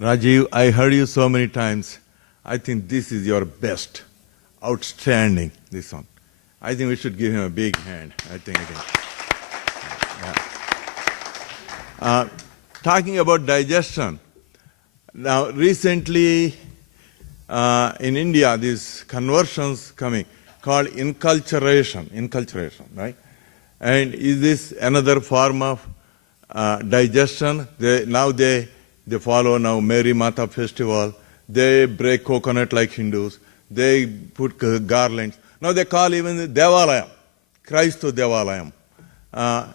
Rajiv, I heard you so many times. I think this is your best. Outstanding, this one. I think we should give him a big hand. I think. Yeah. Talking about digestion. Now, recently in India, these conversions coming called inculturation, right? And is this another form of digestion? They follow now Mary Mata festival. They break coconut like Hindus. They put garlands. Now they call even the Devalayam, Christ to Devalayam.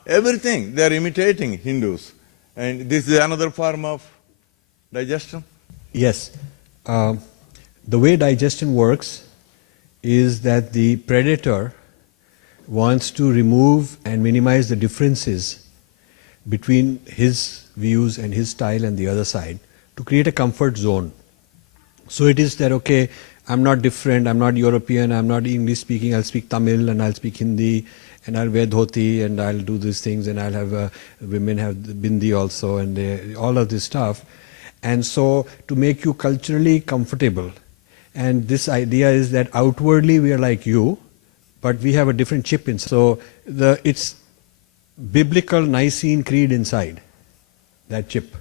Everything, they are imitating Hindus. And this is another form of digestion? Yes. The way digestion works is that the predator wants to remove and minimize the differences between his views and his style and the other side to create a comfort zone. So it is that, okay, I'm not different, I'm not European, I'm not English speaking, I'll speak Tamil and I'll speak Hindi and I'll wear dhoti and I'll do these things and I'll have women have bindi also and all of this stuff. And so to make you culturally comfortable, and this idea is that outwardly we are like you, but we have a different chip inside. So it's biblical Nicene Creed inside that chip.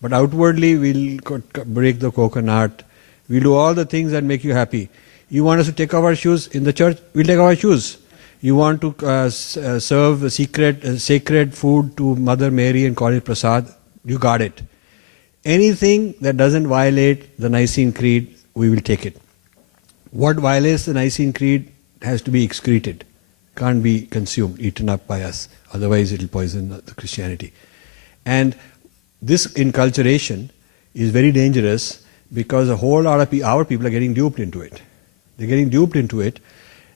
But outwardly we'll break the coconut, we'll do all the things that make you happy. You want us to take off our shoes in the church, we'll take off our shoes. You want to serve sacred food to Mother Mary and call it prasad, you got it. Anything that doesn't violate the Nicene Creed, we will take it. What violates the Nicene Creed has to be excreted, can't be consumed, eaten up by us, otherwise it will poison the Christianity. And this inculturation is very dangerous because a whole lot of our people are getting duped into it. They're getting duped into it,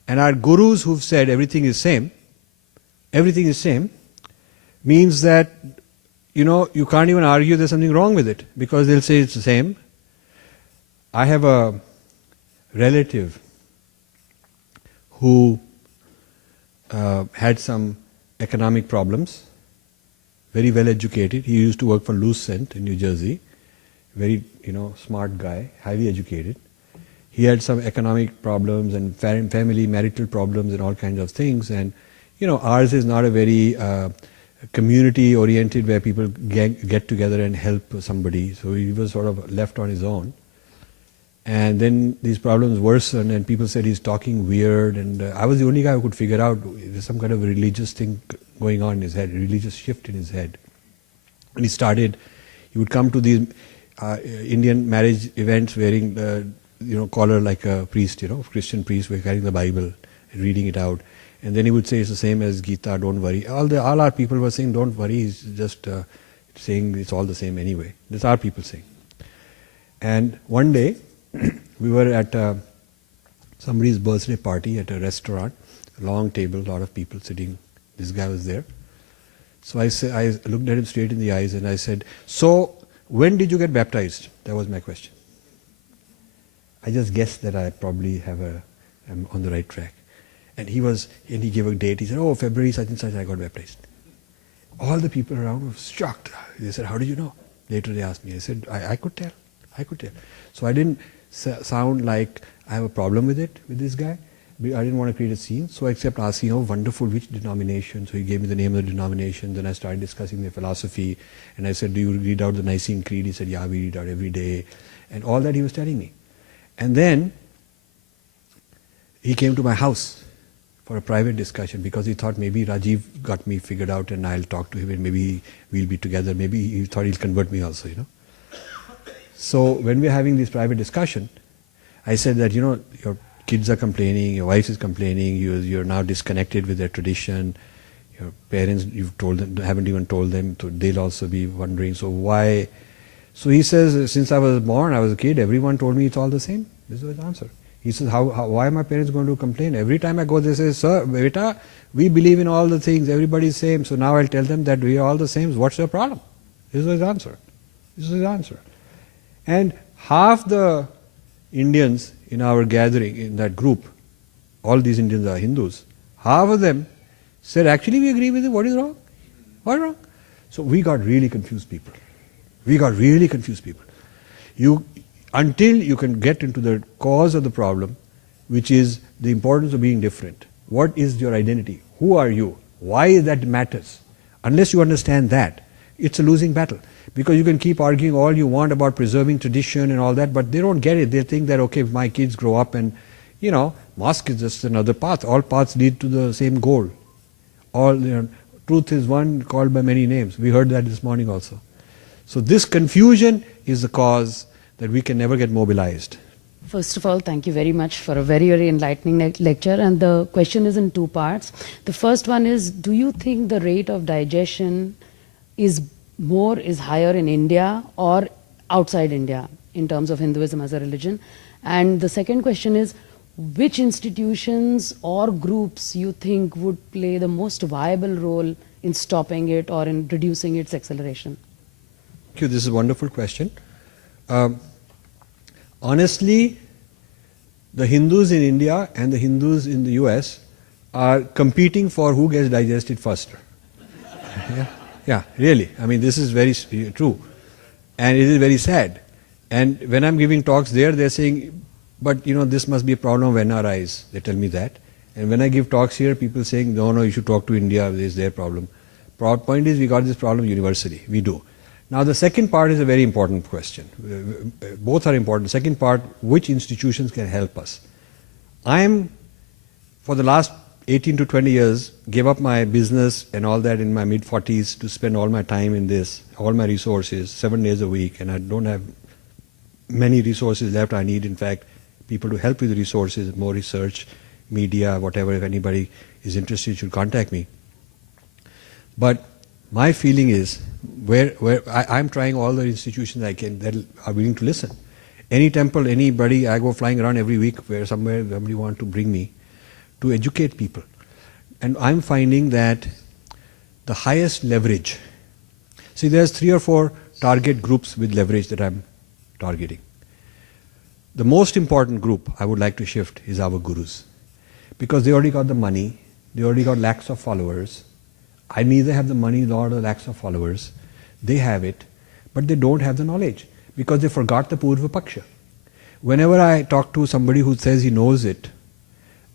and our gurus who've said everything is same means that you can't even argue there's something wrong with it because they'll say it's the same. I have a relative who had some economic problems, very well educated. He used to work for Lucent in New Jersey, very smart guy, highly educated. He had some economic problems and family marital problems and all kinds of things. And ours is not a very community oriented where people get together and help somebody. So he was sort of left on his own. And then these problems worsened and people said he's talking weird, and I was the only guy who could figure out there's some kind of a religious thing going on in his head, a religious shift in his head. And he would come to these Indian marriage events wearing collar like a priest, Christian priest, we're carrying the Bible and reading it out. And then he would say it's the same as Gita, don't worry. All our people were saying don't worry, he's just saying it's all the same anyway. That's our people saying. And one day, we were at somebody's birthday party at a restaurant, a long table, a lot of people sitting. This guy was there. So I looked at him straight in the eyes and I said, so when did you get baptized? That was my question. I just guessed that I probably am on the right track. And he gave a date. He said, oh, February such and such I got baptized. All the people around were shocked. They said, how did you know? Later they asked me. I said, I could tell. So I didn't sound like I have a problem with this guy. I didn't want to create a scene, so I kept asking, oh, wonderful, which denomination? So he gave me the name of the denomination. Then I started discussing their philosophy. And I said, do you read out the Nicene Creed? He said, yeah, we read out every day. And all that he was telling me. And then he came to my house for a private discussion because he thought maybe Rajiv got me figured out and I'll talk to him and maybe we'll be together. Maybe he thought he'll convert me also, So when we're having this private discussion, I said that, your kids are complaining, your wife is complaining, you're now disconnected with their tradition, your parents, haven't even told them, so they'll also be wondering, so why? So he says, since I was born, I was a kid, everyone told me it's all the same. This was his answer. He says, why are my parents going to complain? Every time I go, they say, sir, beta, we believe in all the things, everybody's same, so now I'll tell them that we are all the same, what's your problem? This was his answer. And half the Indians in our gathering, in that group, all these Indians are Hindus, half of them said, actually we agree with you, what is wrong? What is wrong? So we got really confused people. Until you can get into the cause of the problem, which is the importance of being different. What is your identity? Who are you? Why that matters? Unless you understand that, it's a losing battle. Because you can keep arguing all you want about preserving tradition and all that, but they don't get it. They think that, okay, if my kids grow up and, mosque is just another path. All paths lead to the same goal. Truth is one called by many names. We heard that this morning also. So this confusion is the cause that we can never get mobilized. First of all, thank you very much for a very, very enlightening lecture. And the question is in two parts. The first one is, do you think the rate of digestion is higher in India or outside India in terms of Hinduism as a religion? And the second question is, which institutions or groups you think would play the most viable role in stopping it or in reducing its acceleration? Thank you. This is a wonderful question. Honestly, the Hindus in India and the Hindus in the US are competing for who gets digested faster. Yeah, really. I mean, this is very true. And it is very sad. And when I'm giving talks there, they're saying, but this must be a problem of NRIs. They tell me that. And when I give talks here, people saying, no, you should talk to India, this is their problem. Point is, we got this problem universally. We do. Now, the second part is a very important question. Both are important. Second part, which institutions can help us? For the last 18 to 20 years, gave up my business and all that in my mid-40s to spend all my time in this, all my resources, 7 days a week, and I don't have many resources left. I need, in fact, people to help with the resources, more research, media, whatever. If anybody is interested, you should contact me. But my feeling is, where I'm trying all the institutions I can that are willing to listen. Any temple, anybody, I go flying around every week where somebody wants to bring me to educate people. And I'm finding that the highest leverage, see, there's 3 or 4 target groups with leverage that I'm targeting. The most important group I would like to shift is our gurus, because they already got the money, they already got lakhs of followers. I neither have the money nor the lakhs of followers. They have it, but they don't have the knowledge because they forgot the Purva Paksha. Whenever I talk to somebody who says he knows it,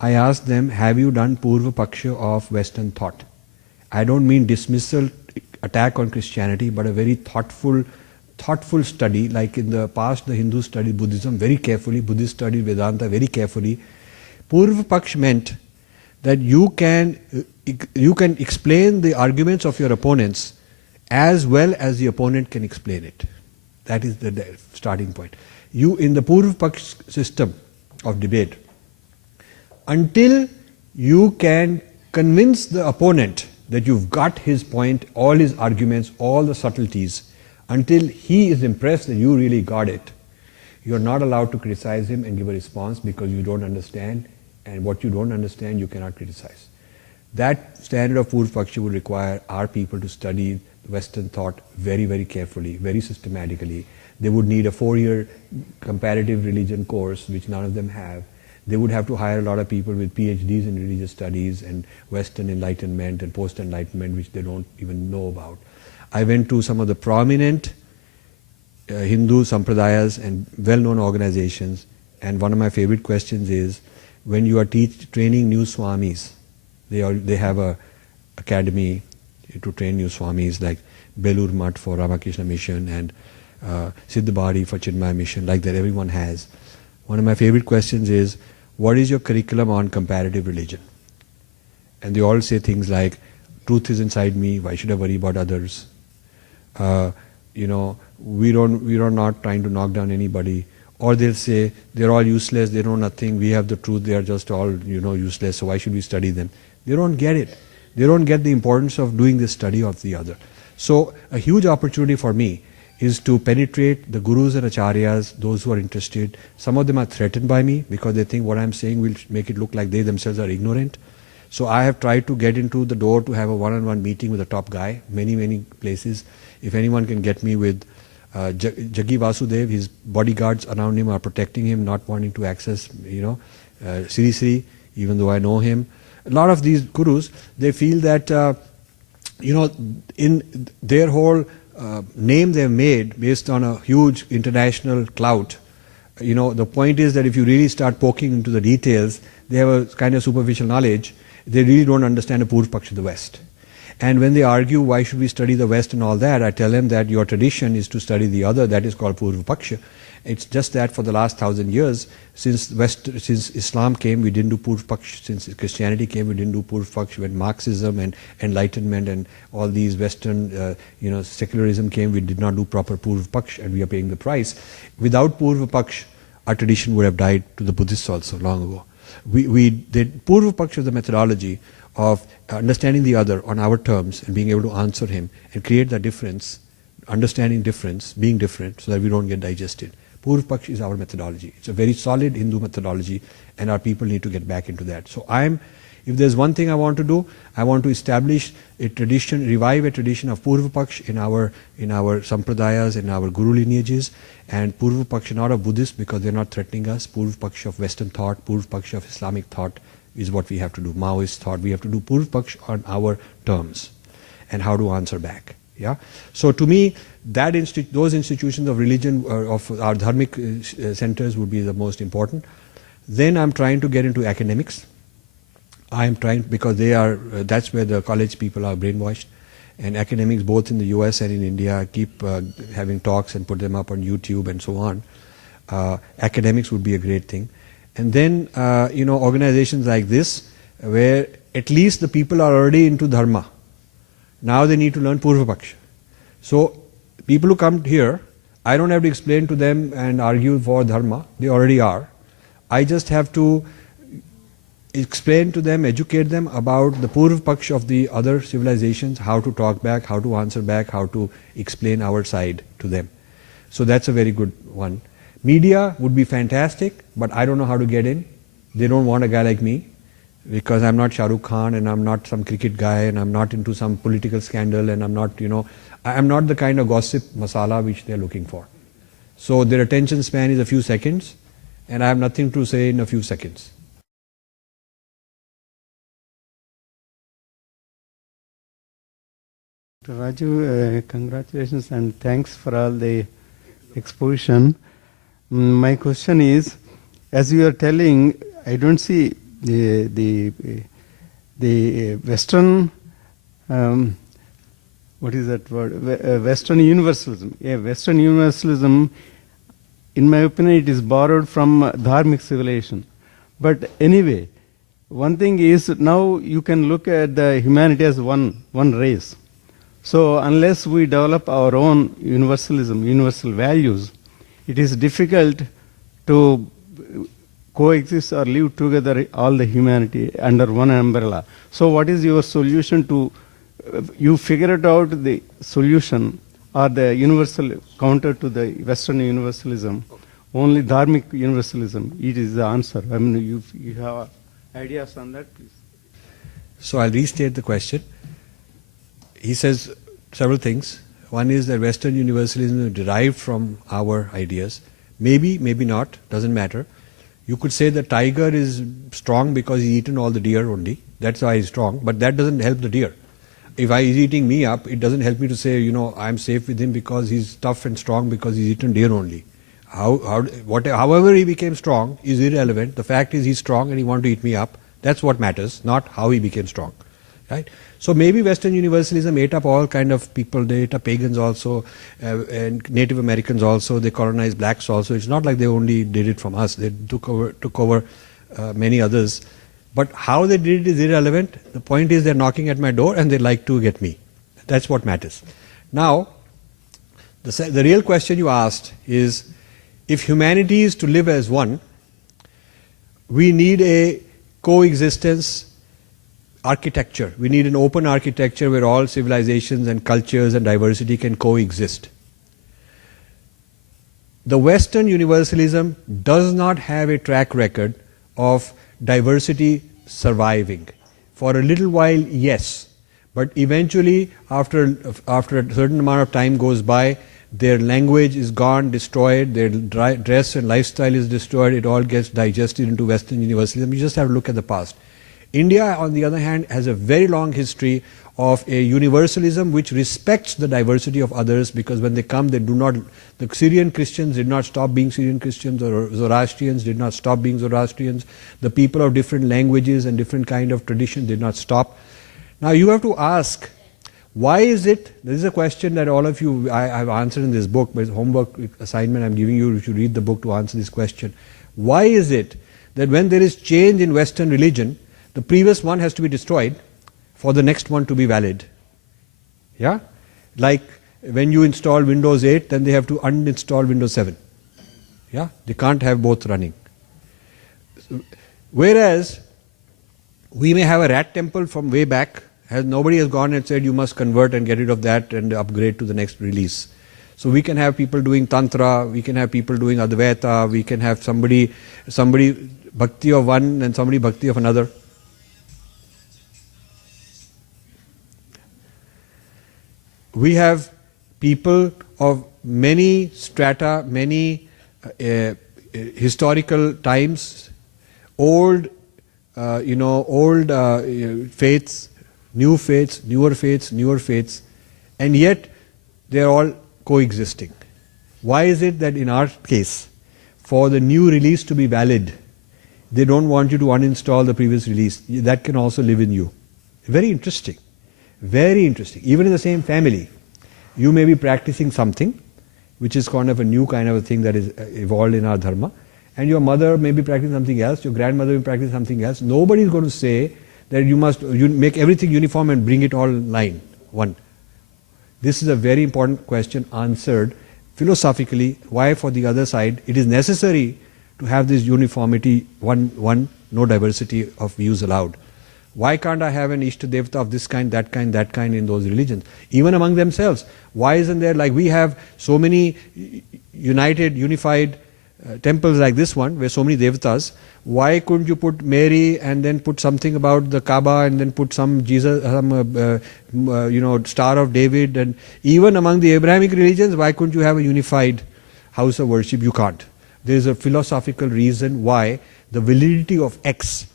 I ask them, have you done Purva Paksha of Western thought? I don't mean dismissal, attack on Christianity, but a very thoughtful study. Like in the past, the Hindus studied Buddhism very carefully, Buddhists studied Vedanta very carefully. Purva Paksha meant that you can explain the arguments of your opponents as well as the opponent can explain it. That is the starting point. You, in the Purva Paksha system of debate, until you can convince the opponent that you've got his point, all his arguments, all the subtleties, until he is impressed that you really got it, you're not allowed to criticize him and give a response because you don't understand, and what you don't understand you cannot criticize. That standard of Purva Paksha would require our people to study Western thought very, very carefully, very systematically. They would need a 4-year comparative religion course, which none of them have. They would have to hire a lot of people with PhDs in religious studies and Western enlightenment and post-enlightenment, which they don't even know about. I went to some of the prominent Hindu sampradayas and well-known organizations, and one of my favorite questions is, when you are training new swamis, they have a academy to train new swamis, like Belur Mutt for Ramakrishna Mission and Siddhabari for Chinmaya Mission, like that everyone has. One of my favorite questions is, what is your curriculum on comparative religion? And they all say things like, truth is inside me, why should I worry about others? We are not trying to knock down anybody. Or they'll say, they're all useless, they know nothing, we have the truth, they are just all useless, so why should we study them? They don't get it. They don't get the importance of doing this study of the other. So a huge opportunity for me is to penetrate the gurus and acharyas, those who are interested. Some of them are threatened by me because they think what I'm saying will make it look like they themselves are ignorant. So I have tried to get into the door to have a one-on-one meeting with a top guy, many places. If anyone can get me with Jaggi Vasudev, his bodyguards around him are protecting him, not wanting to access, Sri Sri, even though I know him. A lot of these gurus, they feel that, in their whole name they've made based on a huge international clout. The point is that if you really start poking into the details, they have a kind of superficial knowledge. They really don't understand the Purva Paksha of the West. And when they argue why should we study the West and all that, I tell them that your tradition is to study the other, that is called Purva Paksha. It's just that for the last 1,000 years, since Islam came, we didn't do Purva Paksha. Since Christianity came, we didn't do Purva Paksha. When Marxism and Enlightenment and all these Western, secularism came, we did not do proper Purva Paksha, and we are paying the price. Without Purva Paksha, our tradition would have died to the Buddhists also long ago. We did Purva Paksha, the methodology of understanding the other on our terms and being able to answer him and create the difference, understanding difference, being different, so that we don't get digested. Purva Paksha is our methodology. It's a very solid Hindu methodology, and our people need to get back into that. So if there's one thing I want to do, I want to establish a tradition, revive a tradition of Purva Paksha in our sampradayas, in our guru lineages, and Purva Paksha not of Buddhists because they're not threatening us, Purva Paksha of Western thought, Purva Paksha of Islamic thought is what we have to do. Maoist thought, we have to do Purva Paksha on our terms and how to answer back. Yeah. So to me, those institutions of religion, of our dharmic centers would be the most important. Then I'm trying to get into academics. I'm trying, because that's where the college people are brainwashed. And academics both in the US and in India keep having talks and put them up on YouTube and so on. Academics would be a great thing. And then, organizations like this, where at least the people are already into dharma. Now they need to learn Purva Paksha. So people who come here, I don't have to explain to them and argue for dharma. They already are. I just have to explain to them, educate them about the Purva Paksha of the other civilizations, how to talk back, how to answer back, how to explain our side to them. So that's a very good one. Media would be fantastic, but I don't know how to get in. They don't want a guy like me because I'm not Shah Rukh Khan and I'm not some cricket guy and I'm not into some political scandal and I'm not, I'm not the kind of gossip masala which they're looking for. So their attention span is a few seconds and I have nothing to say in a few seconds. Rajiv, congratulations and thanks for all the exposition. My question is, as you are telling, I don't see the Western, what is that word? Western universalism. Yeah, Western universalism, in my opinion, it is borrowed from dharmic civilization. But anyway, one thing is now you can look at the humanity as one race. So unless we develop our own universalism, universal values, it is difficult to coexist or live together all the humanity under one umbrella. So what is your solution to, you figure it out the solution or the universal counter to the Western universalism, only dharmic universalism, it is the answer. I mean, you have ideas on that, please? So I'll restate the question. He says several things. One is that Western universalism is derived from our ideas. Maybe, maybe not, doesn't matter. You could say the tiger is strong because he's eaten all the deer only. That's why he's strong, but that doesn't help the deer. If he's eating me up, it doesn't help me to say, I'm safe with him because he's tough and strong because he's eaten deer only. However he became strong is irrelevant. The fact is he's strong and he wants to eat me up. That's what matters, not how he became strong. Right? So maybe Western universalism ate up all kind of people. They ate up pagans also, and Native Americans also. They colonized blacks also. It's not like they only did it from us. They took over many others. But how they did it is irrelevant. The point is they're knocking at my door and they like to get me. That's what matters. Now, the real question you asked is, if humanity is to live as one, we need a coexistence architecture. We need an open architecture where all civilizations and cultures and diversity can coexist. The Western universalism does not have a track record of diversity surviving. For a little while, yes, but eventually, after a certain amount of time goes by, their language is gone, destroyed, their dress and lifestyle is destroyed, it all gets digested into Western universalism. You just have to look at the past. India, on the other hand, has a very long history of a universalism which respects the diversity of others, because when they come, they do not, the Syrian Christians did not stop being Syrian Christians, or Zoroastrians did not stop being Zoroastrians, the people of different languages and different kind of traditions did not stop. Now you have to ask, why is it, this is a question that all of you, I have answered in this book, but it's homework assignment I'm giving you, you should read the book to answer this question. Why is it that when there is change in Western religion, the previous one has to be destroyed for the next one to be valid? Yeah? Like when you install Windows 8, then they have to uninstall Windows 7. Yeah? They can't have both running. Whereas, we may have a rat temple from way back, nobody has gone and said you must convert and get rid of that and upgrade to the next release. So we can have people doing Tantra, we can have people doing Advaita, we can have somebody bhakti of one and somebody bhakti of another. We have people of many strata, many historical times, old faiths, new faiths, newer faiths, and yet they are all coexisting. Why is it that in our case, for the new release to be valid, they don't want you to uninstall the previous release? That can also live in you. Very interesting. Very interesting. Even in the same family, you may be practicing something which is kind of a new kind of a thing that is evolved in our dharma, and your mother may be practicing something else, your grandmother may be practicing something else. Nobody is going to say that you must make everything uniform and bring it all in line. One. This is a very important question answered philosophically, why for the other side it is necessary to have this uniformity, one, no diversity of views allowed. Why can't I have an Ishta Devta of this kind, that kind, that kind in those religions? Even among themselves. Why isn't there, like we have so many unified temples like this one, where so many Devtas, why couldn't you put Mary and then put something about the Kaaba and then put some Jesus, Star of David? And even among the Abrahamic religions, why couldn't you have a unified house of worship? You can't. There is a philosophical reason why the validity of X,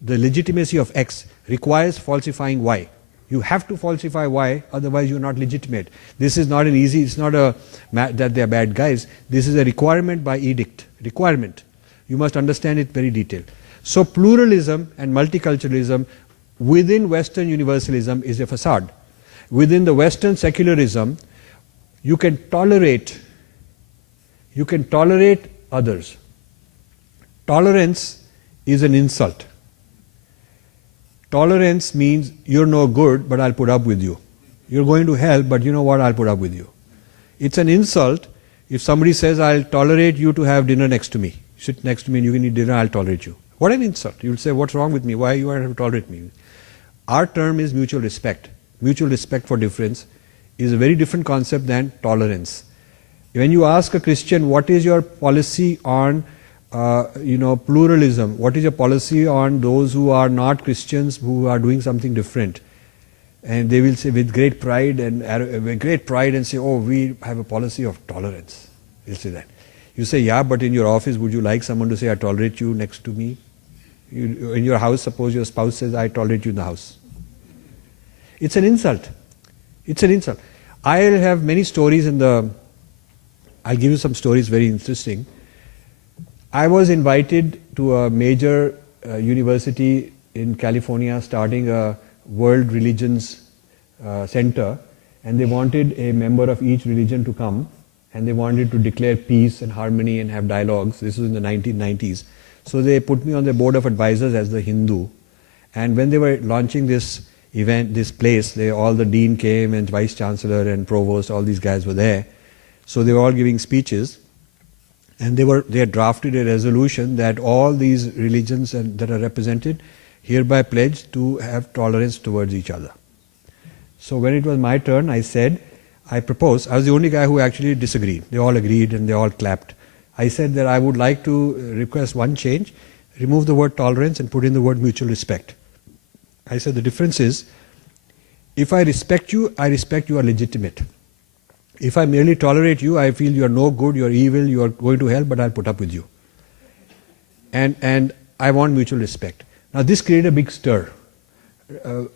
the legitimacy of X, requires falsifying Y. You have to falsify Y, otherwise you're not legitimate. This is not an easy, it's not that they're bad guys. This is a requirement by edict. Requirement. You must understand it very detailed. So pluralism and multiculturalism within Western universalism is a facade. Within the Western secularism, you can tolerate others. Tolerance is an insult. Tolerance means you're no good, but I'll put up with you. You're going to hell, but you know what, I'll put up with you. It's an insult if somebody says, I'll tolerate you to have dinner next to me. Sit next to me and you can eat dinner, I'll tolerate you. What an insult. You'll say, what's wrong with me? Why you have to tolerate me? Our term is mutual respect. Mutual respect for difference is a very different concept than tolerance. When you ask a Christian, what is your policy on pluralism? What is your policy on those who are not Christians, who are doing something different? And they will say with great pride and say, oh, we have a policy of tolerance. They'll say that. You say, yeah, but in your office, would you like someone to say, I tolerate you next to me? In your house, suppose your spouse says, I tolerate you in the house. It's an insult. It's an insult. I'll have many stories I'll give you some stories very interesting. I was invited to a major university in California starting a world religions center, and they wanted a member of each religion to come, and they wanted to declare peace and harmony and have dialogues. This was in the 1990s. So they put me on the board of advisors as the Hindu, and when they were launching this event, this place, all the dean came and vice chancellor and provost, all these guys were there. So they were all giving speeches. And they had drafted a resolution that all these religions that are represented hereby pledge to have tolerance towards each other. So when it was my turn, I proposed, I was the only guy who actually disagreed. They all agreed and they all clapped. I said that I would like to request one change, remove the word tolerance and put in the word mutual respect. I said the difference is, if I respect you are legitimate. If I merely tolerate you, I feel you are no good, you are evil, you are going to hell, but I'll put up with you. And I want mutual respect. Now this created a big stir.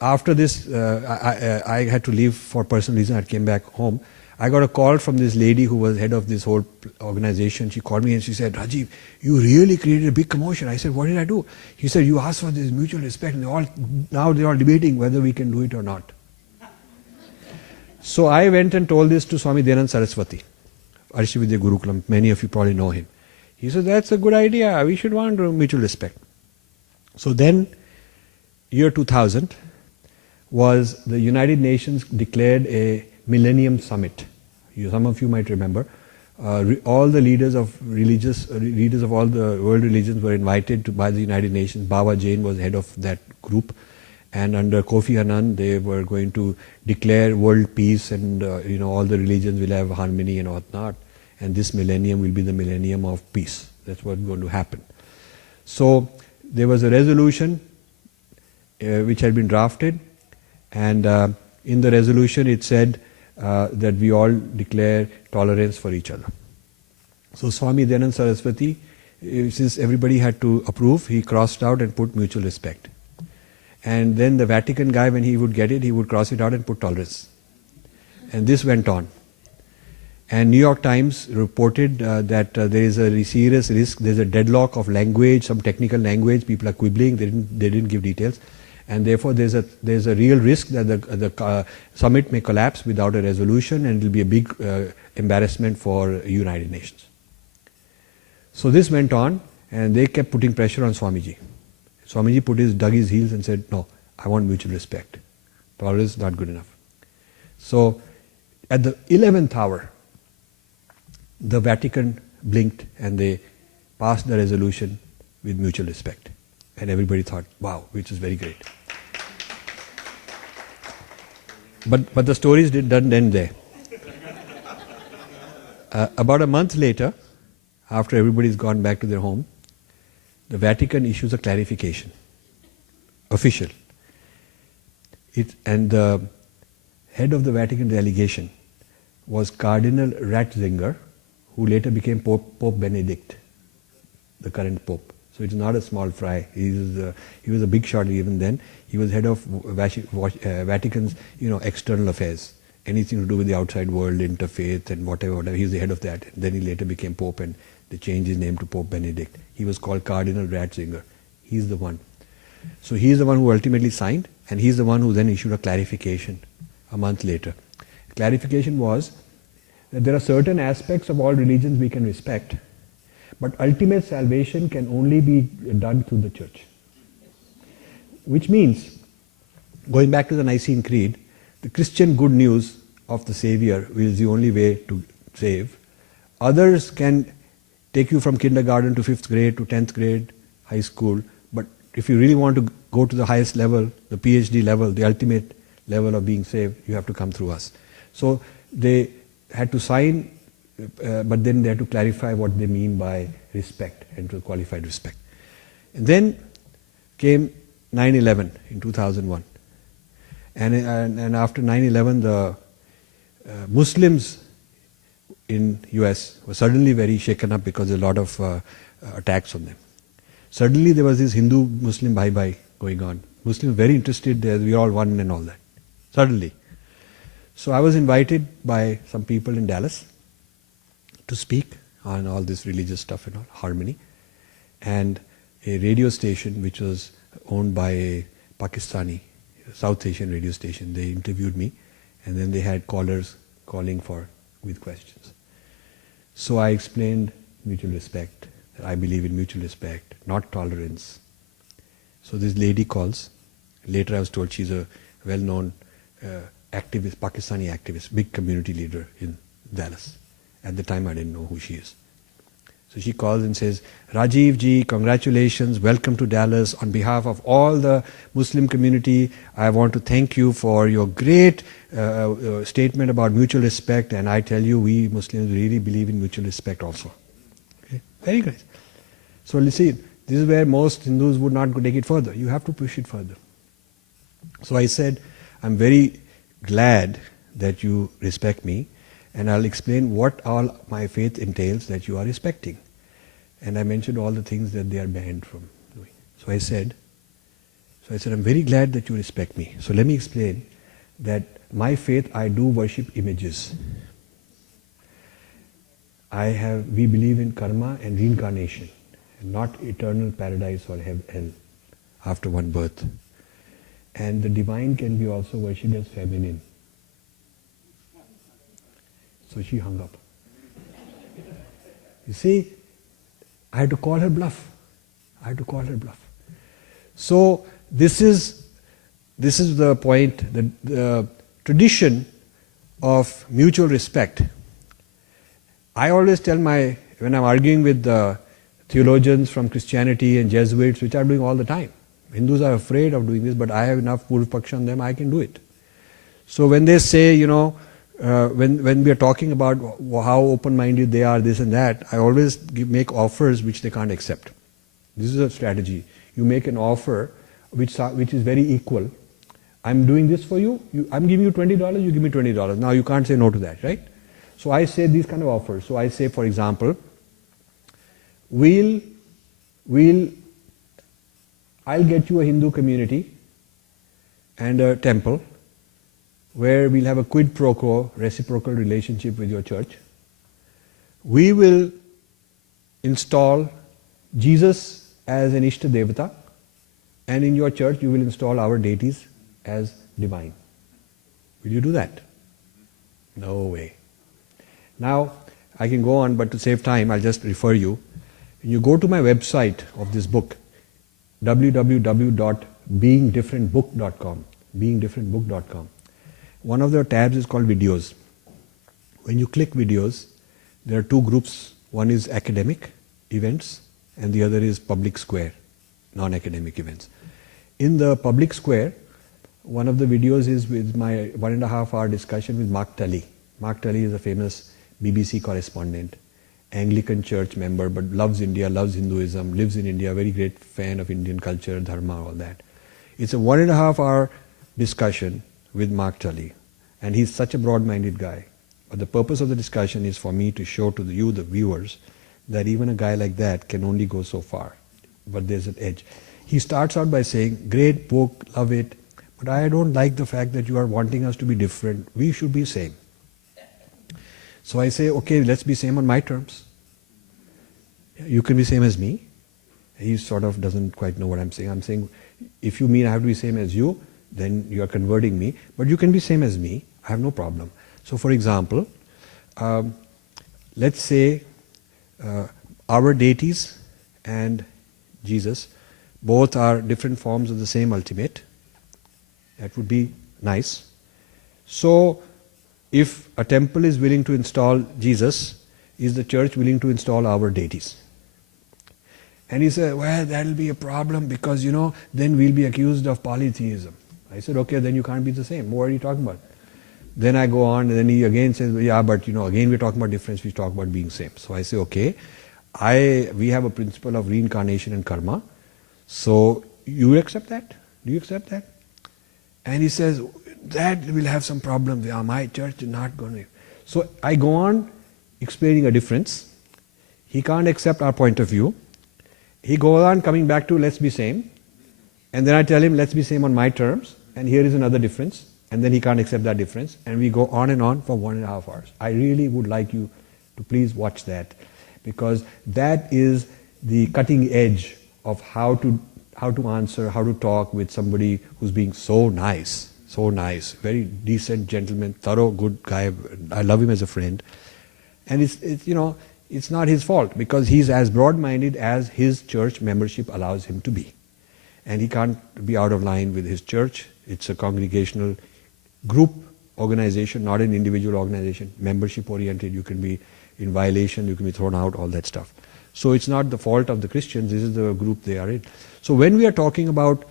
after this, I had to leave for personal reason. I came back home. I got a call from this lady who was head of this whole organization. She called me and she said, Rajiv, you really created a big commotion. I said, what did I do? He said, you asked for this mutual respect, and now they're all debating whether we can do it or not. So I went and told this to Swami Dayananda Saraswati, Arshividya Gurukulam. Many of you probably know him. He said, that's a good idea. We should want mutual respect. So then, year 2000 was the United Nations declared a Millennium Summit. Some of you might remember. All the leaders of leaders of all the world religions were invited by the United Nations. Baba Jain was head of that group, and under Kofi Annan they were going to declare world peace, and all the religions will have harmony and whatnot. And this millennium will be the millennium of peace. That's what's going to happen. So there was a resolution which had been drafted, and in the resolution it said that we all declare tolerance for each other. So Swami Dayananda Saraswati, since everybody had to approve, he crossed out and put mutual respect. And then the Vatican guy, when he would get it, he would cross it out and put tolerance. And this went on. And New York Times reported that there is a serious risk, there's a deadlock of language, some technical language, people are quibbling, they didn't give details. And therefore there's a real risk that the summit may collapse without a resolution, and it will be a big embarrassment for United Nations. So this went on, and they kept putting pressure on Swamiji. Swamiji dug his heels and said, no, I want mutual respect. Tolerance is not good enough. So at the 11th hour, the Vatican blinked and they passed the resolution with mutual respect. And everybody thought, wow, which is very great. But the stories doesn't end there. About a month later, after everybody's gone back to their home, the Vatican issues a clarification, official. And the head of the Vatican delegation was Cardinal Ratzinger, who later became Pope Benedict, the current Pope. So it's not a small fry. He was a big shot even then. He was head of Vatican's external affairs, anything to do with the outside world, interfaith and whatever. He was the head of that. And then he later became Pope, and they changed his name to Pope Benedict. He was called Cardinal Ratzinger. He's the one. So he's the one who ultimately signed, and he's the one who then issued a clarification a month later. Clarification was that there are certain aspects of all religions we can respect, but ultimate salvation can only be done through the church. Which means, going back to the Nicene Creed, the Christian good news of the Savior is the only way to save. Others can take you from kindergarten to 5th grade to 10th grade, high school, but if you really want to go to the highest level, the PhD level, the ultimate level of being saved, you have to come through us. So they had to sign, but then they had to clarify what they mean by respect and to qualified respect. And then came 9/11 in 2001. And after 9/11, the Muslims in US were suddenly very shaken up because there were a lot of attacks on them. Suddenly there was this Hindu-Muslim bye-bye going on. Muslims very interested there, we are all one and all that. Suddenly. So I was invited by some people in Dallas to speak on all this religious stuff and all, harmony. And a radio station which was owned by a Pakistani, South Asian radio station, they interviewed me, and then they had callers calling with questions. So I explained mutual respect, that I believe in mutual respect, not tolerance. So this lady calls. Later I was told she's a well-known activist, Pakistani activist, big community leader in Dallas. At the time I didn't know who she is. So she calls and says, Rajiv ji, congratulations, welcome to Dallas. On behalf of all the Muslim community, I want to thank you for your great statement about mutual respect, and I tell you, we Muslims really believe in mutual respect also. Okay? Very good. So you see, this is where most Hindus would not take it further. You have to push it further. So I said, I'm very glad that you respect me, and I'll explain what all my faith entails that you are respecting. And I mentioned all the things that they are banned from doing. So I So I said, I'm very glad that you respect me. So let me explain that my faith, I do worship images. We believe in karma and reincarnation, not eternal paradise or hell after one birth. And the divine can be also worshipped as feminine. So she hung up. You see, I had to call her bluff. So this is the point, the tradition of mutual respect. I always tell when I'm arguing with the theologians from Christianity and Jesuits, which are doing all the time. Hindus are afraid of doing this, but I have enough Purvapaksha on them, I can do it. So when they say, when we are talking about how open-minded they are, this and that, I always make offers which they can't accept. This is a strategy. You make an offer which is very equal. I'm doing this for you, I'm giving you $20, you give me $20. Now you can't say no to that, right? So I say these kind of offers. So I say, for example, I'll get you a Hindu community and a temple where we'll have a quid pro quo, reciprocal relationship with your church. We will install Jesus as an Ishta Devata, and in your church you will install our deities as divine. Will you do that? No way. Now, I can go on, but to save time, I'll just refer you. You go to my website of this book, www.beingdifferentbook.com, beingdifferentbook.com. One of the tabs is called videos. When you click videos, there are two groups. One is academic events and the other is public square, non-academic events. In the public square, one of the videos is with my 1.5 hour discussion with Mark Tully. Mark Tully is a famous BBC correspondent, Anglican church member, but loves India, loves Hinduism, lives in India, very great fan of Indian culture, dharma, all that. It's a 1.5 hour discussion with Mark Tully, and he's such a broad-minded guy. But the purpose of the discussion is for me to show to you, the viewers, that even a guy like that can only go so far. But there's an edge. He starts out by saying, great book, love it, but I don't like the fact that you are wanting us to be different. We should be same. So I say, okay, let's be same on my terms. You can be same as me. He sort of doesn't quite know what I'm saying. I'm saying, if you mean I have to be same as you, then you are converting me. But you can be same as me. I have no problem. So for example, let's say our deities and Jesus both are different forms of the same ultimate. That would be nice. So if a temple is willing to install Jesus, is the church willing to install our deities? And he said, well, that'll be a problem because, then we'll be accused of polytheism. I said, okay, then you can't be the same. What are you talking about? Then I go on, and then he again says, well, yeah, but again we're talking about difference, we talk about being same. So I say, okay, we have a principle of reincarnation and karma. So you accept that? Do you accept that? And he says, that will have some problem. My church is not going to. So I go on explaining a difference. He can't accept our point of view. He goes on coming back to let's be same. And then I tell him let's be same on my terms. And here is another difference. And then he can't accept that difference. And we go on and on for 1.5 hours. I really would like you to please watch that. Because that is the cutting edge of how to answer, how to talk with somebody who's being so nice, very decent gentleman, thorough, good guy. I love him as a friend. And it's not his fault because he's as broad-minded as his church membership allows him to be. And he can't be out of line with his church. It's a congregational group organization, not an individual organization, membership-oriented. You can be in violation, you can be thrown out, all that stuff. So it's not the fault of the Christians, this is the group they are in. So when we are talking about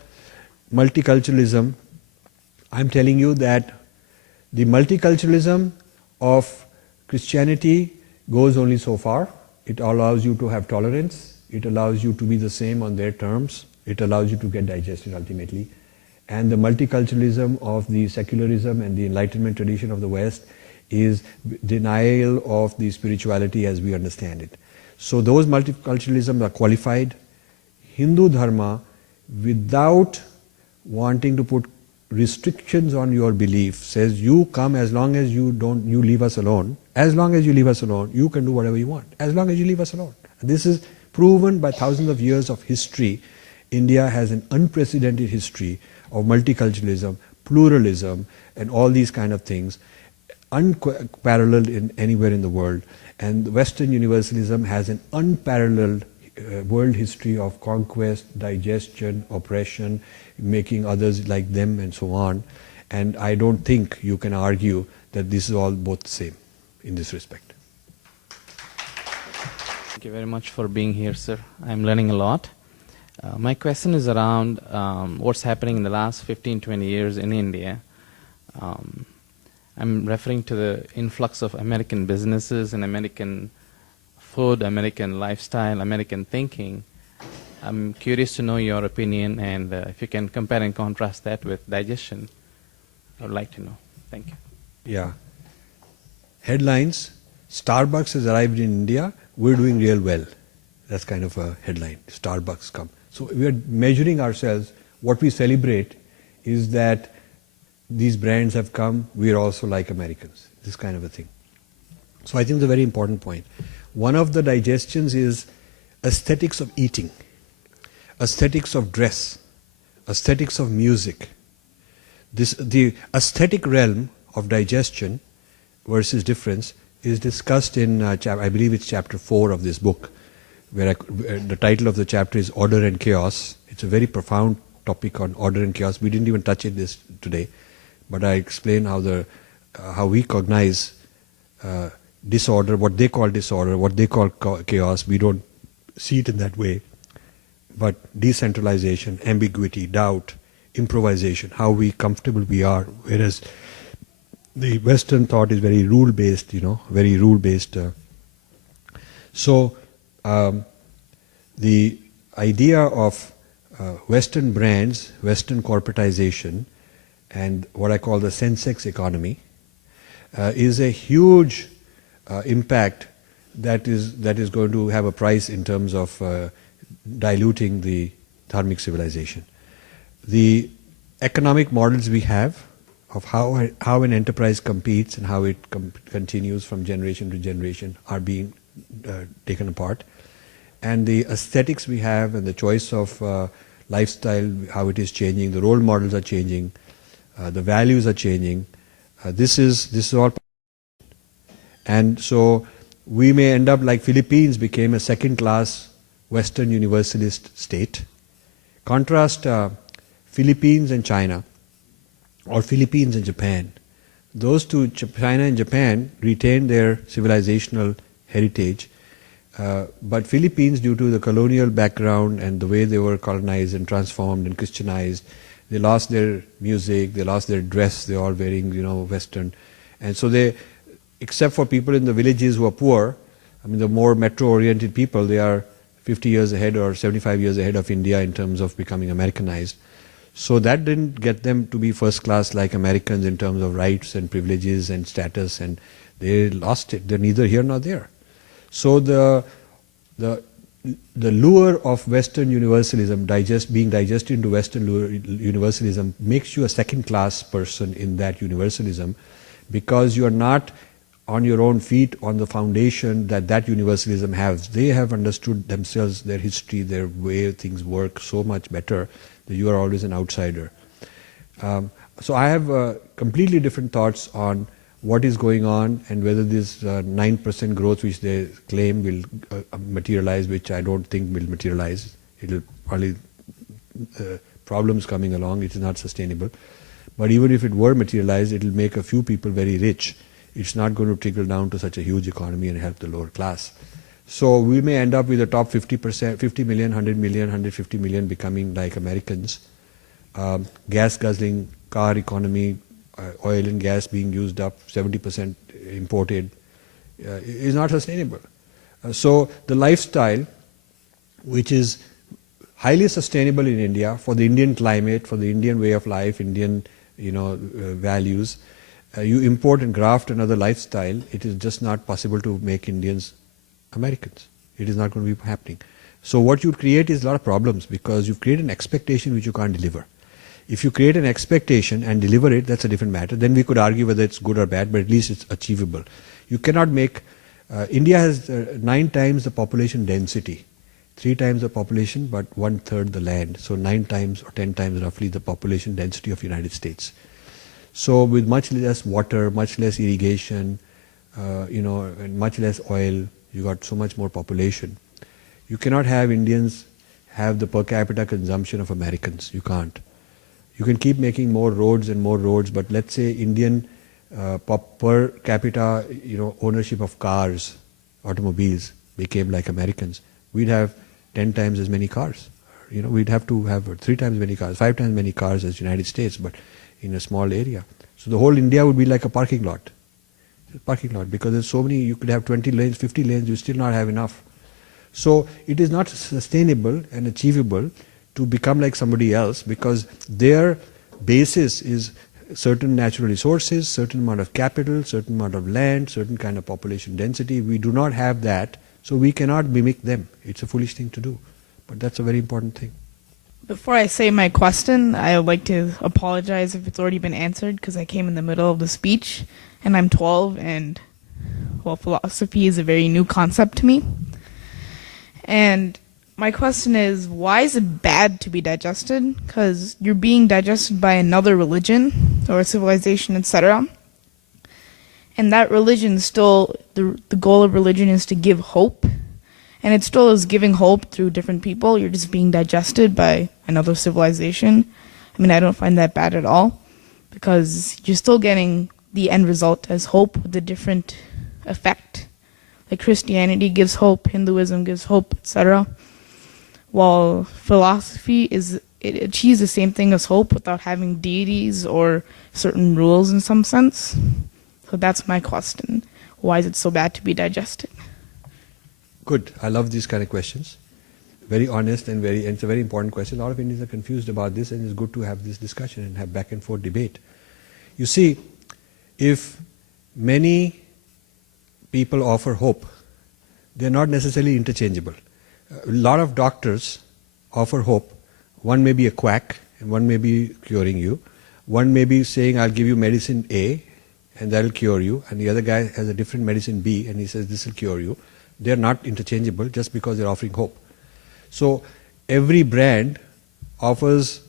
multiculturalism, I'm telling you that the multiculturalism of Christianity goes only so far. It allows you to have tolerance, it allows you to be the same on their terms, it allows you to get digested ultimately. And the multiculturalism of the secularism and the Enlightenment tradition of the West is denial of the spirituality as we understand it. So those multiculturalisms are qualified. Hindu Dharma, without wanting to put restrictions on your belief, says you come as long as you leave us alone. As long as you leave us alone, you can do whatever you want. As long as you leave us alone. This is proven by thousands of years of history. India has an unprecedented history of multiculturalism, pluralism, and all these kind of things, unparalleled in anywhere in the world. And Western universalism has an unparalleled world history of conquest, digestion, oppression, making others like them, and so on. And I don't think you can argue that this is all both the same in this respect. Thank you very much for being here, sir. I'm learning a lot. My question is around what's happening in the last 15-20 years in India. I'm referring to the influx of American businesses and American food, American lifestyle, American thinking. I'm curious to know your opinion, and if you can compare and contrast that with digestion, I would like to know. Thank you. Yeah. Headlines: Starbucks has arrived in India, we're doing real well. That's kind of a headline. Starbucks come. So we are measuring ourselves. What we celebrate is that these brands have come, we are also like Americans. This kind of a thing. So I think it's a very important point. One of the digestions is aesthetics of eating, aesthetics of dress, aesthetics of music. The aesthetic realm of digestion versus difference is discussed in, I believe it's chapter 4 of this book, where the title of the chapter is Order and Chaos. It's a very profound topic on order and chaos. We didn't even touch it this today, but I explain how we cognize disorder, what they call disorder, what they call chaos. We don't see it in that way. But decentralization, ambiguity, doubt, improvisation, how comfortable we are, whereas the Western thought is very rule-based, very rule-based. So the idea of Western brands, Western corporatization, and what I call the sensex economy is a huge impact that is going to have a price in terms of diluting the dharmic civilization. The economic models we have of how an enterprise competes and how it continues from generation to generation are being taken apart. And the aesthetics we have and the choice of lifestyle, how it is changing, the role models are changing, the values are changing. This is all. And so we may end up like Philippines became a second-class Western universalist state. Contrast Philippines and China, or Philippines and Japan. Those two, China and Japan, retained their civilizational heritage, but Philippines, due to the colonial background and the way they were colonized and transformed and Christianized, they lost their music, they lost their dress, they're all wearing, Western. And so they, except for people in the villages who are poor, the more metro-oriented people, they are 50 years ahead or 75 years ahead of India in terms of becoming Americanized. So that didn't get them to be first class like Americans in terms of rights and privileges and status, and they lost it. They're neither here nor there. So the lure of Western universalism, being digested into Western universalism, makes you a second-class person in that universalism, because you are not on your own feet on the foundation that universalism has. They have understood themselves, their history, their way things work so much better that you are always an outsider. So I have completely different thoughts on what is going on and whether this 9% growth which they claim will materialize, which I don't think will materialize. It will probably problems coming along. It is not sustainable. But even if it were materialized, it will make a few people very rich. It's not going to trickle down to such a huge economy and help the lower class. So we may end up with the top 50%, 50 million, 100 million, 150 million becoming like Americans. Gas guzzling, car economy, oil and gas being used up, 70% imported, is not sustainable. So the lifestyle, which is highly sustainable in India for the Indian climate, for the Indian way of life, Indian values, you import and graft another lifestyle, it is just not possible to make Indians Americans. It is not going to be happening. So what you create is a lot of problems, because you've created an expectation which you can't deliver. If you create an expectation and deliver it, that's a different matter. Then we could argue whether it's good or bad, but at least it's achievable. You cannot make, India has 9 times the population density, 3 times the population, but 1/3 the land. So 9 times or 10 times roughly the population density of United States. So with much less water, much less irrigation, and much less oil, you got so much more population. You cannot have Indians have the per capita consumption of Americans. You can't. You can keep making more roads and more roads, but let's say Indian per capita, ownership of cars, automobiles became like Americans. We'd have 10 times as many cars. We'd have to have 3 times many cars, 5 times many cars as United States, but in a small area. So the whole India would be like a parking lot. Because there's so many, you could have 20 lanes, 50 lanes, you still not have enough. So it is not sustainable and achievable to become like somebody else, because their basis is certain natural resources, certain amount of capital, certain amount of land, certain kind of population density. We do not have that, so we cannot mimic them. It's a foolish thing to do, but that's a very important thing. Before I say my question, I would like to apologize if it's already been answered, because I came in the middle of the speech, and I'm 12, and, well, philosophy is a very new concept to me. And my question is, why is it bad to be digested? Because you're being digested by another religion, or civilization, etc. And that religion still, the goal of religion is to give hope. And it still is giving hope through different people. You're just being digested by another civilization. I mean, I don't find that bad at all, because you're still getting the end result as hope with a different effect. Like Christianity gives hope, Hinduism gives hope, etc. While philosophy it achieves the same thing as hope without having deities or certain rules in some sense. So that's my question. Why is it so bad to be digested? Good. I love these kind of questions. Very honest and it's a very important question. A lot of Indians are confused about this, and it's good to have this discussion and have back and forth debate. You see, if many people offer hope, they're not necessarily interchangeable. A lot of doctors offer hope. One may be a quack, and one may be curing you. One may be saying, I'll give you medicine A, and that'll cure you. And the other guy has a different medicine B, and he says, this will cure you. They're not interchangeable just because they're offering hope. So every brand offers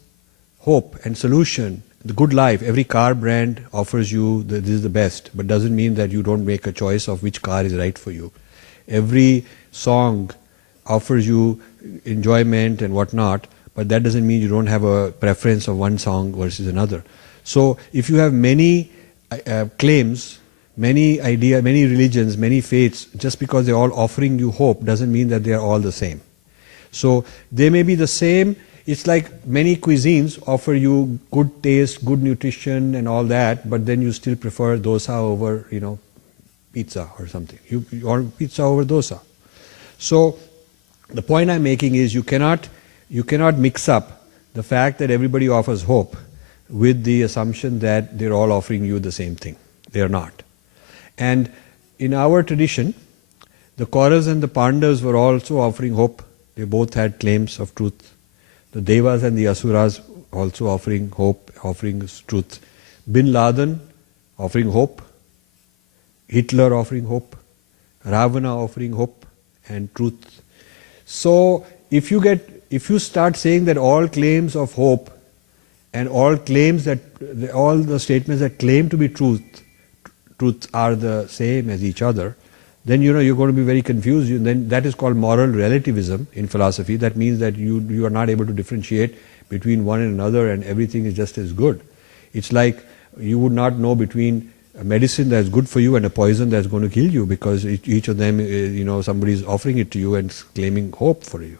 hope and solution, the good life. Every car brand offers you this is the best, but doesn't mean that you don't make a choice of which car is right for you. Every song offers you enjoyment and whatnot, but that doesn't mean you don't have a preference of one song versus another. So if you have many claims, many ideas, many religions, many faiths, just because they're all offering you hope doesn't mean that they are all the same. So they may be the same. It's like many cuisines offer you good taste, good nutrition and all that, but then you still prefer dosa over, pizza or something. Or pizza over dosa. So the point I'm making is you cannot mix up the fact that everybody offers hope with the assumption that they're all offering you the same thing. They are not. And in our tradition, the Kauravas and the Pandavas were also offering hope. They both had claims of truth. The Devas and the Asuras also offering hope, offering truth. Bin Laden offering hope. Hitler offering hope. Ravana offering hope and truth. So if you start saying that all claims of hope and all the statements that claim to be truth are the same as each other, then you're going to be very confused. Then that is called moral relativism in philosophy. That means that you are not able to differentiate between one and another, and everything is just as good. It's like you would not know between a medicine that's good for you and a poison that's going to kill you, because each of them, somebody is offering it to you and claiming hope for you.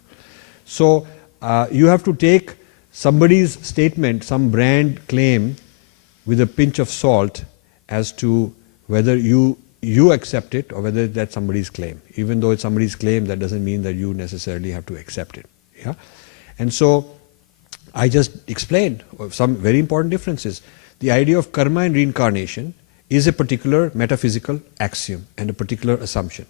So you have to take somebody's statement, some brand claim, with a pinch of salt as to whether you accept it or whether that's somebody's claim. Even though it's somebody's claim, that doesn't mean that you necessarily have to accept it. Yeah? And so I just explained some very important differences. The idea of karma and reincarnation is a particular metaphysical axiom and a particular assumption.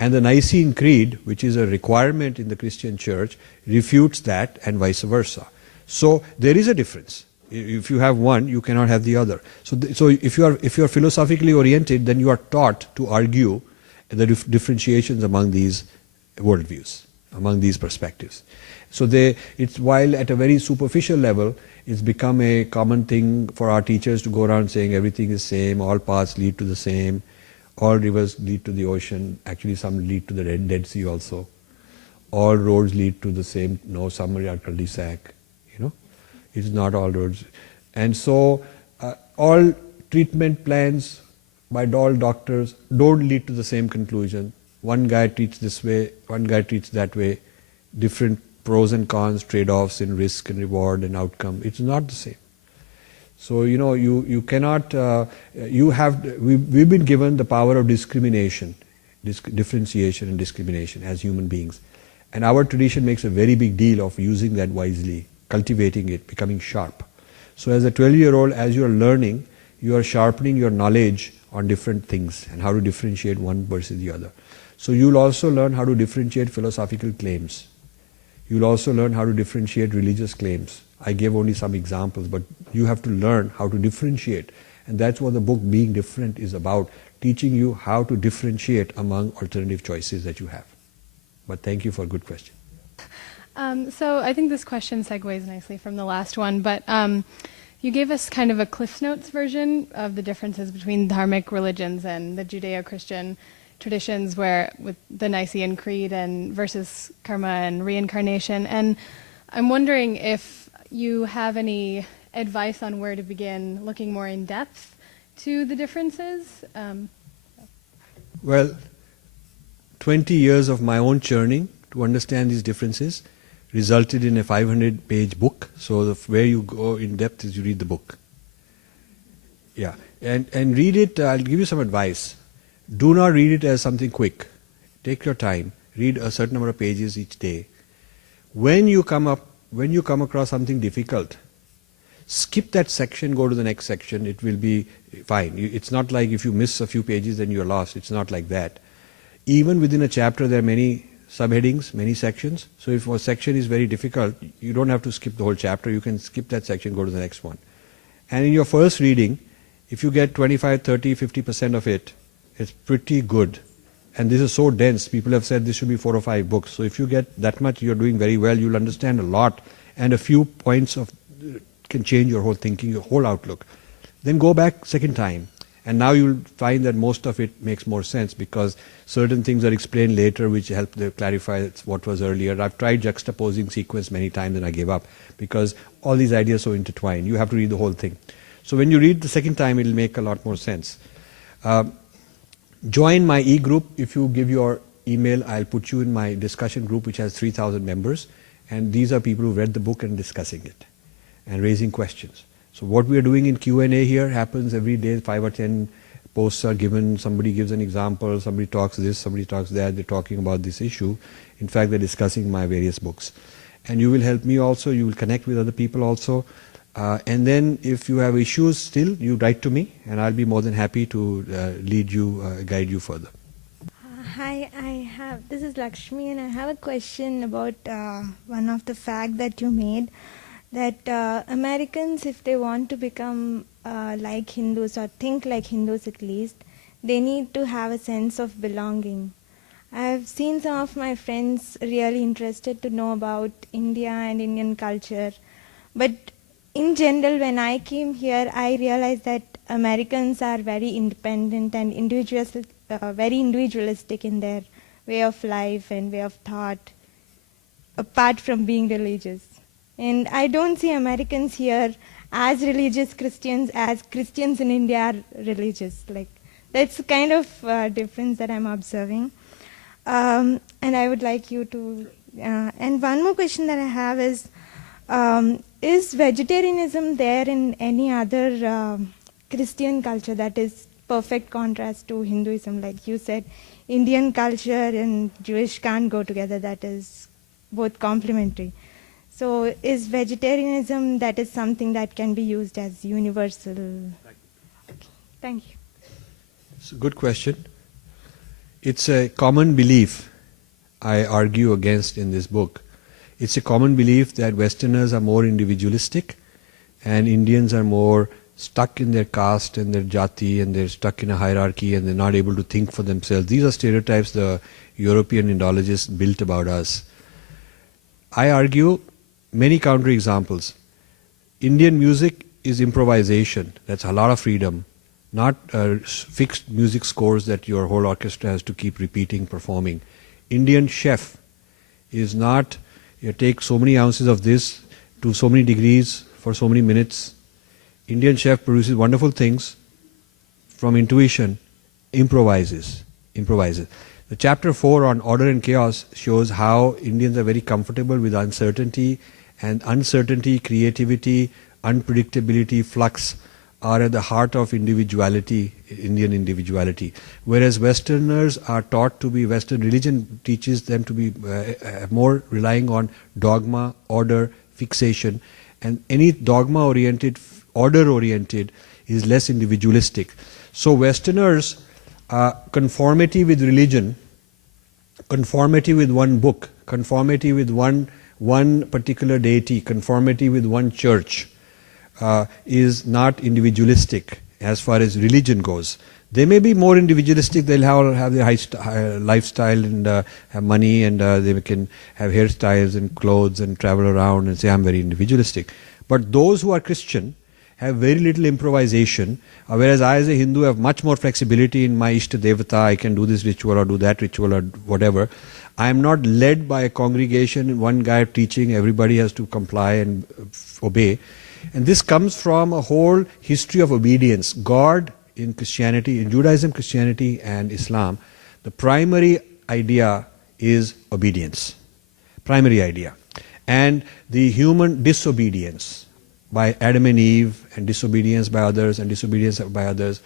And the Nicene Creed, which is a requirement in the Christian church, refutes that, and vice versa. So there is a difference. If you have one, you cannot have the other. So if you are philosophically oriented, then you are taught to argue the differentiations among these worldviews, among these perspectives. So it's while at a very superficial level, it's become a common thing for our teachers to go around saying everything is same, all paths lead to the same, all rivers lead to the ocean. Actually, some lead to the Dead Sea also. All roads lead to the same. No, some are cul-de-sac. It's not all roads. And so all treatment plans by all doctors don't lead to the same conclusion. One guy treats this way, one guy treats that way. Different pros and cons, trade-offs in risk and reward and outcome. It's not the same. So you cannot. We've been given the power of discrimination, differentiation and discrimination as human beings, and our tradition makes a very big deal of using that wisely, cultivating it, becoming sharp. So as a 12-year-old, as you are learning, you are sharpening your knowledge on different things and how to differentiate one versus the other. So you'll also learn how to differentiate philosophical claims. You'll also learn how to differentiate religious claims. I gave only some examples, but you have to learn how to differentiate. And that's what the book Being Different is about, teaching you how to differentiate among alternative choices that you have. But thank you for a good question. So I think this question segues nicely from the last one, but you gave us kind of a Cliff Notes version of the differences between dharmic religions and the Judeo-Christian traditions, where with the Nicene Creed and versus karma and reincarnation. And I'm wondering if you have any advice on where to begin looking more in depth to the differences. Well, 20 years of my own churning to understand these differences resulted in a 500-page book. So where you go in depth is you read the book. Yeah, and read it. I'll give you some advice. Do not read it as something quick. Take your time. Read a certain number of pages each day. When you come across something difficult, skip that section, go to the next section. It will be fine. It's not like if you miss a few pages then you're lost. It's not like that. Even within a chapter there are many subheadings, many sections. So if a section is very difficult, you don't have to skip the whole chapter. You can skip that section, go to the next one. And in your first reading, if you get 25, 30, 50% of it, it's pretty good. And this is so dense. People have said this should be 4 or 5 books. So if you get that much, you're doing very well. You'll understand a lot. And a few points can change your whole thinking, your whole outlook. Then go back second time. And now you'll find that most of it makes more sense because certain things are explained later which help to clarify what was earlier. I've tried juxtaposing sequence many times and I gave up because all these ideas are so intertwined. You have to read the whole thing. So when you read the second time, it'll make a lot more sense. Join my e-group. If you give your email, I'll put you in my discussion group which has 3,000 members. And these are people who've read the book and discussing it and raising questions. So what we are doing in Q&A here happens every day. 5 or 10 posts are given. Somebody gives an example. Somebody talks this. Somebody talks that. They're talking about this issue. In fact, they're discussing my various books. And you will help me also. You will connect with other people also. And then if you have issues still, you write to me. And I'll be more than happy to lead you, guide you further. Hi, this is Lakshmi and I have a question about one of the facts that you made. That Americans, if they want to become like Hindus or think like Hindus at least, they need to have a sense of belonging. I've seen some of my friends really interested to know about India and Indian culture. But in general, when I came here, I realized that Americans are very independent and very individualistic in their way of life and way of thought, apart from being religious. And I don't see Americans here as religious Christians as Christians in India are religious. Like that's the kind of difference that I'm observing. And I would like you to... and one more question that I have is vegetarianism there in any other Christian culture that is perfect contrast to Hinduism? Like you said, Indian culture and Jewish can't go together. That is both complementary. So is vegetarianism, that is something that can be used as universal? Okay, thank you. It's a good question. It's a common belief I argue against in this book. It's a common belief that Westerners are more individualistic and Indians are more stuck in their caste and their jati, and they're stuck in a hierarchy and they're not able to think for themselves. These are stereotypes the European Indologists built about us. I argue many counterexamples. Indian music is improvisation. That's a lot of freedom, not fixed music scores that your whole orchestra has to keep repeating, performing. Indian chef is not, you take so many ounces of this to so many degrees for so many minutes. Indian chef produces wonderful things from intuition, improvises. The chapter 4 on order and chaos shows how Indians are very comfortable with uncertainty, and uncertainty, creativity, unpredictability, flux are at the heart of individuality, Indian individuality. Whereas Westerners are taught to be, Western religion teaches them to be more relying on dogma, order, fixation, and any dogma-oriented, order-oriented is less individualistic. So Westerners, conformity with religion, conformity with one book, conformity with one particular deity, conformity with one church, is not individualistic as far as religion goes. They may be more individualistic, they'll have their high lifestyle and have money, and they can have hairstyles and clothes and travel around and say, I'm very individualistic. But those who are Christian have very little improvisation, whereas I as a Hindu have much more flexibility in my Ishta Devata. I can do this ritual or do that ritual or whatever. I am not led by a congregation, one guy teaching, everybody has to comply and obey. And this comes from a whole history of obedience. God in Christianity, in Judaism, Christianity and Islam, the primary idea is obedience. Primary idea. And the human disobedience by Adam and Eve, and disobedience by others, and disobedience by others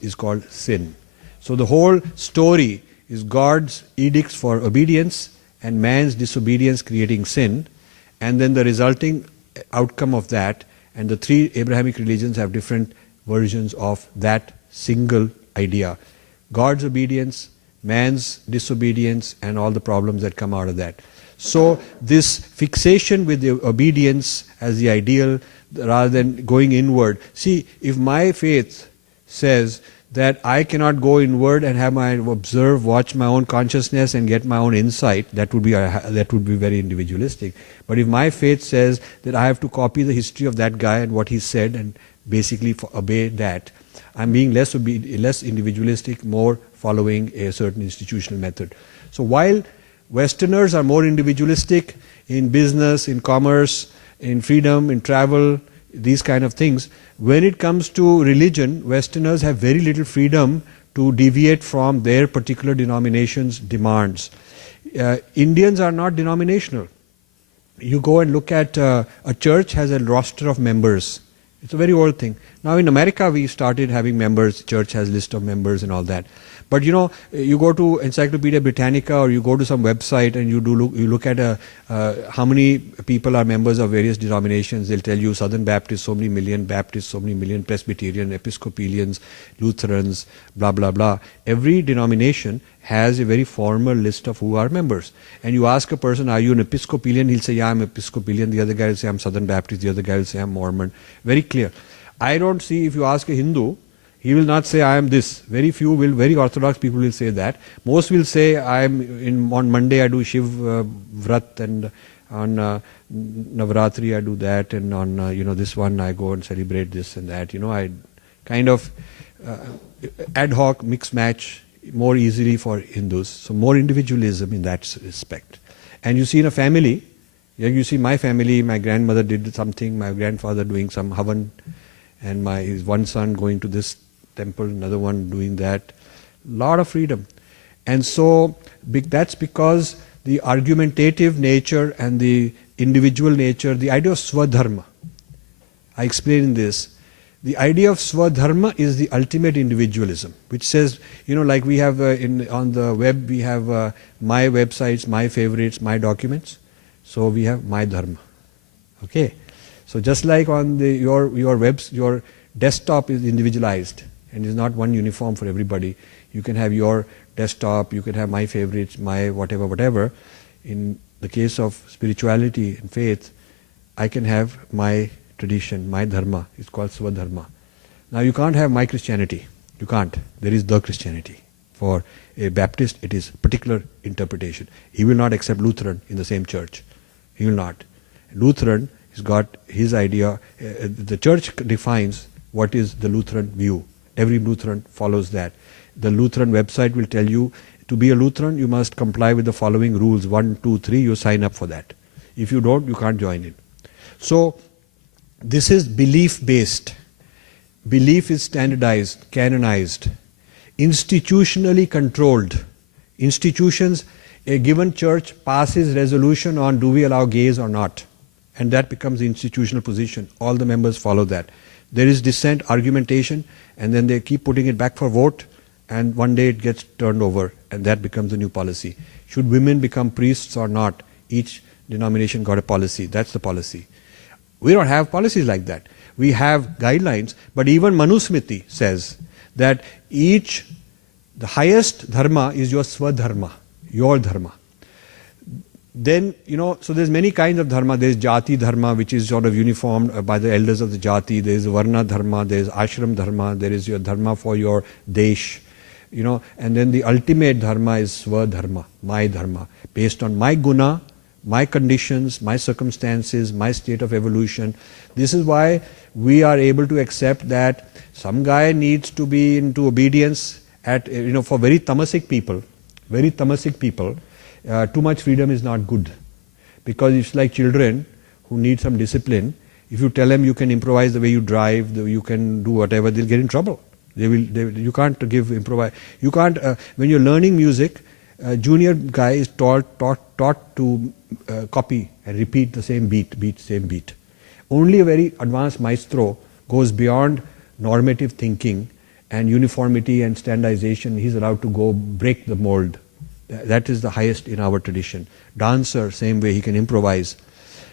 is called sin. So the whole story is God's edicts for obedience and man's disobedience creating sin, and then the resulting outcome of that, and the three Abrahamic religions have different versions of that single idea. God's obedience, man's disobedience, and all the problems that come out of that. So this fixation with the obedience as the ideal rather than going inward. See, if my faith says that I cannot go inward and have my observe, watch my own consciousness and get my own insight, that would be very individualistic. But if my faith says that I have to copy the history of that guy and what he said and basically obey that, I'm being less individualistic, more following a certain institutional method. So while Westerners are more individualistic in business, in commerce, in freedom, in travel, these kind of things, when it comes to religion, Westerners have very little freedom to deviate from their particular denomination's demands. Indians are not denominational. You go and look at a church has a roster of members. It's a very old thing. Now in America we started having members, church has list of members and all that. But you know, you go to Encyclopedia Britannica or you go to some website and you look at how many people are members of various denominations. They'll tell you Southern Baptists, so many million, Baptists, so many million, Presbyterian, Episcopalians, Lutherans, blah, blah, blah. Every denomination has a very formal list of who are members. And you ask a person, are you an Episcopalian? He'll say, yeah, I'm Episcopalian. The other guy will say, I'm Southern Baptist. The other guy will say, I'm Mormon. Very clear. I don't see, if you ask a Hindu, he will not say, I am this. Very few will, very orthodox people will say that. Most will say, on Monday I do Shiv Vrat, and on Navratri I do that, and on this one I go and celebrate this and that. I kind of ad hoc mix match more easily for Hindus. So more individualism in that respect. And you see in a family, you see my family, my grandmother did something, my grandfather doing some havan, and his one son going to this temple, another one doing that. Lot of freedom. And so that's because the argumentative nature and the individual nature, the idea of swadharma. I explain this. The idea of swadharma is the ultimate individualism, which says, like we have on the web, we have my websites, my favorites, my documents. So we have my dharma. Okay. So just like on your desktop is individualized and is not one uniform for everybody. You can have your desktop, you can have my favorites, my whatever. In the case of spirituality and faith, I can have my tradition, my dharma, is called Swadharma. Now you can't have my Christianity. You can't. There is the Christianity. For a Baptist, it is particular interpretation. He will not accept Lutheran in the same church. He will not. Lutheran has got his idea. The church defines what is the Lutheran view. Every Lutheran follows that. The Lutheran website will tell you, to be a Lutheran, you must comply with the following rules. 1, 2, 3, you sign up for that. If you don't, you can't join in. So, this is belief-based. Belief is standardized, canonized, institutionally controlled. Institutions, a given church passes resolution on do we allow gays or not. And that becomes the institutional position. All the members follow that. There is dissent, argumentation, and then they keep putting it back for vote, and one day it gets turned over, and that becomes the new policy. Should women become priests or not? Each denomination got a policy. That's the policy. We don't have policies like that. We have guidelines, but even Manusmriti says that the highest dharma is your swadharma, your dharma. Then, so there's many kinds of dharma. There's jati dharma, which is sort of uniformed by the elders of the jati. There's varna dharma, there's ashram dharma, there is your dharma for your desh, and then the ultimate dharma is swadharma, my dharma, based on my guna, my conditions, my circumstances, my state of evolution. This is why we are able to accept that some guy needs to be into obedience for very tamasic people, too much freedom is not good. Because it's like children who need some discipline. If you tell them you can improvise the way you drive, you can do whatever, they'll get in trouble. You can't improvise. You can't, when you're learning music, a junior guy is taught to copy and repeat the same beat. Only a very advanced maestro goes beyond normative thinking and uniformity and standardization. He's allowed to go break the mold. That is the highest in our tradition. Dancer, same way, he can improvise.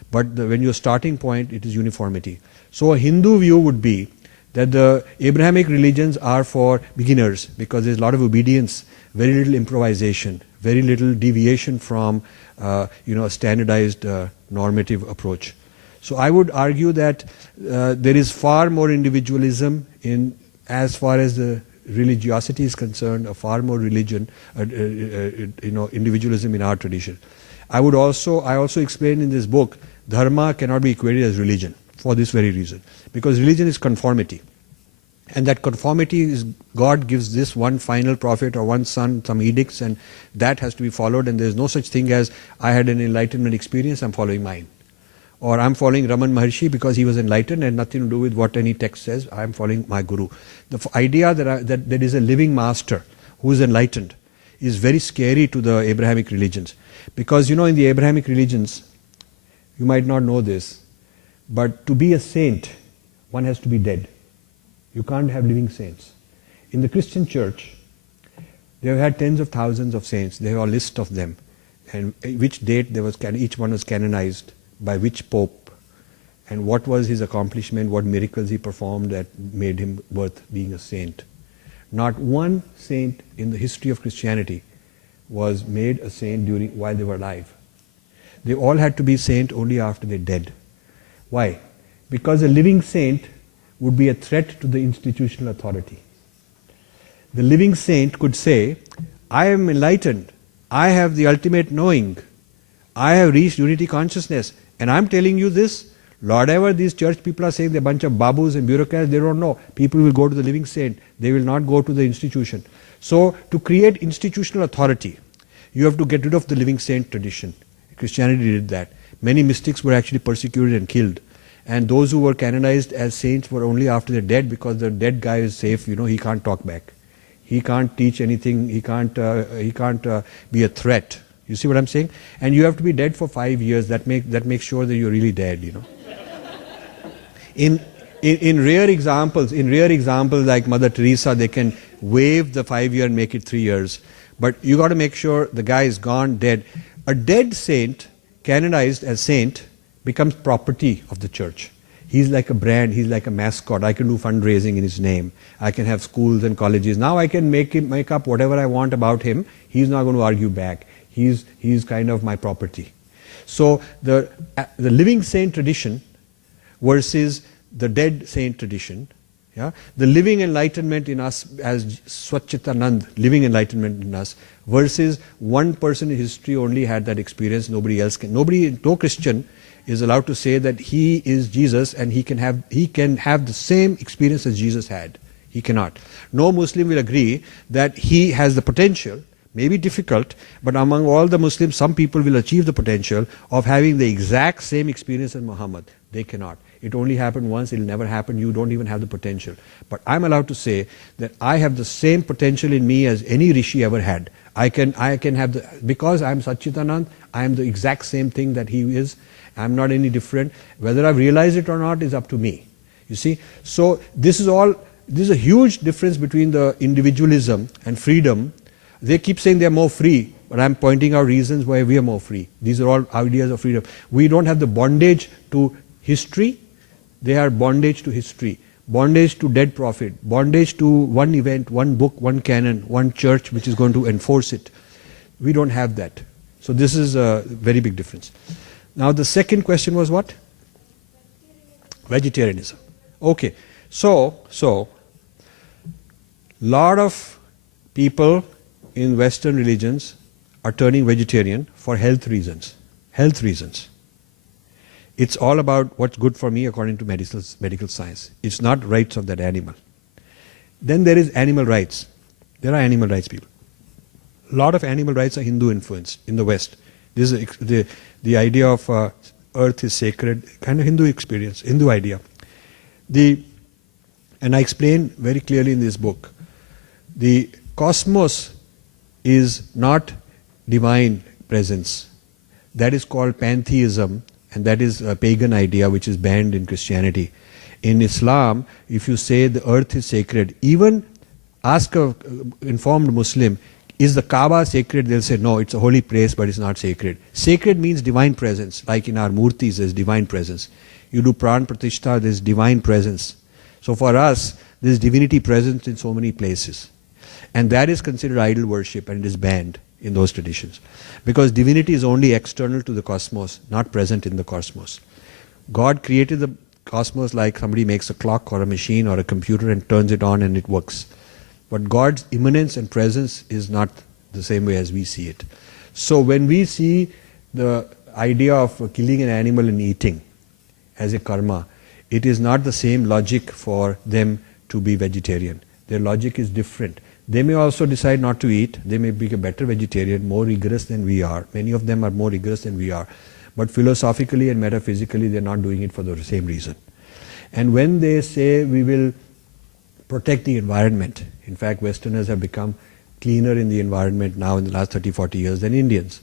But when your starting point, it is uniformity. So a Hindu view would be that the Abrahamic religions are for beginners because there's a lot of obedience, very little improvisation, very little deviation from a standardized normative approach. So I would argue that there is far more individualism in as far as the religiosity is concerned, a far more individualism in our tradition. I also explain in this book, dharma cannot be equated as religion for this very reason. Because religion is conformity. And that conformity is, God gives this one final prophet or one son some edicts, and that has to be followed, and there's no such thing as I had an enlightenment experience, I'm following mine. Or I'm following Raman Maharshi because he was enlightened and nothing to do with what any text says. I'm following my guru. The idea that there is a living master who is enlightened is very scary to the Abrahamic religions. Because in the Abrahamic religions, you might not know this, but to be a saint, one has to be dead. You can't have living saints. In the Christian church, they have had tens of thousands of saints. They have a list of them. And which date each one was canonized, by which pope, and what was his accomplishment, what miracles he performed that made him worth being a saint. Not one saint in the history of Christianity was made a saint while they were alive. They all had to be saint only after they're dead. Why? Because a living saint would be a threat to the institutional authority. The living saint could say, I am enlightened, I have the ultimate knowing, I have reached unity consciousness, and I'm telling you this, whatever these church people are saying, they're a bunch of babus and bureaucrats, they don't know. People will go to the living saint, they will not go to the institution. So, to create institutional authority, you have to get rid of the living saint tradition. Christianity did that. Many mystics were actually persecuted and killed. And those who were canonized as saints were only after they're dead, because the dead guy is safe, he can't talk back. He can't teach anything, he can't be a threat. You see what I'm saying? And you have to be dead for 5 years. That makes sure that you're really dead, In rare examples like Mother Teresa, they can waive the 5 year and make it 3 years. But you got to make sure the guy is gone, dead. A dead saint, canonized as saint, becomes property of the church. He's like a brand, he's like a mascot. I can do fundraising in his name. I can have schools and colleges. Now I can make up whatever I want about him. He's not going to argue back. He's kind of my property. So the living saint tradition versus the dead saint tradition. Yeah? The living enlightenment in us as Swachchitanand, living enlightenment in us, versus one person in history only had that experience, nobody else can. No Christian is allowed to say that he is Jesus and he can have the same experience as Jesus had. He cannot. No Muslim will agree that he has the potential, maybe difficult, but among all the Muslims, some people will achieve the potential of having the exact same experience as Muhammad. They cannot. It only happened once, it will never happen, you don't even have the potential. But I'm allowed to say that I have the same potential in me as any Rishi ever had. I can have because I'm Satchitanand, I am the exact same thing that he is. I'm not any different. Whether I've realized it or not is up to me. You see? So this is a huge difference between the individualism and freedom. They keep saying they're more free, but I'm pointing out reasons why we are more free. These are all ideas of freedom. We don't have the bondage to history. They are bondage to history, bondage to dead prophet, bondage to one event, one book, one canon, one church which is going to enforce it. We don't have that. So this is a very big difference. Now the second question was what? Vegetarianism. Okay. So lot of people in Western religions are turning vegetarian for health reasons. Health reasons. It's all about what's good for me according to medical science. It's not rights of that animal. Then there is animal rights. There are animal rights people. A lot of animal rights are Hindu influenced in the West. This is the idea of earth is sacred, kind of Hindu experience, Hindu idea. And I explain very clearly in this book, the cosmos is not divine presence. That is called pantheism, and that is a pagan idea which is banned in Christianity. In Islam, if you say the earth is sacred, even ask an informed Muslim, is the Kaaba sacred? They'll say, no, it's a holy place, but it's not sacred. Sacred means divine presence, like in our murtis, there's divine presence. You do pran pratishta, there's divine presence. So for us, there's divinity present in so many places. And that is considered idol worship, and it is banned in those traditions. Because divinity is only external to the cosmos, not present in the cosmos. God created the cosmos like somebody makes a clock or a machine or a computer and turns it on and it works. But God's immanence and presence is not the same way as we see it. So when we see the idea of killing an animal and eating as a karma, it is not the same logic for them to be vegetarian. Their logic is different. They may also decide not to eat. They may be a better vegetarian, more rigorous than we are. Many of them are more rigorous than we are. But philosophically and metaphysically, they're not doing it for the same reason. And when they say we will protect the environment, in fact, Westerners have become cleaner in the environment now in the last 30, 40 years than Indians.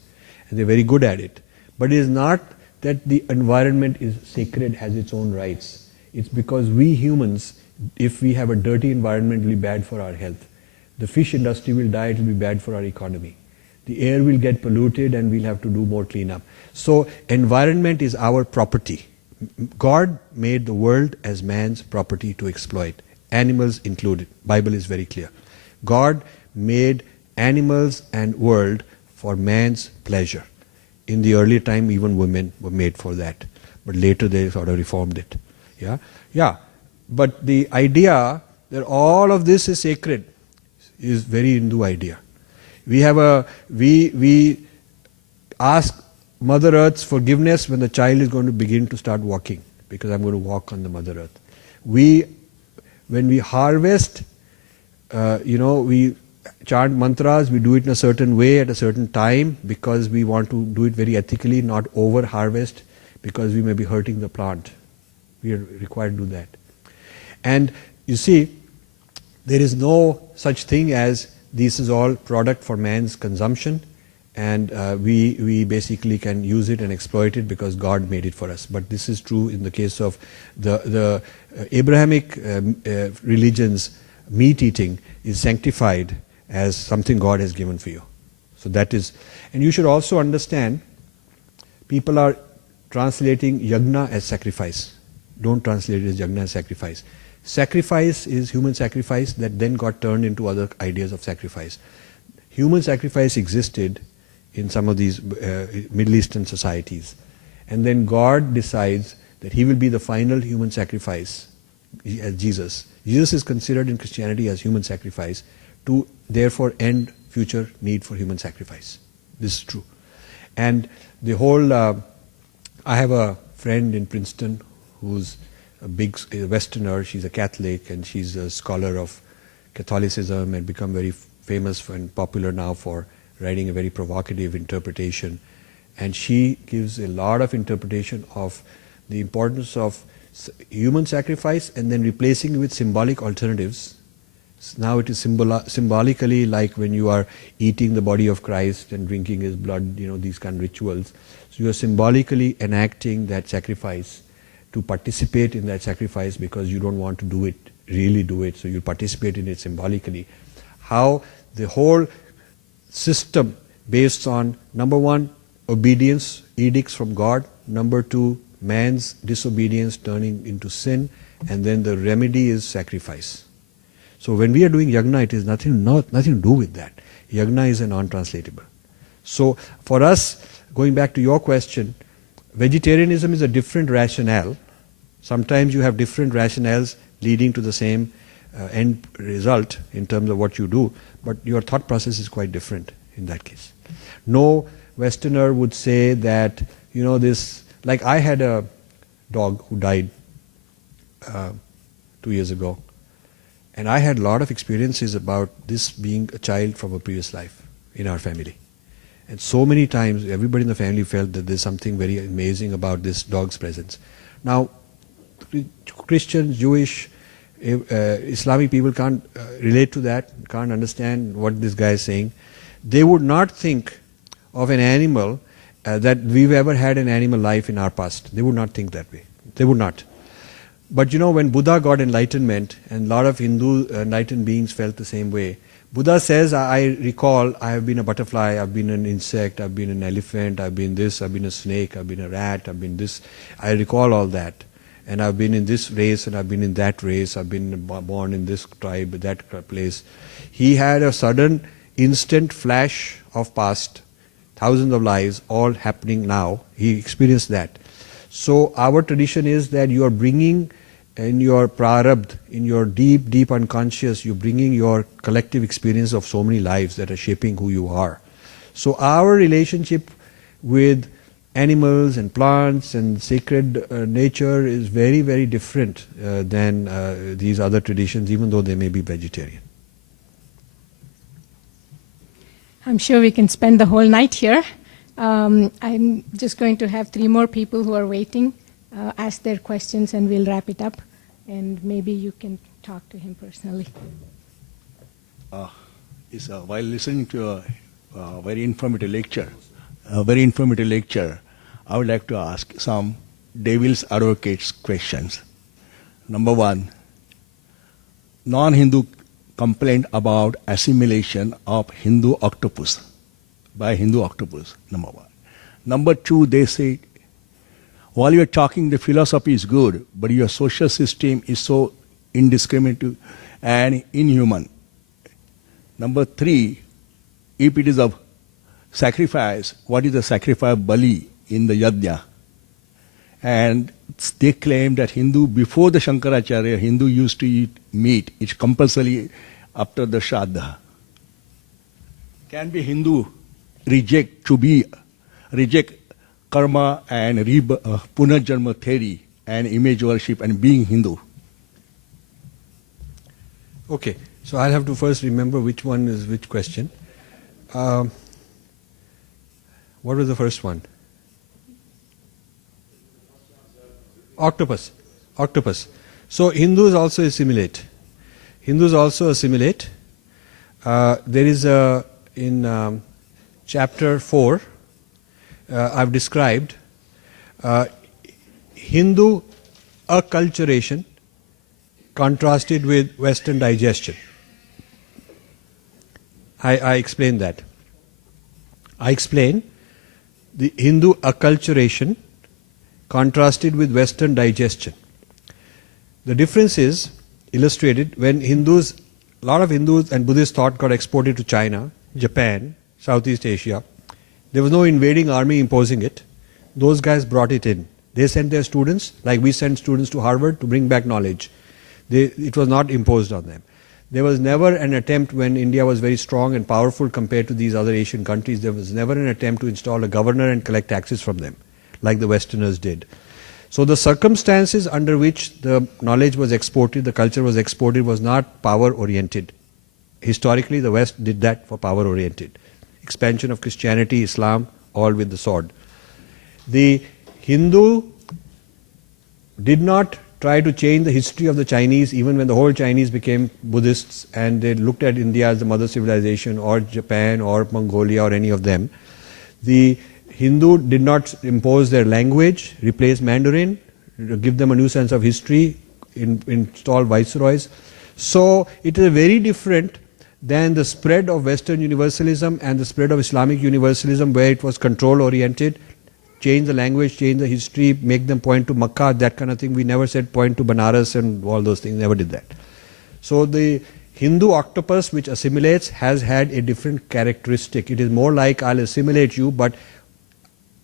And they're very good at it. But it is not that the environment is sacred, has its own rights. It's because we humans, if we have a dirty environment, it will be bad for our health. The fish industry will die, it will be bad for our economy. The air will get polluted and we'll have to do more cleanup. So environment is our property. God made the world as man's property to exploit. Animals included. Bible is very clear. God made animals and world for man's pleasure. In the early time, even women were made for that. But later they sort of reformed it. Yeah. But the idea that all of this is sacred is very Hindu idea. We ask Mother Earth's forgiveness when the child is going to begin to start walking, because I'm going to walk on the Mother Earth. When we harvest, we chant mantras, we do it in a certain way at a certain time because we want to do it very ethically, not over harvest, because we may be hurting the plant. We are required to do that. And you see, there is no such thing as this is all product for man's consumption, and we basically can use it and exploit it because God made it for us. But this is true in the case of the Abrahamic religions. Meat eating is sanctified as something God has given for you. So that is, and you should also understand, people are translating yajna as sacrifice. Don't translate it as yajna as sacrifice. Sacrifice is human sacrifice that then got turned into other ideas of sacrifice. Human sacrifice existed in some of these Middle Eastern societies. And then God decides that he will be the final human sacrifice as Jesus. Jesus is considered in Christianity as human sacrifice to therefore end future need for human sacrifice. This is true. And the whole, I have a friend in Princeton who's a big Westerner. She's a Catholic and she's a scholar of Catholicism and become very famous and popular now for writing a very provocative interpretation. And she gives a lot of interpretation of the importance of human sacrifice and then replacing it with symbolic alternatives. Now it is symbolically like when you are eating the body of Christ and drinking his blood, these kind of rituals. So you are symbolically enacting that sacrifice to participate in that sacrifice because you don't want to really do it, so you participate in it symbolically. How the whole system based on, number one, obedience, edicts from God, number two, man's disobedience turning into sin, and then the remedy is sacrifice. So when we are doing yagna, it is nothing to do with that. Yagna is a non-translatable. So for us, going back to your question, vegetarianism is a different rationale. Sometimes you have different rationales leading to the same end result in terms of what you do, but your thought process is quite different in that case. No Westerner would say that, this, like I had a dog who died 2 years ago, and I had a lot of experiences about this being a child from a previous life in our family. And so many times everybody in the family felt that there's something very amazing about this dog's presence. Now, Christians, Jewish, Islamic people can't relate to that, can't understand what this guy is saying. They would not think of an animal that we've ever had an animal life in our past. They would not think that way. They would not. But when Buddha got enlightenment, and a lot of Hindu enlightened beings felt the same way, Buddha says, I recall, I have been a butterfly, I've been an insect, I've been an elephant, I've been this, I've been a snake, I've been a rat, I've been this. I recall all that. And I've been in this race, and I've been in that race, I've been born in this tribe, that place. He had a sudden, instant flash of past, thousands of lives, all happening now. He experienced that. So our tradition is that you are bringing in your prarabdha, in your deep, deep unconscious, you're bringing your collective experience of so many lives that are shaping who you are. So our relationship with animals and plants and sacred nature is very, very different than these other traditions, even though they may be vegetarian. I'm sure we can spend the whole night here. I'm just going to have 3 more people who are waiting ask their questions, and we'll wrap it up. And maybe you can talk to him personally. While listening to a very informative lecture, I would like to ask some devil's advocates questions. Number 1, non-Hindu complained about assimilation of Hindu octopus, by Hindu octopus, number 1. Number 2, they say, while you are talking, the philosophy is good, but your social system is so indiscriminate and inhuman. Number 3, if it is of sacrifice, what is the sacrifice of Bali in the Yajna? And they claim that before the Shankaracharya, Hindu used to eat meat. It's compulsory after the Shraddha. Can be Hindu reject karma and punarjanma theory and image worship and being Hindu? Okay, so I'll have to first remember which one is which question. What was the first one? Octopus. So Hindus also assimilate. There is in chapter 4, I've described Hindu acculturation contrasted with Western digestion. I explain that. I explain the Hindu acculturation contrasted with Western digestion. The difference is illustrated when a lot of Hindus and Buddhist thought got exported to China, Japan, Southeast Asia. There was no invading army imposing it. Those guys brought it in. They sent their students, like we send students to Harvard to bring back knowledge. It was not imposed on them. There was never an attempt, when India was very strong and powerful compared to these other Asian countries, there was never an attempt to install a governor and collect taxes from them, like the Westerners did. So the circumstances under which the knowledge was exported, the culture was exported, was not power-oriented. Historically, the West did that for power-oriented. Expansion of Christianity, Islam, all with the sword. The Hindu did not try to change the history of the Chinese, even when the whole Chinese became Buddhists and they looked at India as the mother civilization, or Japan or Mongolia or any of them. The Hindu did not impose their language, replace Mandarin, give them a new sense of history, install viceroys. So it is very different than the spread of Western universalism and the spread of Islamic universalism, where it was control oriented, change the language, change the history, make them point to Makkah, that kind of thing. We never said point to Banaras and all those things, never did that. So the Hindu octopus which assimilates has had a different characteristic. It is more like, I'll assimilate you, but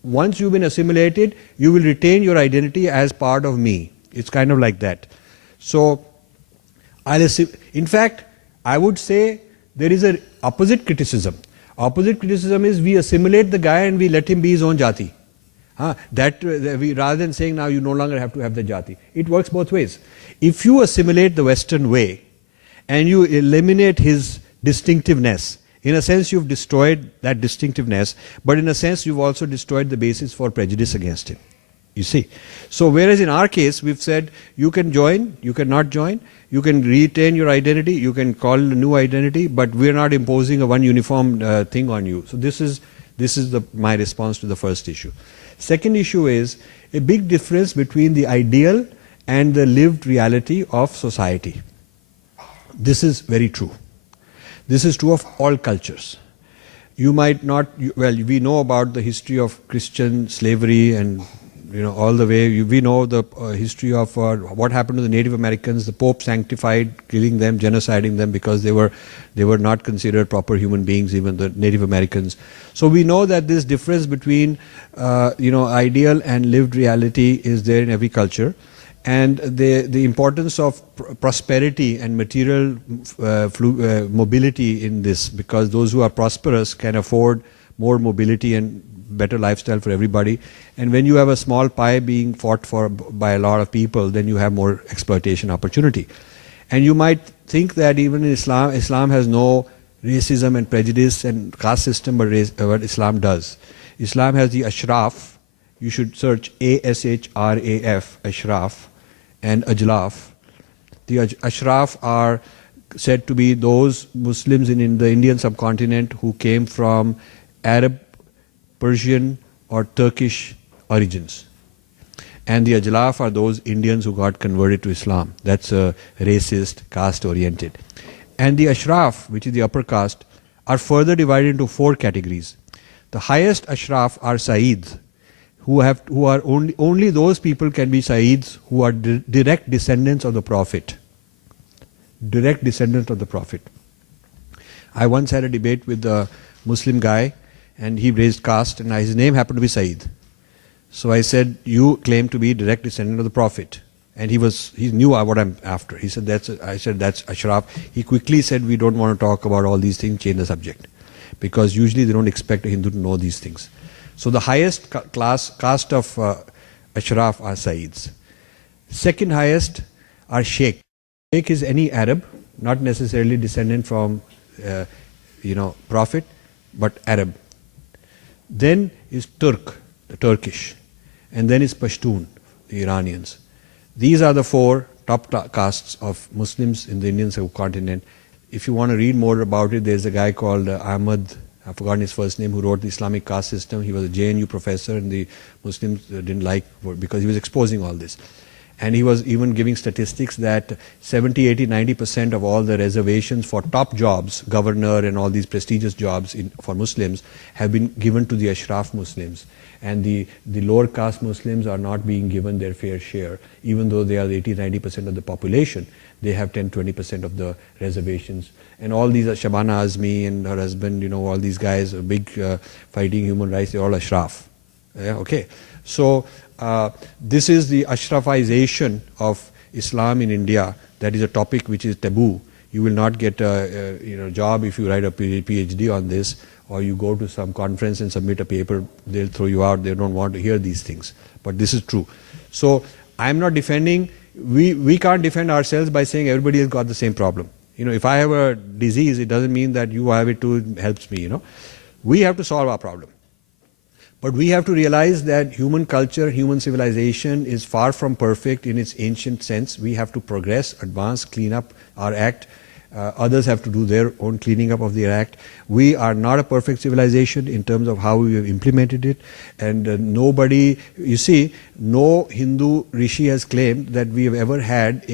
once you've been assimilated, you will retain your identity as part of me. It's kind of like that. So, in fact, I would say there is an opposite criticism. Opposite criticism is we assimilate the guy and we let him be his own jati. Rather than saying now you no longer have to have the jati. It works both ways. If you assimilate the Western way and you eliminate his distinctiveness, in a sense you've destroyed that distinctiveness, but in a sense you've also destroyed the basis for prejudice against him. You see. So whereas in our case we've said you can join, you can not join, you can retain your identity, you can call a new identity, but we're not imposing a one uniform thing on you. So this is my response to the first issue. Second issue is a big difference between the ideal and the lived reality of society. This is very true. This is true of all cultures. You might not, we know about the history of Christian slavery and all the way. We know the history of what happened to the Native Americans. The Pope sanctified killing them, genociding them because they were not considered proper human beings, even the Native Americans. So we know that this difference between ideal and lived reality is there in every culture. And the importance of prosperity and material mobility in this, because those who are prosperous can afford more mobility and better lifestyle for everybody. And when you have a small pie being fought for by a lot of people, then you have more exploitation opportunity. And you might think that even in Islam has no racism and prejudice and caste system, but Islam does. Islam has the Ashraf. You should search Ashraf, Ashraf, and Ajlaf. The Ashraf are said to be those Muslims in the Indian subcontinent who came from Arab, Persian or Turkish origins. And the Ajlaf are those Indians who got converted to Islam. That's racist, caste oriented. And the Ashraf, which is the upper caste, are further divided into 4 categories. The highest Ashraf are Saids, who are only those people can be Saids who are direct descendants of the Prophet. Direct descendant of the Prophet. I once had a debate with a Muslim guy, and he raised caste, and his name happened to be Said. So I said, you claim to be direct descendant of the Prophet. And he knew what I'm after. He said, I said, that's Ashraf. He quickly said, we don't want to talk about all these things, change the subject. Because usually they don't expect a Hindu to know these things. So the highest caste of Ashraf are Saids. Second highest are Sheikh. Sheikh is any Arab, not necessarily descendant from Prophet, but Arab. Then is Turk, the Turkish. And then is Pashtun, the Iranians. These are the 4 top castes of Muslims in the Indian subcontinent. If you want to read more about it, there's a guy called Ahmad, I've forgotten his first name, who wrote the Islamic caste system. He was a JNU professor, and the Muslims didn't like, because he was exposing all this. And he was even giving statistics that 70, 80, 90% of all the reservations for top jobs, governor and all these prestigious jobs for Muslims, have been given to the Ashraf Muslims. And the lower caste Muslims are not being given their fair share, even though they are 80, 90% of the population. They have 10, 20% of the reservations. And all these are Shabana Azmi and her husband, all these guys, big fighting human rights, they're all Ashraf. Yeah, okay. So this is the Ashrafization of Islam in India. That is a topic which is taboo. You will not get a job if you write a PhD on this, or you go to some conference and submit a paper, they'll throw you out. They don't want to hear these things. But this is true. So I'm not defending, we can't defend ourselves by saying everybody has got the same problem. If I have a disease, it doesn't mean that you have it too, it helps me, We have to solve our problem. But we have to realize that human culture, human civilization is far from perfect in its ancient sense. We have to progress, advance, clean up our act. Others have to do their own cleaning up of their act. We are not a perfect civilization in terms of how we have implemented it. And nobody, no Hindu rishi has claimed that we have ever had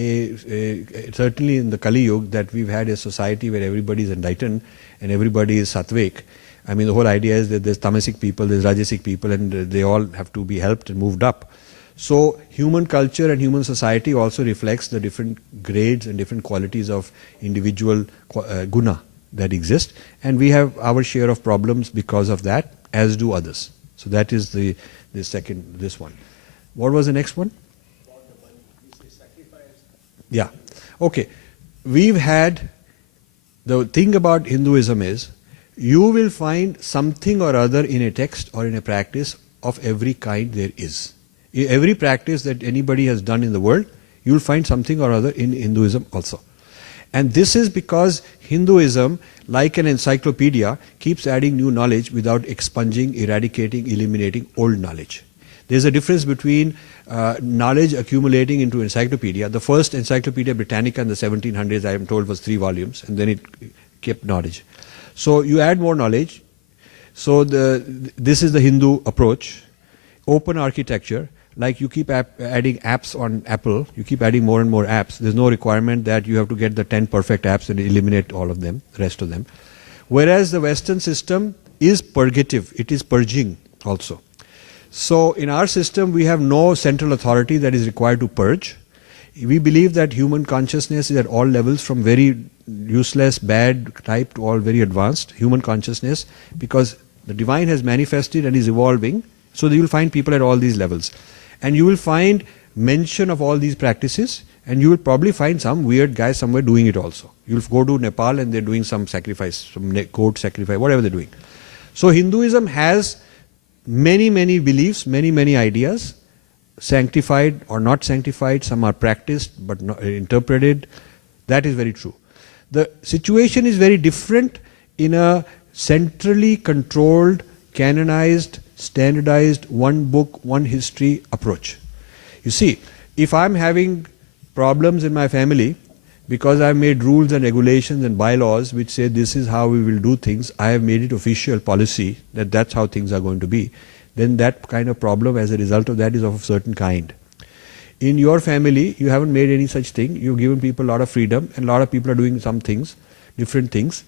certainly in the Kali Yuga, that we've had a society where everybody is enlightened and everybody is sattvic. I mean, the whole idea is that there's tamasic people, there's rajasic people, and they all have to be helped and moved up. So human culture and human society also reflects the different grades and different qualities of individual guna that exist. And we have our share of problems because of that, as do others. So that is this one. What was the next one? Yeah. Okay. We've had, the thing about Hinduism is, you will find something or other in a text or in a practice of every kind there is. Every practice that anybody has done in the world, you will find something or other in Hinduism also. And this is because Hinduism, like an encyclopedia, keeps adding new knowledge without expunging, eradicating, eliminating old knowledge. There's a difference between knowledge accumulating into encyclopedia. The first Encyclopedia Britannica in the 1700s, I am told, was 3 volumes, and then it kept knowledge. So you add more knowledge. So this is the Hindu approach. Open architecture, like you keep adding apps on Apple, you keep adding more and more apps. There's no requirement that you have to get the 10 perfect apps and eliminate all of them, the rest of them. Whereas the Western system is purgative, it is purging also. So in our system, we have no central authority that is required to purge. We believe that human consciousness is at all levels, from very useless, bad type to all very advanced human consciousness, because the divine has manifested and is evolving. So you will find people at all these levels. And you will find mention of all these practices, and you will probably find some weird guy somewhere doing it also. You'll go to Nepal and they're doing some sacrifice, some goat sacrifice, whatever they're doing. So Hinduism has many, many beliefs, many, many ideas, sanctified or not sanctified. Some are practiced but not interpreted. That is very true. The situation is very different in a centrally controlled, canonized, standardized, one book, one history approach. You see, if I'm having problems in my family because I've made rules and regulations and bylaws which say this is how we will do things, I have made it official policy that that's how things are going to be, then that kind of problem as a result of that is of a certain kind. In your family, you haven't made any such thing. You've given people a lot of freedom, and a lot of people are doing some things, different things,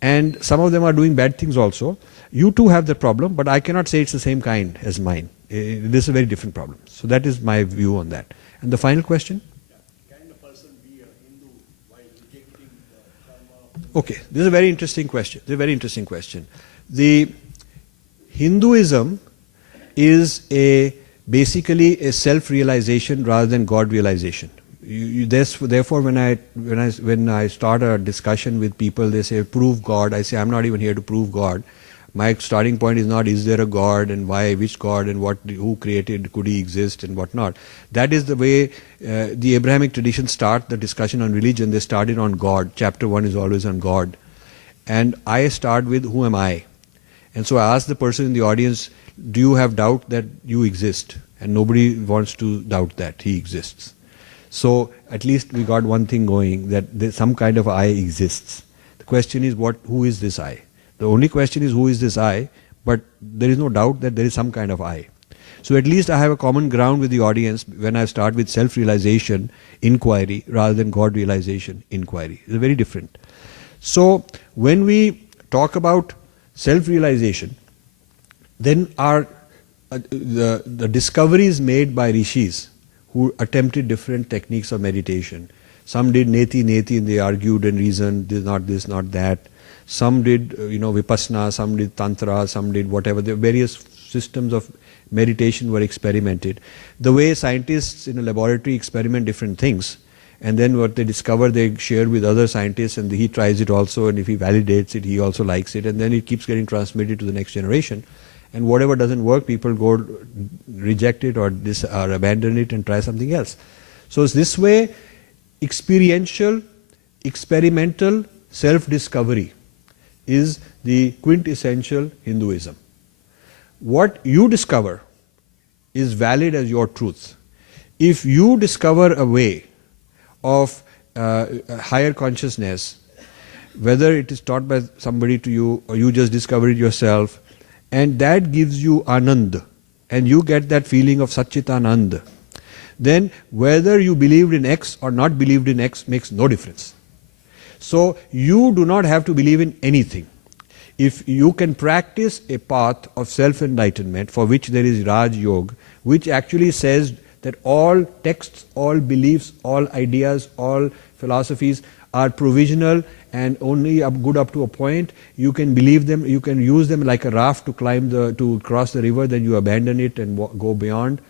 and some of them are doing bad things also. You too have the problem, but I cannot say it's the same kind as mine. This is a very different problem. So that is my view on that. And the final question? Can a person be a Hindu while rejecting the karma? Okay, this is a very interesting question. This is a very interesting question. The Hinduism is basically a self-realization rather than God-realization. Therefore, when I start a discussion with people, they say, prove God. I say, I'm not even here to prove God. My starting point is not, is there a God, and why, which God, and who created, could he exist, and what not. That is the way the Abrahamic traditions start the discussion on religion. They started on God. Chapter 1 is always on God. And I start with, who am I? And so I ask the person in the audience, do you have doubt that you exist? And nobody wants to doubt that he exists. So at least we got one thing going, that some kind of I exists. The question is, who is this I? The only question is, who is this I? But there is no doubt that there is some kind of I. So at least I have a common ground with the audience when I start with self-realization, inquiry, rather than God-realization, inquiry. It's very different. So when we talk about self-realization, then the discoveries made by rishis who attempted different techniques of meditation. Some did neti, and they argued and reasoned, this, not that. Some did, vipassana, some did tantra, some did whatever. There are various systems of meditation were experimented. The way scientists in a laboratory experiment different things, and then what they discover they share with other scientists, and he tries it also, and if he validates it, he also likes it, and then it keeps getting transmitted to the next generation. And whatever doesn't work, people go reject it or abandon it and try something else. So it's this way, experiential, experimental self-discovery is the quintessential Hinduism. What you discover is valid as your truth. If you discover a way of higher consciousness, whether it is taught by somebody to you or you just discover it yourself, and that gives you anand, and you get that feeling of Satchitanand, then whether you believed in X or not believed in X makes no difference. So you do not have to believe in anything. If you can practice a path of self-enlightenment for which there is Raj Yoga, which actually says that all texts, all beliefs, all ideas, all philosophies are provisional and only good up to a point, you can believe them, you can use them like a raft to cross the river, then you abandon it and go beyond,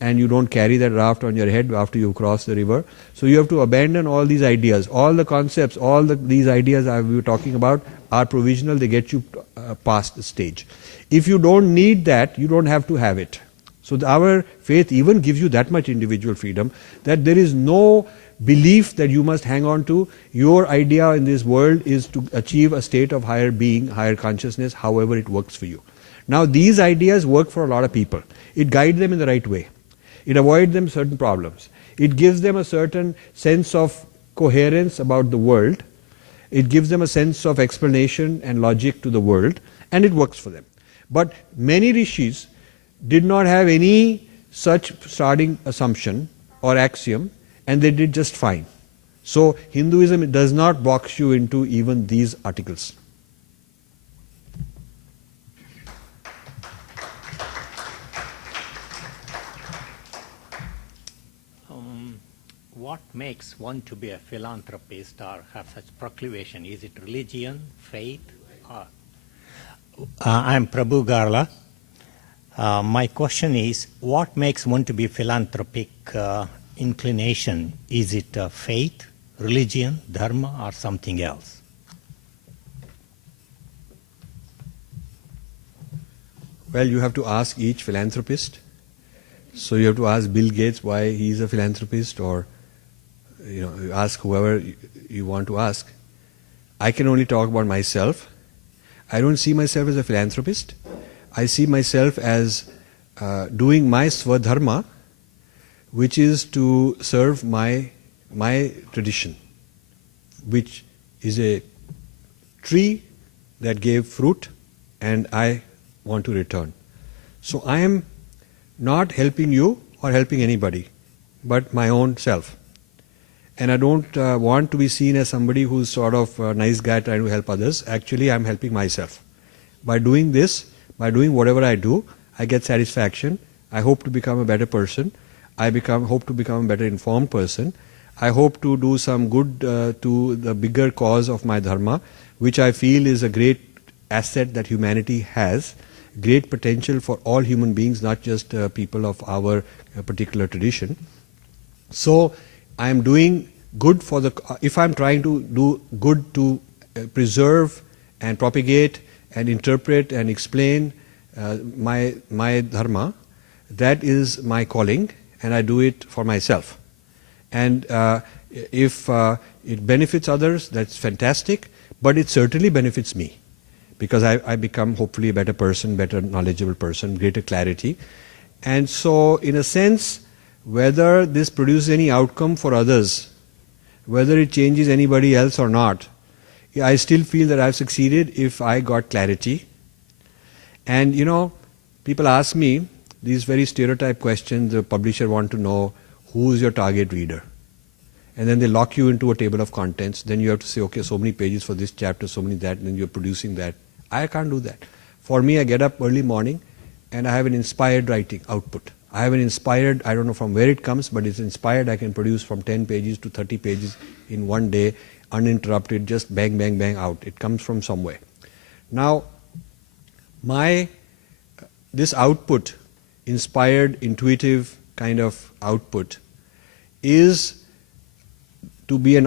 and you don't carry that raft on your head after you cross the river. So you have to abandon all these ideas, all the concepts, these ideas we were talking about are provisional, they get you past the stage. If you don't need that, you don't have to have it. So our faith even gives you that much individual freedom that there is no belief that you must hang on to. Your idea in this world is to achieve a state of higher being, higher consciousness, however it works for you. Now these ideas work for a lot of people. It guides them in the right way. It avoids them certain problems. It gives them a certain sense of coherence about the world. It gives them a sense of explanation and logic to the world, and it works for them. But many rishis did not have any such starting assumption or axiom, and they did just fine. So Hinduism does not box you into even these articles. What makes one to be a philanthropist or have such proclivation? Is it religion, faith, or? I'm Prabhu Garla. My question is, what makes one to be philanthropic inclination? Is it faith, religion, dharma, or something else? Well, you have to ask each philanthropist. So you have to ask Bill Gates why he's a philanthropist, or you ask whoever you want to ask. I can only talk about myself. I don't see myself as a philanthropist. I see myself as doing my swadharma, which is to serve my tradition, which is a tree that gave fruit, and I want to return. So I am not helping you or helping anybody, but my own self. And I don't want to be seen as somebody who's sort of a nice guy trying to help others. Actually, I'm helping myself. By doing this, by doing whatever I do, I get satisfaction. I hope to become a better person. I hope to become a better informed person. I hope to do some good to the bigger cause of my dharma, which I feel is a great asset that humanity has, great potential for all human beings, not just people of our particular tradition. So I am doing good for if I'm trying to do good to preserve and propagate and interpret and explain my dharma, that is my calling, and I do it for myself. And if it benefits others, that's fantastic, but it certainly benefits me, because I become hopefully a better person, better knowledgeable person, greater clarity. And so in a sense, whether this produces any outcome for others, whether it changes anybody else or not, I still feel that I've succeeded if I got clarity. And people ask me these very stereotype questions. The publisher want to know who is your target reader. And then they lock you into a table of contents. Then you have to say, okay, so many pages for this chapter, so many that, and then you're producing that. I can't do that. For me, I get up early morning and I have an inspired writing output. I have an inspired, I don't know from where it comes, but it's inspired. I can produce from 10 pages to 30 pages in one day, uninterrupted, just bang, bang, bang out. It comes from somewhere. Now, this output inspired, intuitive kind of output is to be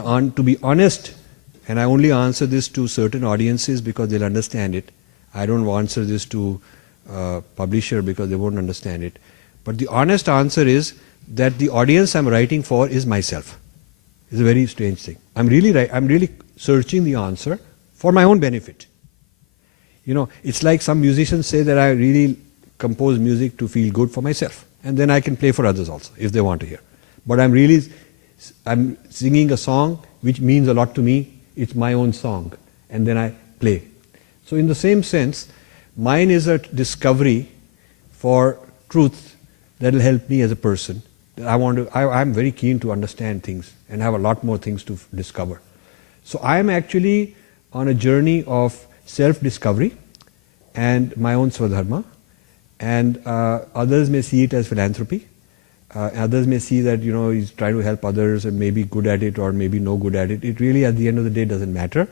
honest, and I only answer this to certain audiences because they'll understand it. I don't answer this to publisher because they won't understand it. But the honest answer is that the audience I'm writing for is myself. It's a very strange thing. I'm really searching the answer for my own benefit. You know, it's like some musicians say that I really compose music to feel good for myself, and then I can play for others also if they want to hear. But I'm singing a song which means a lot to me. It's my own song, and then I play. So in the same sense, mine is a discovery for truth that will help me as a person. I'm very keen to understand things and have a lot more things to discover. So I'm actually on a journey of self-discovery and my own swadharma, and others may see it as philanthropy. Others may see that, you know, he's trying to help others and maybe good at it or maybe no good at it. It really, at the end of the day, doesn't matter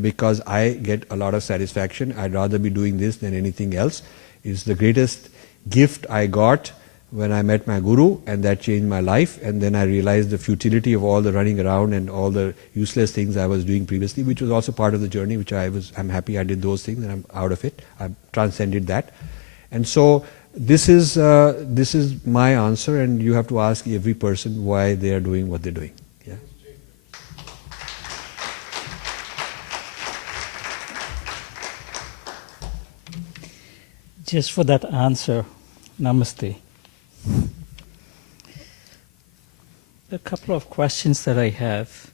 because I get a lot of satisfaction. I'd rather be doing this than anything else. It's the greatest gift I got when I met my guru, and that changed my life. And then I realized the futility of all the running around and all the useless things I was doing previously, which was also part of the journey, which I'm happy I did those things and I'm out of it. I've transcended that. And so this is my answer, and you have to ask every person why they are doing what they're doing. Yeah. Just for that answer, namaste. A couple of questions that I have,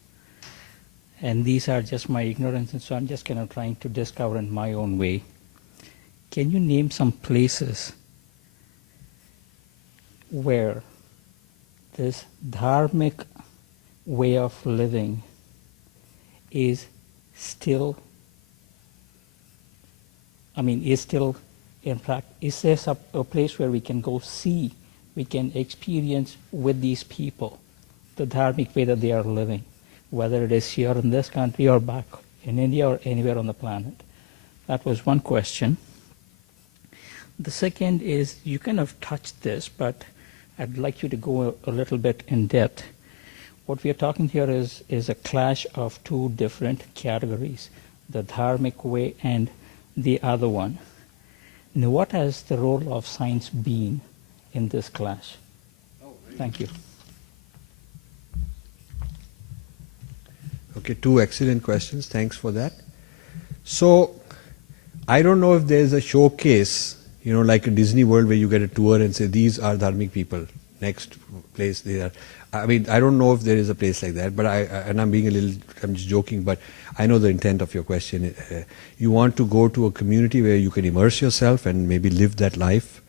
and these are just my ignorance, and so I'm just kind of trying to discover in my own way. Can you name some places where this dharmic way of living is still in fact, is there a place where we can go see, we can experience with these people the dharmic way that they are living, whether it is here in this country or back in India or anywhere on the planet? That was one question. The second is, you kind of touched this, but I'd like you to go a little bit in depth. What we are talking here is a clash of two different categories, the dharmic way and the other one. Now, what has the role of science been in this clash? Thank you. Okay, two excellent questions. Thanks for that. So, I don't know if there's a showcase, you know, like a Disney World where you get a tour and say, these are dharmic people, next place they are. I mean, I don't know if there is a place like that, but I'm just joking, but I know the intent of your question. You want to go to a community where you can immerse yourself and maybe live that life.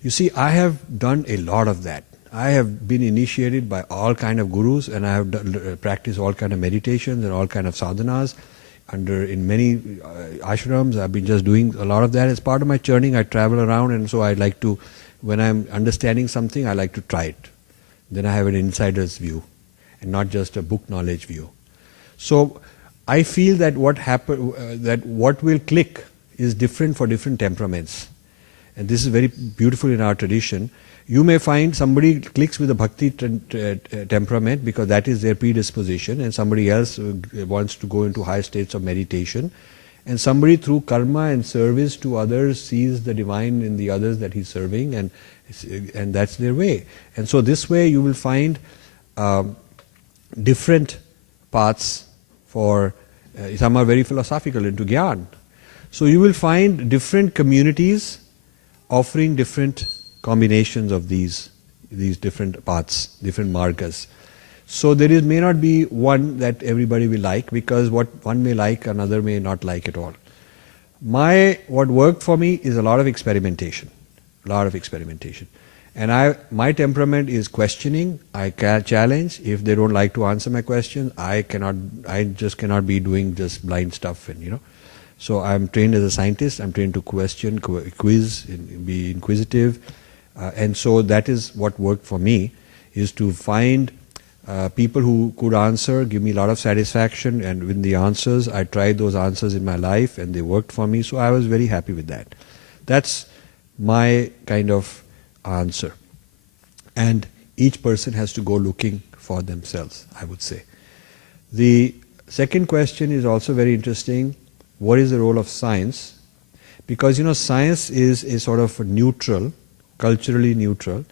You see, I have done a lot of that. I have been initiated by all kind of gurus, and I have practiced all kind of meditations and all kind of sadhanas in many ashrams. I've been just doing a lot of that. As part of my churning, I travel around, and so I like to, when I'm understanding something, I like to try it. Then I have an insider's view and not just a book knowledge view. So I feel that what will click is different for different temperaments. And this is very beautiful in our tradition. You may find somebody clicks with a bhakti temperament because that is their predisposition, and somebody else wants to go into high states of meditation, and somebody through karma and service to others sees the divine in the others that he's serving, and that's their way. And so this way you will find different paths for, some are very philosophical, into Gyan. So you will find different communities offering different combinations of these different paths, different margas. So there may not be one that everybody will like, because what one may like, another may not like at all. What worked for me is a lot of experimentation. And my temperament is questioning. I challenge. If they don't like to answer my question, I just cannot be doing just blind stuff, and So I'm trained as a scientist. I'm trained to question, quiz, be inquisitive. And so that is what worked for me, is to find people who could answer, give me a lot of satisfaction, and with the answers, I tried those answers in my life and they worked for me, so I was very happy with that. That's my kind of answer. And each person has to go looking for themselves, I would say. The second question is also very interesting. What is the role of science? Because, science is a sort of neutral, culturally neutral.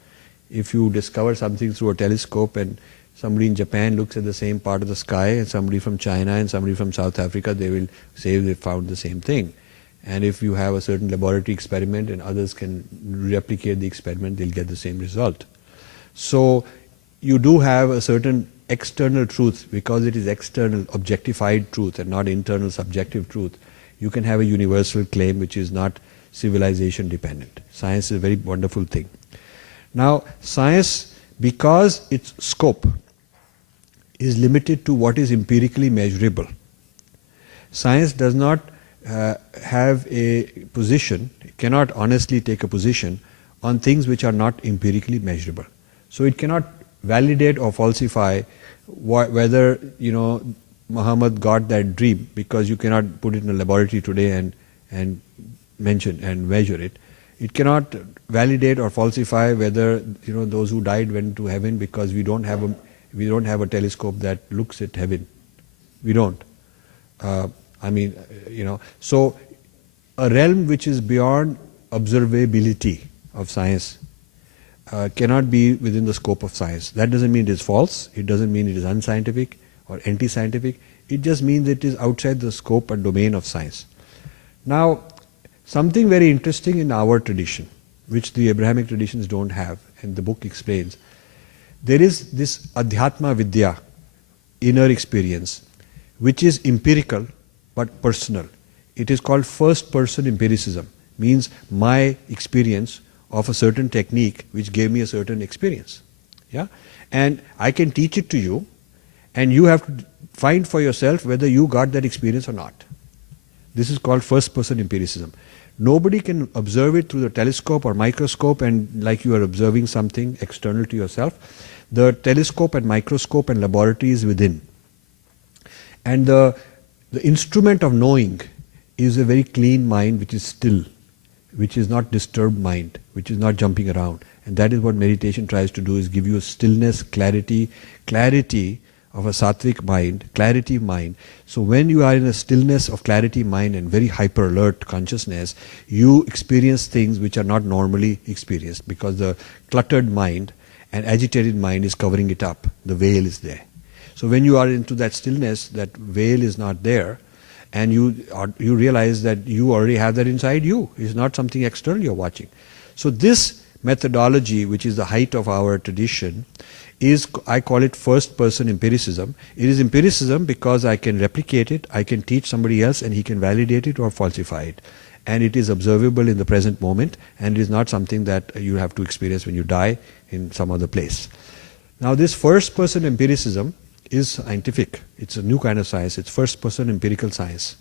If you discover something through a telescope and somebody in Japan looks at the same part of the sky and somebody from China and somebody from South Africa, they will say they found the same thing. And if you have a certain laboratory experiment and others can replicate the experiment, they'll get the same result. So you do have a certain external truth, because it is external, objectified truth and not internal, subjective truth. You can have a universal claim which is not civilization dependent. Science is a very wonderful thing. Now, science, because its scope is limited to what is empirically measurable, science does not have a position, cannot honestly take a position on things which are not empirically measurable. So it cannot validate or falsify whether, Muhammad got that dream, because you cannot put it in a laboratory today and mention and measure it. It cannot validate or falsify whether, those who died went to heaven, because we don't have a telescope that looks at heaven. We don't. So a realm which is beyond observability of science cannot be within the scope of science. That doesn't mean it is false. It doesn't mean it is unscientific or anti-scientific. It just means it is outside the scope and domain of science. Now, something very interesting in our tradition, which the Abrahamic traditions don't have, and the book explains, there is this Adhyatma Vidya, inner experience, which is empirical but personal. It is called first-person empiricism, means my experience of a certain technique which gave me a certain experience. Yeah? And I can teach it to you, and you have to find for yourself whether you got that experience or not. This is called first-person empiricism. Nobody can observe it through the telescope or microscope and like you are observing something external to yourself. The telescope and microscope and laboratory is within. And the instrument of knowing is a very clean mind which is still, which is not disturbed mind, which is not jumping around. And that is what meditation tries to do, is give you a stillness, clarity of a sattvic mind, clarity of mind. So when you are in a stillness of clarity mind and very hyper alert consciousness, you experience things which are not normally experienced, because the cluttered mind and agitated mind is covering it up. The veil is there. So when you are into that stillness, that veil is not there, and you realize that you already have that inside you. It's not something external you're watching. So this methodology, which is the height of our tradition, is, I call it first-person empiricism. It is empiricism because I can replicate it, I can teach somebody else, and he can validate it or falsify it. And it is observable in the present moment, and it is not something that you have to experience when you die in some other place. Now, this first-person empiricism is scientific. It's a new kind of science. It's first-person empirical science.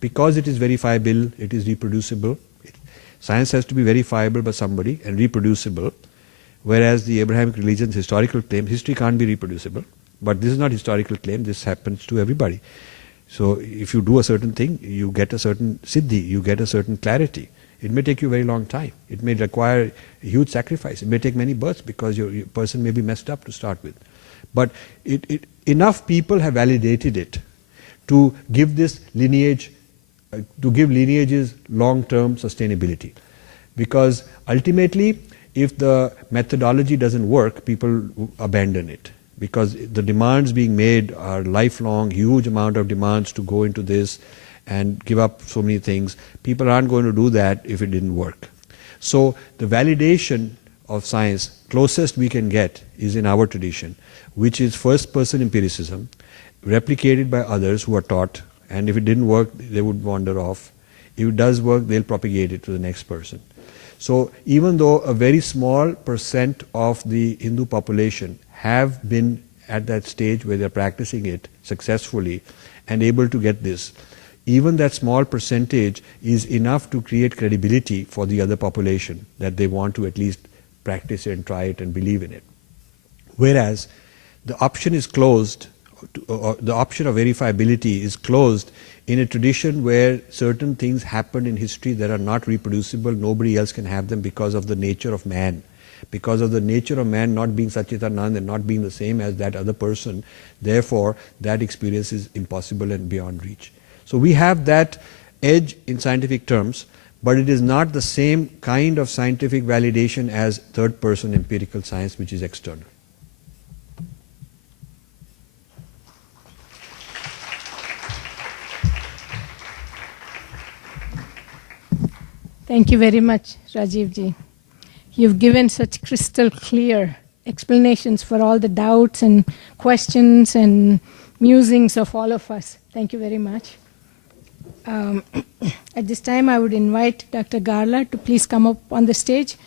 Because it is verifiable, it is reproducible. Science has to be verifiable by somebody and reproducible. Whereas the Abrahamic religion's historical claim, history can't be reproducible. But this is not historical claim, this happens to everybody. So if you do a certain thing, you get a certain siddhi, you get a certain clarity. It may take you a very long time. It may require a huge sacrifice. It may take many births because your person may be messed up to start with. But enough people have validated it to give this lineage, to give lineages long-term sustainability. Because ultimately, if the methodology doesn't work, people abandon it. Because the demands being made are lifelong, huge amount of demands to go into this and give up so many things. People aren't going to do that if it didn't work. So the validation of science, closest we can get, is in our tradition, which is first-person empiricism, replicated by others who are taught, and if it didn't work, they would wander off. If it does work, they'll propagate it to the next person. So even though a very small percent of the Hindu population have been at that stage where they're practicing it successfully and able to get this, even that small percentage is enough to create credibility for the other population that they want to at least practice it and try it and believe in it. Whereas the option is closed, or the option of verifiability is closed in a tradition where certain things happen in history that are not reproducible. Nobody else can have them because of the nature of man. because of the nature of man not being Satchitanand and not being the same as that other person. Therefore, that experience is impossible and beyond reach. So we have that edge in scientific terms, but it is not the same kind of scientific validation as third-person empirical science, which is external. Thank you very much, Rajiv ji. You've given such crystal clear explanations for all the doubts and questions and musings of all of us. Thank you very much. At this time, I would invite Dr. Garla to please come up on the stage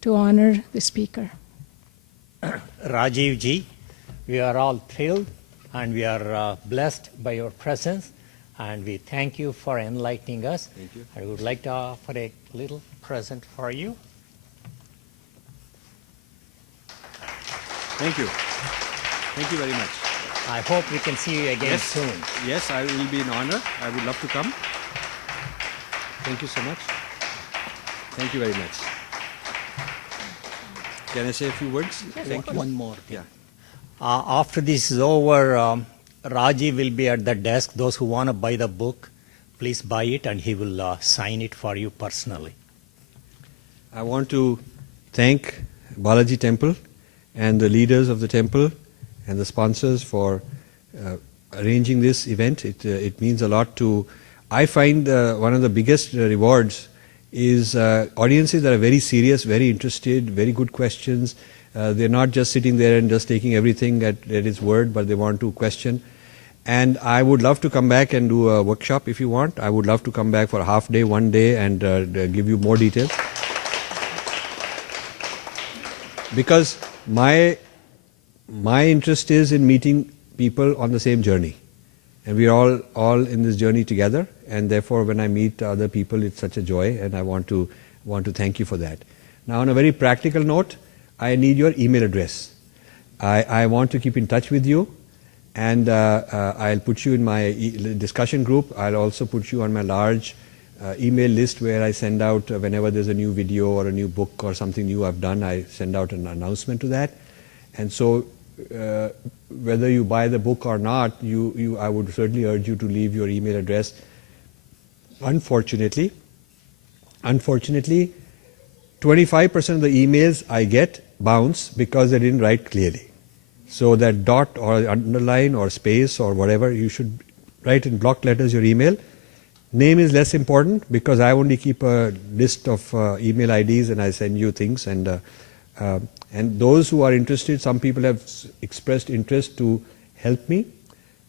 to honor the speaker. Rajiv ji, we are all thrilled and we are blessed by your presence, and we thank you for enlightening us. Thank you. I would like to offer a little present for you. Thank you. Thank you very much. I hope we can see you again soon. Yes, I will be in honor. I would love to come. Thank you so much. Thank you very much. Can I say a few words? Thank you. One more thing. Yeah. After this is over, Rajiv will be at the desk. Those who want to buy the book, please buy it and he will sign it for you personally. I want to thank Balaji Temple and the leaders of the temple and the sponsors for arranging this event. It means a lot to, I find one of the biggest rewards is audiences that are very serious, very interested, very good questions. They're not just sitting there and just taking everything at its word, but they want to question. And I would love to come back and do a workshop if you want. I would love to come back for a half day, 1 day, and give you more details. Because my interest is in meeting people on the same journey. And we are all in this journey together. And therefore, when I meet other people, it's such a joy. And I want to thank you for that. Now, on a very practical note, I need your email address. I want to keep in touch with you. And I'll put you in my discussion group. I'll also put you on my large email list where I send out whenever there's a new video or a new book or something new I've done, I send out an announcement to that. And so whether you buy the book or not, I would certainly urge you to leave your email address. Unfortunately, 25% of the emails I get bounce because they didn't write clearly. So that dot or underline or space or whatever, you should write in block letters your email. Name is less important because I only keep a list of email IDs and I send you things. And those who are interested, some people have expressed interest to help me.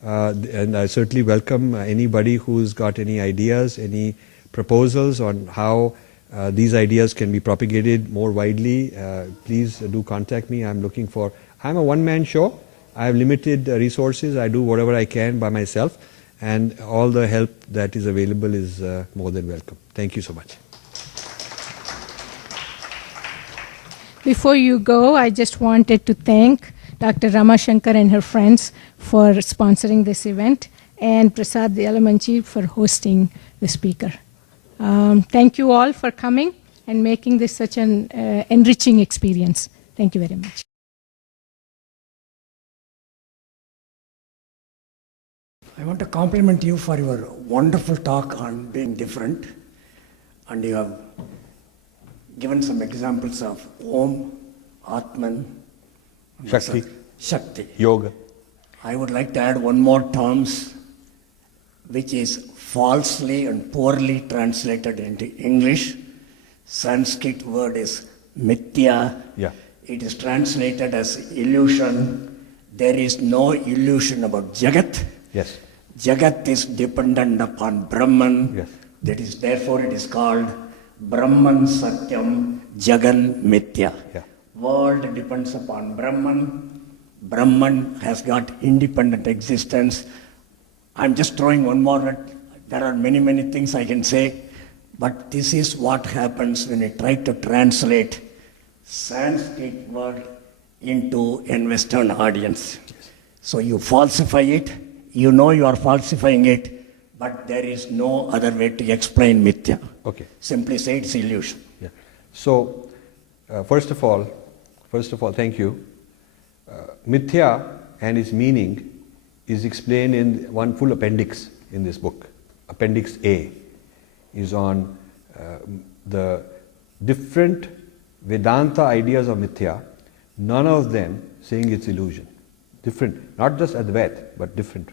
And I certainly welcome anybody who's got any ideas, any proposals on how these ideas can be propagated more widely. Please do contact me. I'm a one-man show. I have limited resources. I do whatever I can by myself. And all the help that is available is more than welcome. Thank you so much. Before you go, I just wanted to thank Dr. Ramashankar and her friends for sponsoring this event and Prasad Yalamanchi for hosting the speaker. Thank you all for coming and making this such an enriching experience. Thank you very much. I want to compliment you for your wonderful talk on being different, and you have given some examples of Om, Atman, Shakti, Yoga. I would like to add one more terms which is falsely and poorly translated into English. Sanskrit word is mithya. Yeah. It is translated as illusion. There is no illusion about Jagat. Yes. Jagat is dependent upon Brahman. Yes. That is, therefore it is called Brahman Satyam Jagan Mithya. Yeah. World depends upon Brahman. Brahman has got independent existence. I'm just throwing one more. There are many, many things I can say. But this is what happens when you try to translate Sanskrit word into a Western audience. So you falsify it. You know you are falsifying it, but there is no other way to explain mithya. Okay. Simply say it's illusion. Yeah. So, first of all, first of all, thank you. Mithya and its meaning is explained in one full appendix in this book. Appendix A is on the different Vedanta ideas of Mithya, none of them saying it's illusion. Different, not just Advait, but different.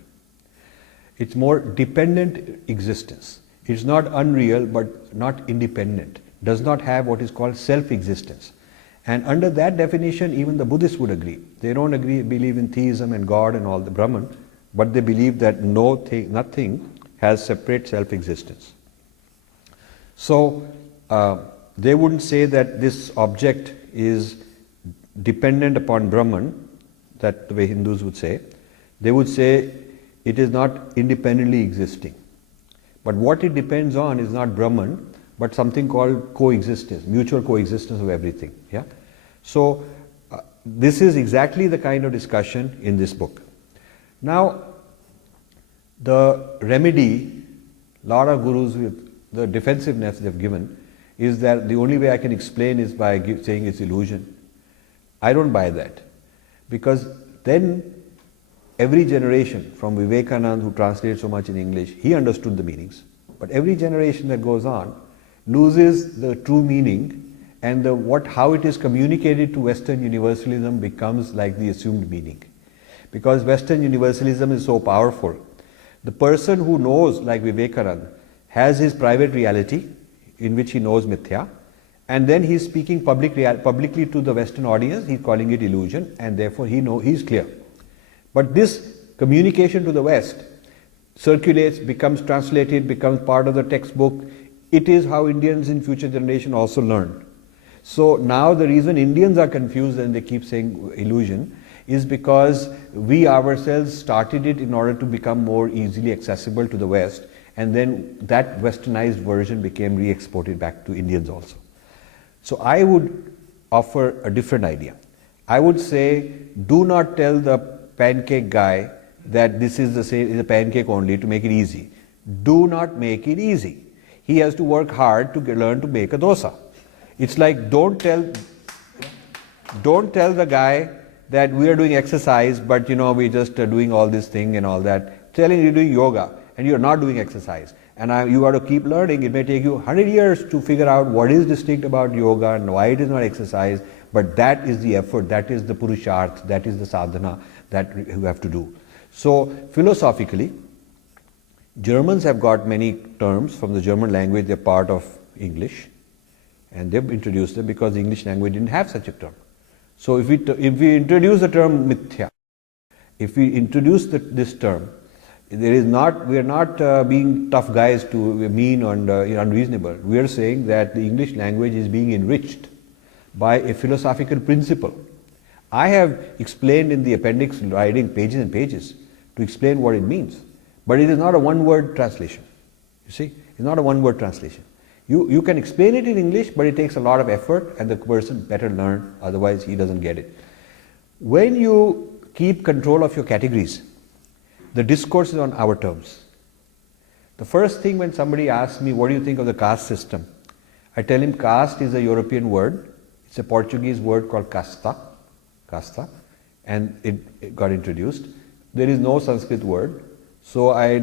It's more dependent existence. It's not unreal, but not independent. Does not have what is called self-existence. And under that definition, even the Buddhists would agree. They don't believe in theism and God and all the Brahman, but they believe that nothing has separate self-existence. So they wouldn't say that this object is dependent upon Brahman, that the way Hindus would say. They would say it is not independently existing. But what it depends on is not Brahman, but something called coexistence, mutual coexistence of everything. Yeah. So this is exactly the kind of discussion in this book. Now, the remedy, a lot of gurus with the defensiveness they've given, is that the only way I can explain is by saying it's illusion. I don't buy that, because then every generation, from Vivekananda, who translated so much in English, he understood the meanings. But every generation that goes on loses the true meaning, and how it is communicated to Western universalism becomes like the assumed meaning. Because Western universalism is so powerful. The person who knows, like Vivekananda, has his private reality in which he knows Mithya, and then he's speaking publicly to the Western audience, he's calling it illusion, and therefore he's clear. But this communication to the West circulates, becomes translated, becomes part of the textbook. It is how Indians in future generation also learn. So now the reason Indians are confused and they keep saying illusion is because we ourselves started it in order to become more easily accessible to the West, and then that westernized version became re-exported back to Indians also. So I would offer a different idea. I would say, do not tell the pancake guy that this is the same, is a pancake only, to make it easy. Do not make it easy. He has to work hard to learn to make a dosa. It's like, don't tell the guy that we are doing exercise, but we just are doing all this thing and all that. Telling you doing yoga and you are not doing exercise. And you got to keep learning. It may take you 100 years to figure out what is distinct about yoga and why it is not exercise, but that is the effort, that is the purusharth, that is the sadhana that you have to do. So philosophically, Germans have got many terms from the German language. They're part of English, and they've introduced them because the English language didn't have such a term. So if we introduce the term mithya, if we introduce this term, we are not being tough guys to mean and unreasonable. We are saying that the English language is being enriched by a philosophical principle. I have explained in the appendix, writing pages and pages to explain what it means. But it is not a one-word translation. You see, it's not a one-word translation. You can explain it in English, but it takes a lot of effort, and the person better learn, otherwise he doesn't get it. When you keep control of your categories, the discourse is on our terms. The first thing when somebody asks me, what do you think of the caste system? I tell him caste is a European word. It's a Portuguese word called casta, and it got introduced. There is no Sanskrit word. So I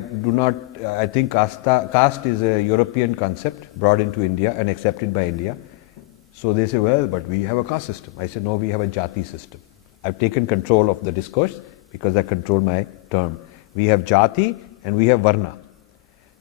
think caste is a European concept brought into India and accepted by India. So they say, well, but we have a caste system. I said, no, we have a jati system. I've taken control of the discourse because I control my term. We have jati and we have varna.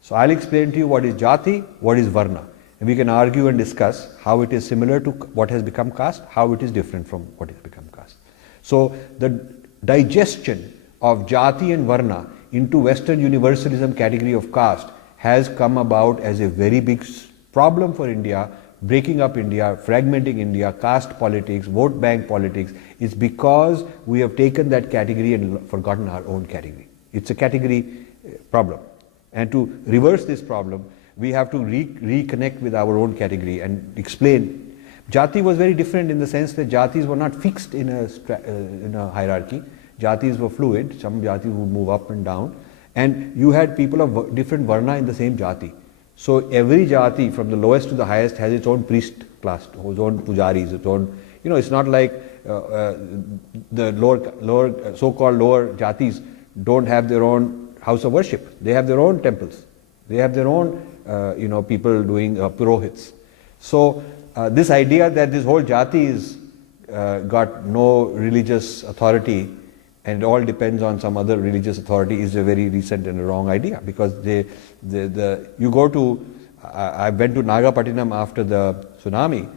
So I'll explain to you what is jati, what is varna. And we can argue and discuss how it is similar to what has become caste, how it is different from what has become caste. So the digestion of jati and varna into Western universalism category of caste has come about as a very big problem for India, breaking up India, fragmenting India, caste politics, vote bank politics. It's because we have taken that category and forgotten our own category. It's a category problem. And to reverse this problem, we have to reconnect with our own category and explain. Jati was very different in the sense that jatis were not fixed in a hierarchy. Jatis were fluid. Some jatis would move up and down. And you had people of different varna in the same jati. So every jati from the lowest to the highest has its own priest class, its own pujaris, its own, it's not like the lower so-called lower jatis don't have their own house of worship. They have their own temples. They have their own people doing purohits. So this idea that this whole jati is got no religious authority and it all depends on some other religious authority is a very recent and a wrong idea, because you go to I went to Nagapattinam after the tsunami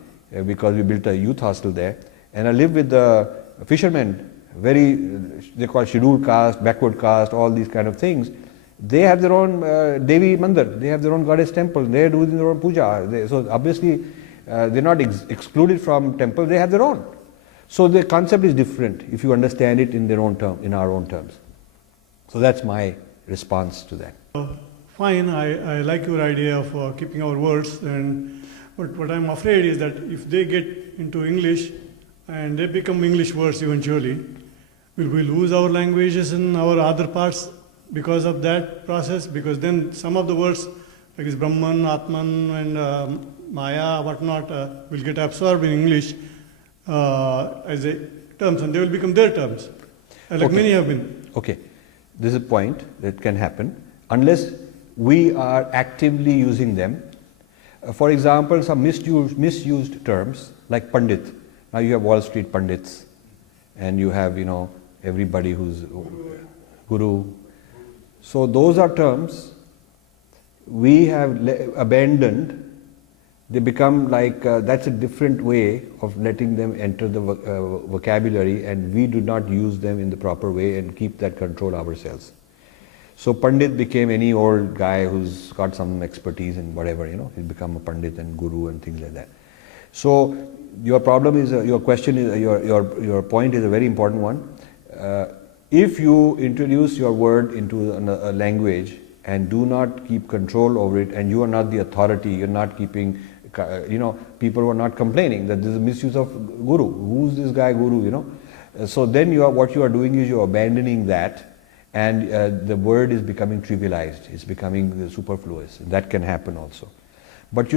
because we built a youth hostel there, and I lived with the fishermen, they call scheduled caste, backward caste, all these kind of things. They have their own Devi Mandir, they have their own goddess temple, they are doing their own puja. So obviously they're not excluded from temple, they have their own. So the concept is different if you understand it in their own term, in our own terms. So that's my response to that. Fine, I like your idea of keeping our words, but what I'm afraid is that if they get into English and they become English words eventually, will we lose our languages in our other parts because of that process? Because then some of the words, like this Brahman, Atman, and Maya, whatnot, will get absorbed in English as a terms, and they will become their terms, like many have been. Okay, this is a point that can happen unless we are actively using them. For example, some misused terms like Pandit. Now you have Wall Street Pandits, and you have everybody who's Guru. So those are terms we have abandoned. They become like that's a different way of letting them enter the vocabulary, and we do not use them in the proper way and keep that control ourselves. So Pandit became any old guy who's got some expertise in whatever, he's become a Pandit and Guru and things like that. So your problem is, your question is, your point is a very important one. If you introduce your word into a language and do not keep control over it, and you are not the authority, you're not keeping, people are not complaining that there's a misuse of Guru. Who's this guy Guru, So then what you are doing is you're abandoning that, and the word is becoming trivialized, it's becoming superfluous. That can happen also. But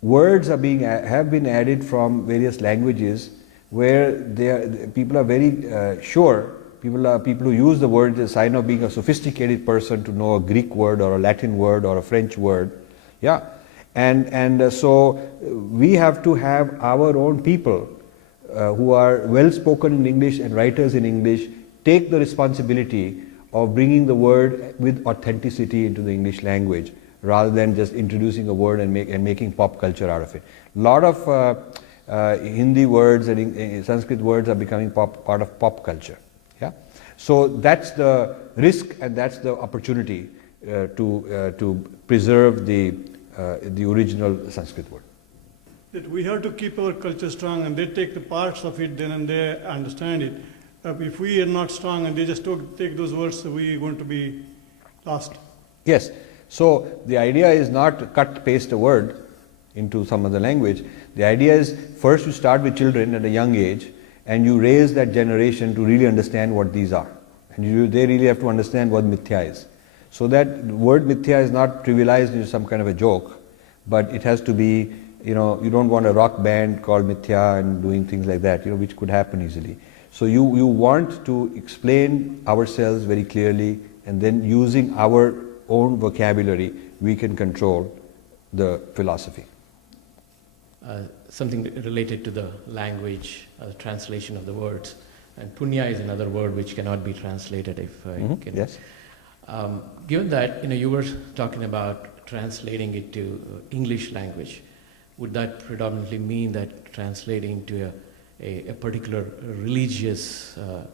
words have been added from various languages where people are very sure, people who use the word as a sign of being a sophisticated person to know a Greek word or a Latin word or a French word. Yeah. And so we have to have our own people who are well spoken in English and writers in English take the responsibility of bringing the word with authenticity into the English language, rather than just introducing a word and making pop culture out of it. A lot of Hindi words and Sanskrit words are becoming part of pop culture. Yeah, so that's the risk and that's the opportunity to preserve the original Sanskrit word. That we have to keep our culture strong, and they take the parts of it then and they understand it. If we are not strong and they just take those words, we are going to be lost. Yes. So the idea is not to paste a word into some other language. The idea is first you start with children at a young age and you raise that generation to really understand what these are. And they really have to understand what mithya is. So that word mithya is not trivialized into some kind of a joke, but it has to be, you don't want a rock band called mithya and doing things like that, which could happen easily. So you want to explain ourselves very clearly, and then using our own vocabulary, we can control the philosophy. Something related to the language, translation of the words. And punya is another word which cannot be translated, if I can. Yes. Given that you were talking about translating it to English language, would that predominantly mean that translating to a particular religious, a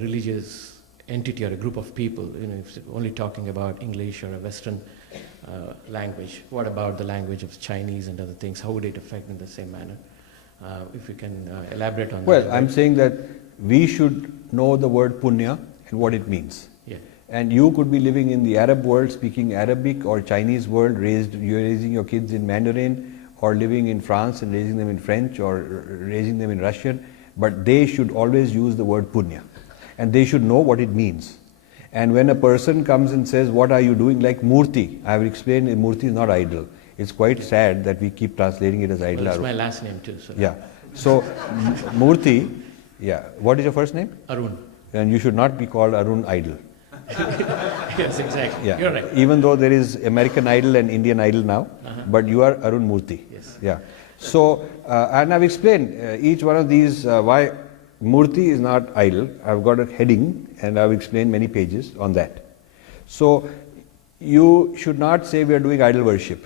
religious entity or a group of people, if only talking about English or a Western language, what about the language of Chinese and other things? How would it affect in the same manner? If you can elaborate on that. Well, I'm saying that we should know the word punya and what it means. Yeah. And you could be living in the Arab world, speaking Arabic, or Chinese world, you're raising your kids in Mandarin, or living in France and raising them in French, or raising them in Russian, but they should always use the word punya. And they should know what it means. And when a person comes and says, what are you doing? Like murti, I have explained murti is not idol. It's quite sad that we keep translating it as idol. Well, it's my last name too. So yeah. So, Murti, yeah. What is your first name? Arun. And you should not be called Arun Idol. Yes, exactly. Yeah. You're right. Even though there is American Idol and Indian Idol now, but you are Arun Murti. Yes. Yeah. So, and I've explained each one of these why Murti is not idol. I've got a heading and I've explained many pages on that. So, you should not say we are doing idol worship.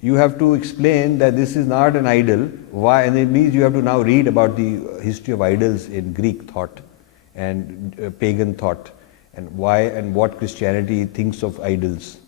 You have to explain that this is not an idol. Why? And it means you have to now read about the history of idols in Greek thought and pagan thought, and why and what Christianity thinks of idols,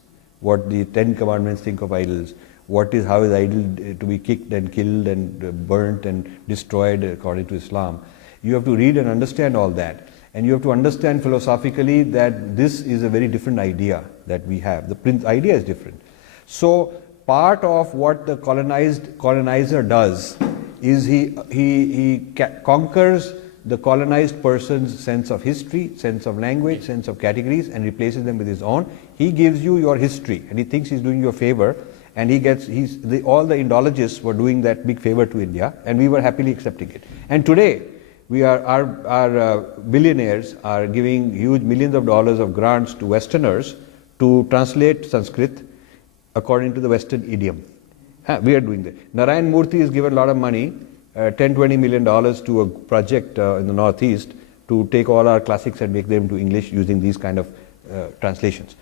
what the 10 Commandments think of idols, what is, how is idol to be kicked and killed and burnt and destroyed according to Islam. You have to read and understand all that. And you have to understand philosophically that this is a very different idea that we have. The idea is different. So part of what the colonizer does is he conquers the colonized person's sense of history, sense of language, sense of categories, and replaces them with his own. He gives you your history, and he thinks he's doing you a favor, and all the Indologists were doing that big favor to India, and we were happily accepting it. And today, our billionaires are giving huge millions of dollars of grants to Westerners to translate Sanskrit according to the Western idiom. We are doing that. Narayan Murthy has given a lot of money, $10-20 million to a project in the Northeast to take all our classics and make them into English using these kind of translations.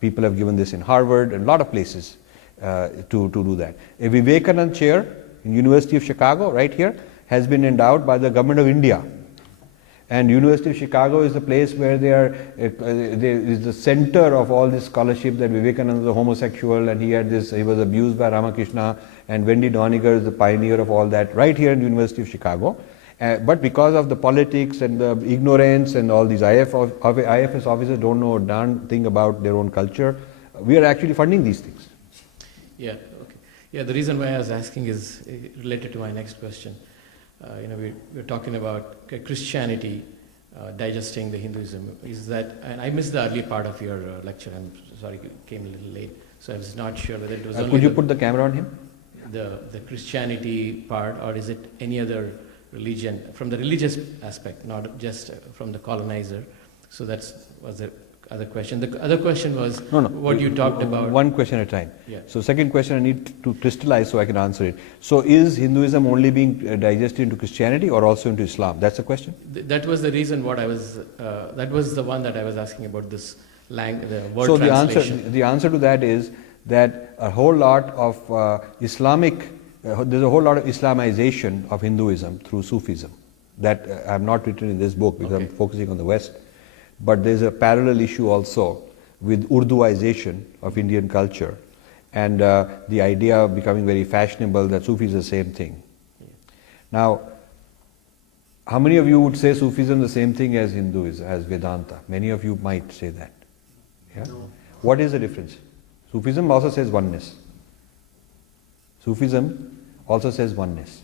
People have given this in Harvard and a lot of places to do that. A Vivekanand chair in University of Chicago, right here, has been endowed by the government of India. And University of Chicago is the place where there is the center of all this scholarship that Vivekananda is a homosexual and he was abused by Ramakrishna, and Wendy Doniger is the pioneer of all that right here in the University of Chicago. But because of the politics and the ignorance and all these IFS officers don't know a darn thing about their own culture, we are actually funding these things. Yeah, okay. Yeah, the reason why I was asking is related to my next question. We're talking about Christianity digesting the Hinduism. Is that, and I missed the early part of your lecture. I'm sorry, it came a little late, so I was not sure whether it was only. Could you put the camera on him? The Christianity part, or is it any other religion from the religious aspect, not just from the colonizer? So that was the other question. The other question was what you talked about. One question at a time. Yeah. So second question I need to crystallize so I can answer it. So is Hinduism only being digested into Christianity or also into Islam? That's the question? That was the reason what I was, that was the one that I was asking about this the word so translation. the answer to that is that a whole lot of there's a whole lot of Islamization of Hinduism through Sufism that I have not written in this book because I'm focusing on the West. But there's a parallel issue also with Urduization of Indian culture and the idea of becoming very fashionable that Sufi is the same thing. Yeah. Now, how many of you would say Sufism the same thing as Hinduism, as Vedanta? Many of you might say that. Yeah? No. What is the difference? Sufism also says oneness. Sufism also says oneness.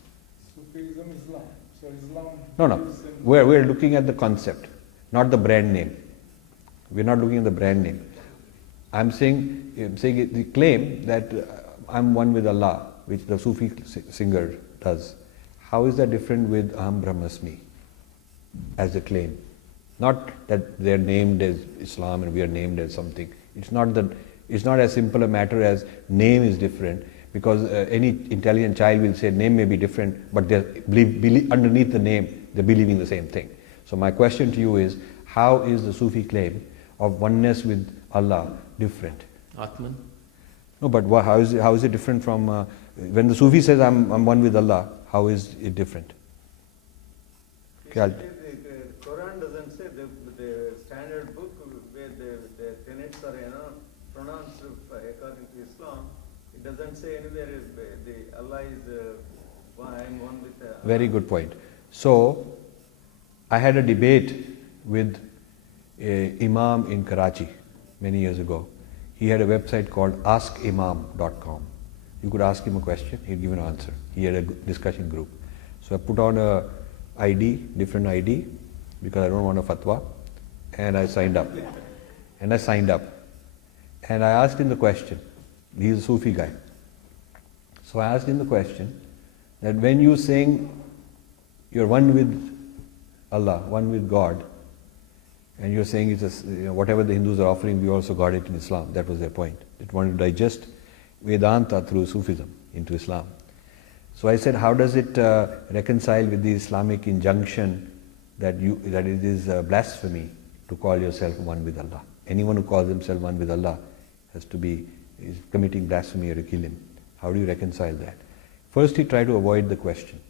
Sufism, Islam. So Islam. No. We're looking at the concept, not the brand name. We're not looking at the brand name. I'm saying the claim that I'm one with Allah, which the Sufi singer does. How is that different with Aham Brahmasmi as a claim? Not that they're named as Islam and we are named as something. It's not as simple a matter as name is different, because any intelligent child will say name may be different, but they believe underneath the name they're believing the same thing. So my question to you is, how is the Sufi claim of oneness with Allah different? Atman? No, but how is it different from when the Sufi says I'm one with Allah? How is it different? The Quran doesn't say the standard book where the tenets are pronounced according to Islam. It doesn't say anywhere the Allah is I'm one with Allah. Very good point. So I had a debate with an imam in Karachi many years ago. He had a website called askimam.com. You could ask him a question, he'd give an answer. He had a discussion group. So I put on a different ID, because I don't want a fatwa, and I signed up. And I asked him the question. He's a Sufi guy. So I asked him the question that when you saying you're one with Allah, one with God, and you're saying it's whatever the Hindus are offering, we also got it in Islam. That was their point. They wanted to digest Vedanta through Sufism into Islam. So I said, how does it reconcile with the Islamic injunction that it is blasphemy to call yourself one with Allah? Anyone who calls himself one with Allah is committing blasphemy, or you kill him. How do you reconcile that? First he tried to avoid the question.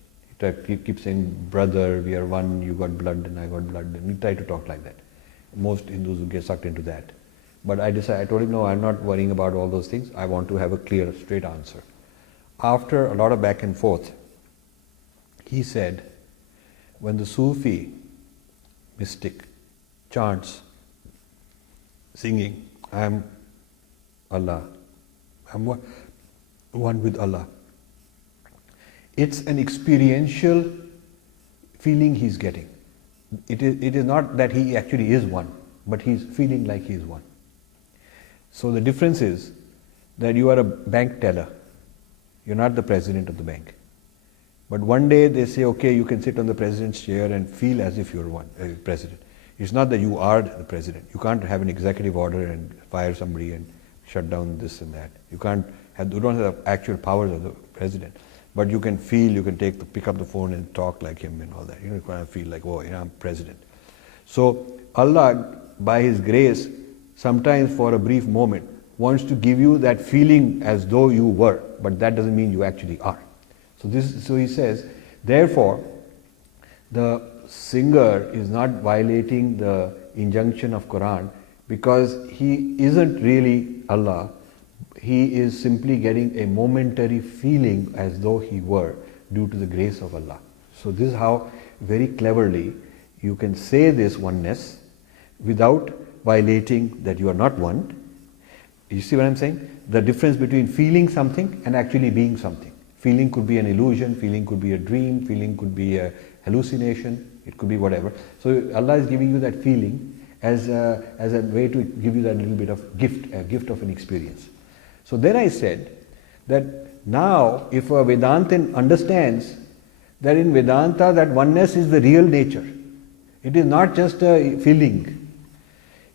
He keeps saying, brother, we are one, you got blood and I got blood. And he tried to talk like that. Most Hindus would get sucked into that. But I told him, no, I'm not worrying about all those things. I want to have a clear, straight answer. After a lot of back and forth, he said, when the Sufi mystic chants, singing, I am Allah, I'm one with Allah, it's an experiential feeling he's getting. It is not that he actually is one, but he's feeling like he is one. So the difference is that you are a bank teller. You're not the president of the bank. But one day they say, okay, you can sit on the president's chair and feel as if you're president. It's not that you are the president. You can't have an executive order and fire somebody and shut down this and that. You don't have the actual powers of the president. But you can feel, you can pick up the phone and talk like him and all that. You kind of feel like, oh, I'm president. So Allah, by His grace, sometimes for a brief moment, wants to give you that feeling as though you were, but that doesn't mean you actually are. So he says, therefore, the singer is not violating the injunction of Quran because he isn't really Allah. He is simply getting a momentary feeling as though he were due to the grace of Allah. So this is how very cleverly you can say this oneness without violating that you are not one. You see what I'm saying? The difference between feeling something and actually being something. Feeling could be an illusion, feeling could be a dream, feeling could be a hallucination, it could be whatever. So Allah is giving you that feeling as a way to give you that little bit of gift, a gift of an experience. So then I said that now if a Vedantin understands that in Vedanta that oneness is the real nature, it is not just a feeling.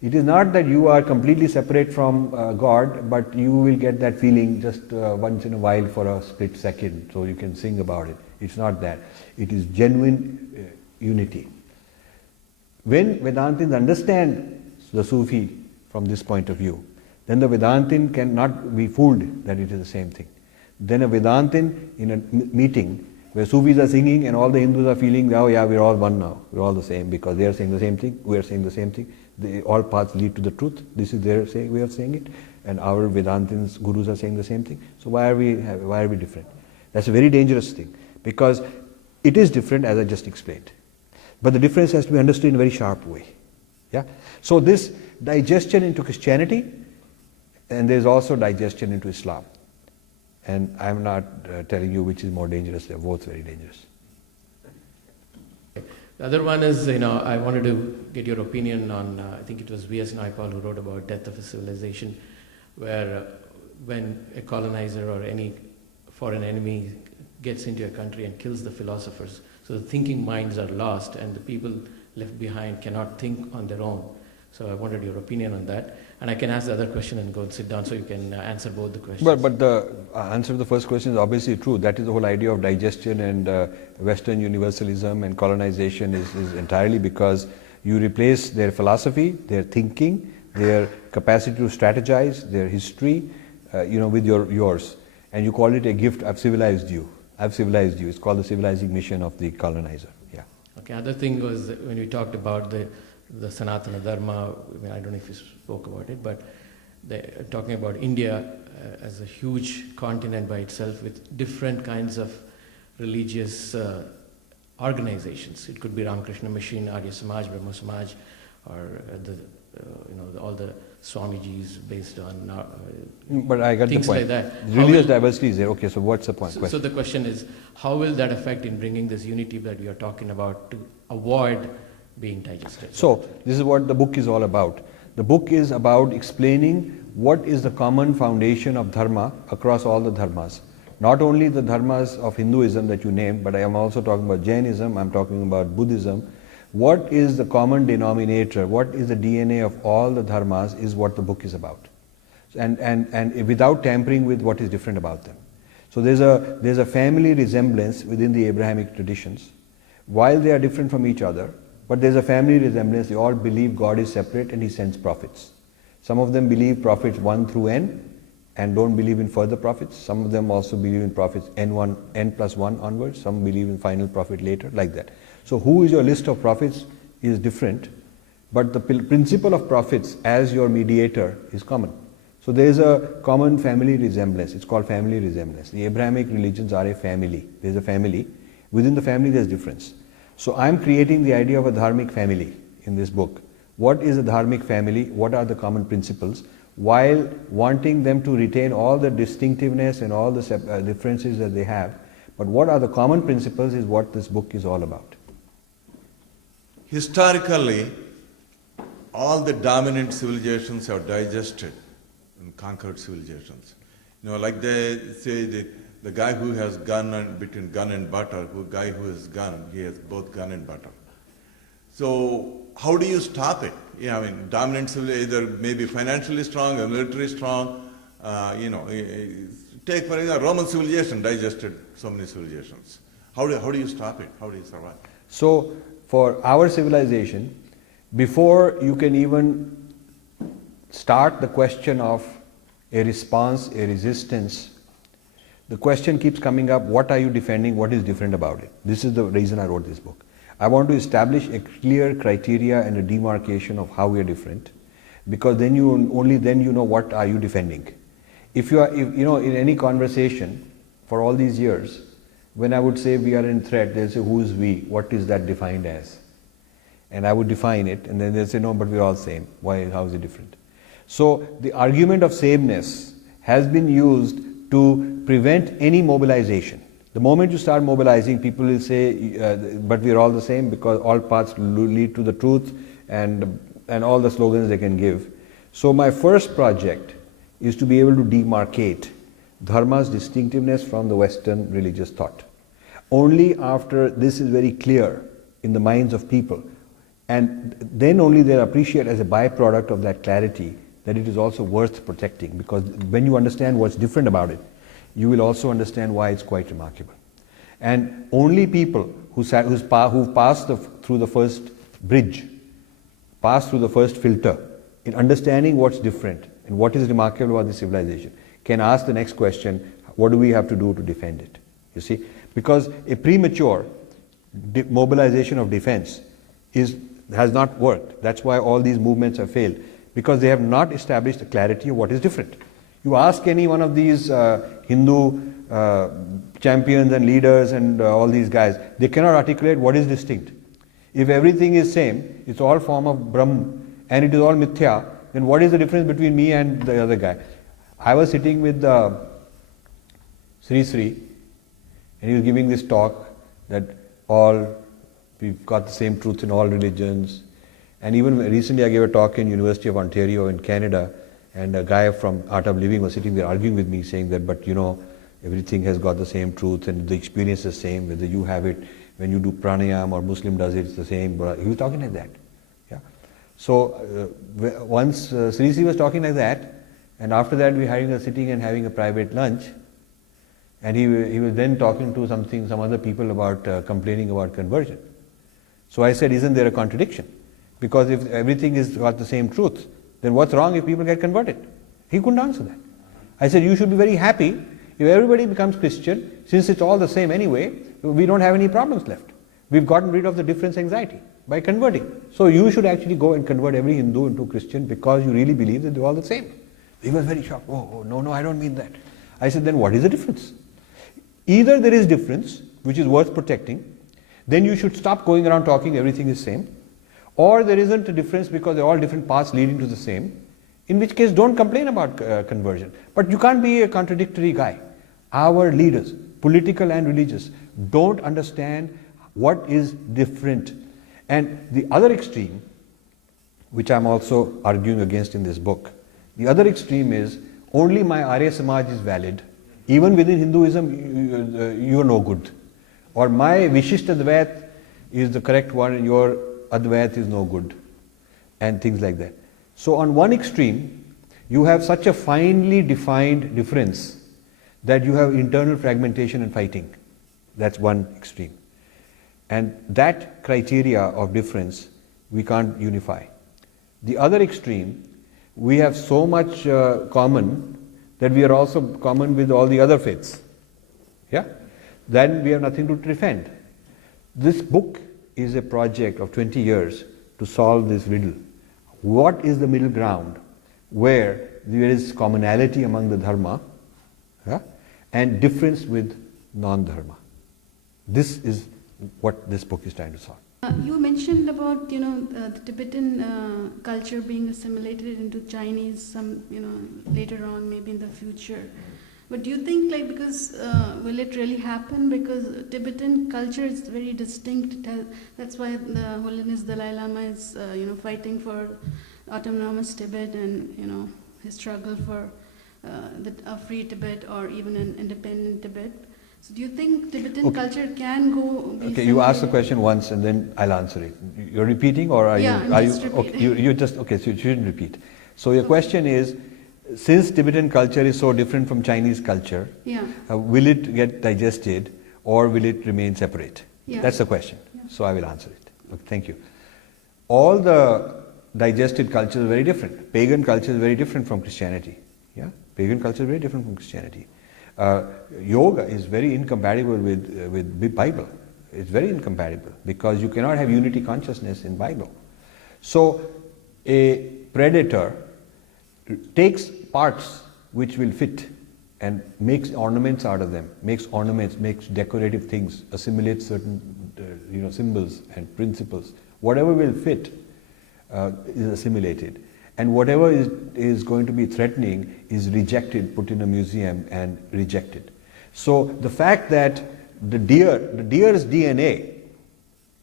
It is not that you are completely separate from God, but you will get that feeling just once in a while for a split second, so you can sing about it. It's not that. It is genuine unity. When Vedantins understand the Sufi from this point of view, then the Vedantin cannot be fooled that it is the same thing. Then a Vedantin in a meeting where Sufis are singing and all the Hindus are feeling, oh yeah, we're all one now, we're all the same because they are saying the same thing, we are saying the same thing. All paths lead to the truth. This is their way of saying it, and our Vedantins, gurus are saying the same thing. So why are we different? That's a very dangerous thing because it is different, as I just explained. But the difference has to be understood in a very sharp way. Yeah. So this digestion into Christianity, and there is also digestion into Islam. And I am not telling you which is more dangerous. They are both very dangerous. The other one is, I wanted to get your opinion on, I think it was V.S. Naipaul who wrote about Death of a Civilization, where when a colonizer or any foreign enemy gets into a country and kills the philosophers, so the thinking minds are lost and the people left behind cannot think on their own. So I wanted your opinion on that. And I can ask the other question and go and sit down so you can answer both the questions. But the answer to the first question is obviously true. That is the whole idea of digestion and Western universalism and colonization is entirely because you replace their philosophy, their thinking, their capacity to strategize, their history, with yours. And you call it a gift, I've civilized you. It's called the civilizing mission of the colonizer. Yeah. Okay, other thing was when we talked about the Sanatana Dharma, I don't know if you spoke about it, but talking about India as a huge continent by itself with different kinds of religious organizations. It could be Ramakrishna Mission, Arya Samaj, Brahma Samaj, or all the Swamijis based on but I got things the point. like that. Religious diversity is there. Okay, so what's the point? So the question is, how will that affect in bringing this unity that we are talking about to avoid being digested? So this is what the book is all about. The book is about explaining what is the common foundation of dharma across all the dharmas. not only the dharmas of Hinduism that you named, but I am also talking about Jainism, I'm talking about Buddhism. What is the common denominator, what is the DNA of all the dharmas is what the book is about. And without tampering with what is different about them. So there's a family resemblance within the Abrahamic traditions. While they are different from each other, but there's a family resemblance. They all believe God is separate and He sends prophets. Some of them believe prophets 1 through N and don't believe in further prophets. Some of them also believe in prophets N1, N plus 1 onwards. Some believe in final prophet later, like that. So who is your list of prophets is different, but the principle of prophets as your mediator is common. So there is a common family resemblance. It's called family resemblance. The Abrahamic religions are a family. There's a family. Within the family there's difference. So I'm creating the idea of a dharmic family in this book. What is a dharmic family? What are the common principles? While wanting them to retain all the distinctiveness and all the differences that they have. But what are the common principles is what this book is all about. Historically, all the dominant civilizations have digested and conquered civilizations. You know, like they say the guy who has gun and between gun and butter, the guy who has gun, he has both gun and butter. So how do you stop it? Yeah, I mean, dominant civilization, either maybe financially strong or military strong. Take for example, Roman civilization digested so many civilizations. How do you stop it? How do you survive? So for our civilization, before you can even start the question of a response, a resistance, the question keeps coming up, what are you defending, what is different about it? This is the reason I wrote this book. I want to establish a clear criteria and a demarcation of how we are different, because then only then you know what are you defending. If in any conversation for all these years, when I would say we are in threat, they'll say who is we, what is that defined as? And I would define it, and then they'll say no, but we're all same. Why? How is it different? So the argument of sameness has been used to prevent any mobilization. The moment you start mobilizing, people will say, but we're all the same because all paths lead to the truth and all the slogans they can give. So my first project is to be able to demarcate Dharma's distinctiveness from the Western religious thought. Only after this is very clear in the minds of people, and then only they'll appreciate as a byproduct of that clarity that it is also worth protecting, because when you understand what's different about it, you will also understand why it's quite remarkable. And only people who've passed through the first bridge, passed through the first filter, in understanding what's different and what is remarkable about the civilization, can ask the next question, what do we have to do to defend it? You see, because a premature mobilization of defense has not worked. That's why all these movements have failed, because they have not established the clarity of what is different. You ask any one of these Hindu champions and leaders and all these guys, they cannot articulate what is distinct. If everything is same, it's all form of Brahman and it is all mithya, then what is the difference between me and the other guy? I was sitting with Sri Sri, and he was giving this talk that we've got the same truth in all religions. And even recently I gave a talk in University of Ontario in Canada, and a guy from Art of Living was sitting there arguing with me, saying that, but everything has got the same truth and the experience is the same, whether you have it, when you do pranayam or Muslim does it, it's the same. He was talking like that. Yeah. So once Sri Sri was talking like that, and after that we were sitting and having a private lunch, and he was then talking to some other people about complaining about conversion. So I said, isn't there a contradiction? Because if everything has got the same truth, then what's wrong if people get converted? He couldn't answer that. I said, you should be very happy if everybody becomes Christian, since it's all the same anyway, we don't have any problems left. We've gotten rid of the difference anxiety by converting. So you should actually go and convert every Hindu into Christian because you really believe that they're all the same. He was very shocked. Oh, no, I don't mean that. I said, then what is the difference? Either there is difference, which is worth protecting, then you should stop going around talking everything is same, or there isn't a difference because they're all different paths leading to the same, in which case don't complain about conversion. But you can't be a contradictory guy. Our leaders, political and religious, don't understand what is different. And the other extreme, which I'm also arguing against in this book, the other extreme is only my Arya Samaj is valid Even within Hinduism, you are no good. Or my Vishishtadvait is the correct one and your Advait is no good. And things like that. So on one extreme, you have such a finely defined difference that you have internal fragmentation and fighting. That's one extreme. And that criteria of difference we can't unify. The other extreme, we have so much common that we are also common with all the other faiths. Yeah? Then we have nothing to defend. This book is a project of 20 years to solve this riddle. What is the middle ground where there is commonality among the dharma, yeah, and difference with non-dharma? This is what this book is trying to solve. You mentioned about the Tibetan culture being assimilated into Chinese some later on, maybe in the future. But do you think because will it really happen? Because Tibetan culture is very distinct. That's why the Holiness Dalai Lama is fighting for autonomous Tibet and his struggle for a free Tibet or even an independent Tibet. So do you think Tibetan culture can go? Okay, you asked the question once and then I'll answer it. You're repeating or are you? Okay, you just okay. So you shouldn't repeat. So your question is, since Tibetan culture is so different from Chinese culture, will it get digested or will it remain separate? That's the question. So I will answer it. Okay, thank you. All the digested cultures are very different. Pagan culture is very different from Christianity. Yeah, pagan culture is very different from Christianity. Yoga is very incompatible with the Bible. It's very incompatible because you cannot have unity consciousness in Bible. So a predator takes parts which will fit and makes ornaments out of them, makes decorative things, assimilates certain symbols and principles. Whatever will fit is assimilated. And whatever is going to be threatening is rejected, put in a museum and rejected. So the fact that the deer's DNA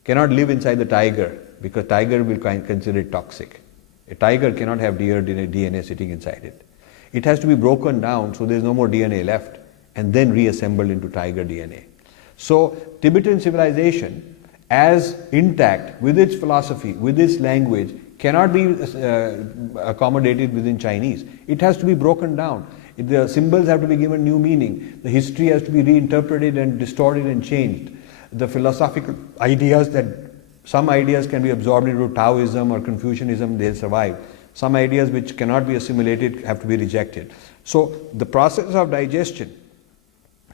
cannot live inside the tiger because tiger will consider it toxic. A tiger cannot have deer DNA sitting inside it. It has to be broken down so there is no more DNA left and then reassembled into tiger DNA. So Tibetan civilization, as intact with its philosophy, with its language, cannot be accommodated within Chinese. It has to be broken down. The symbols have to be given new meaning. The history has to be reinterpreted and distorted and changed. The philosophical ideas some ideas can be absorbed into Taoism or Confucianism, they'll survive. Some ideas which cannot be assimilated have to be rejected. So the process of digestion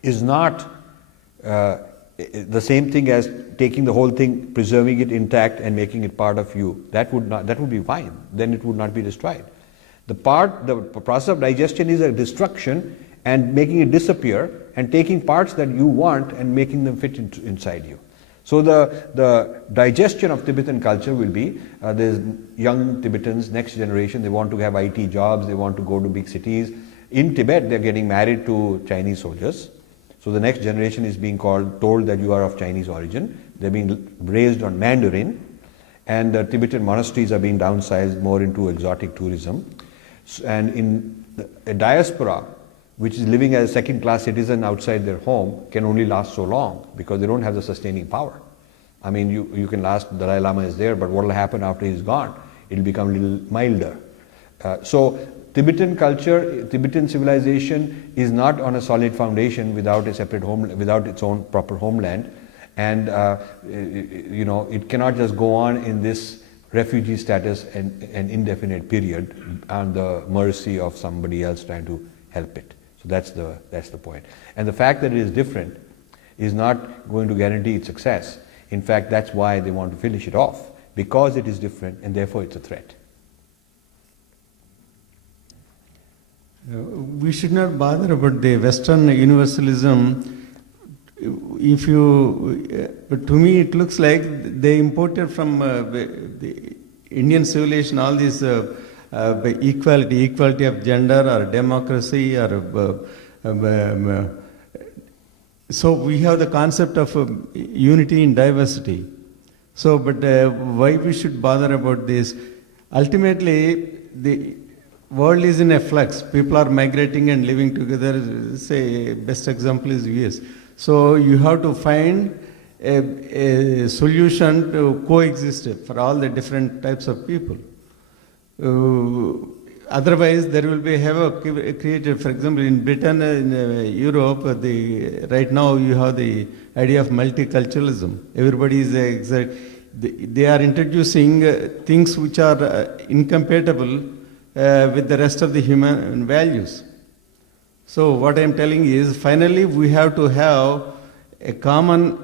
is not the same thing as taking the whole thing, preserving it intact and making it part of you. That would be fine. Then it would not be destroyed. The process of digestion is a destruction and making it disappear and taking parts that you want and making them fit inside you. So the digestion of Tibetan culture will be, there's young Tibetans, next generation, they want to have IT jobs, they want to go to big cities. In Tibet, they're getting married to Chinese soldiers. So the next generation is being told that you are of Chinese origin. They're being raised on Mandarin, and the Tibetan monasteries are being downsized more into exotic tourism. And in a diaspora, which is living as a second-class citizen outside their home, can only last so long because they don't have the sustaining power. I mean, you can last, Dalai Lama is there, but what will happen after he's gone? It will become a little milder. So Tibetan culture, Tibetan civilization is not on a solid foundation without a separate home, without its own proper homeland, and it cannot just go on in this refugee status an indefinite period on the mercy of somebody else trying to help it. So that's the point. And the fact that it is different is not going to guarantee its success. In fact, that's why they want to finish it off, because it is different and therefore it's a threat. We should not bother about the Western universalism. But to me it looks like they imported from the Indian civilization all these equality of gender or democracy or so we have the concept of unity in diversity. So, but why we should bother about this? Ultimately, world is in a flux. People are migrating and living together. Say, best example is US. So you have to find a solution to coexist for all the different types of people. Otherwise, there will be havoc created. For example, in Britain, in Europe, right now you have the idea of multiculturalism. Everybody is they are introducing things which are incompatible with the rest of the human values. So what I am telling is, finally, we have to have a common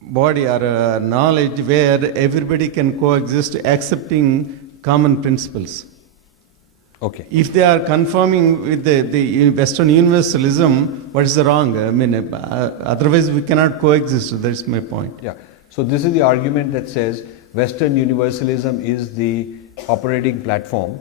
body or knowledge where everybody can coexist, accepting common principles. Okay. If they are conforming with the Western universalism, what is the wrong? I mean, otherwise we cannot coexist. That's my point. Yeah. So this is the argument that says Western universalism is the operating platform,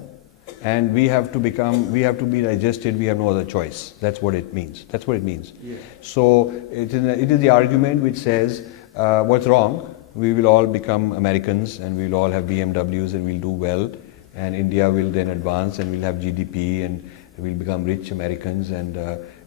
and we have to be digested. We have no other choice. That's what it means. That's what it means. Yeah. So it is the argument which says what's wrong. We will all become Americans, and we will all have BMWs, and we'll do well. And India will then advance, and we'll have GDP, and we'll become rich Americans. And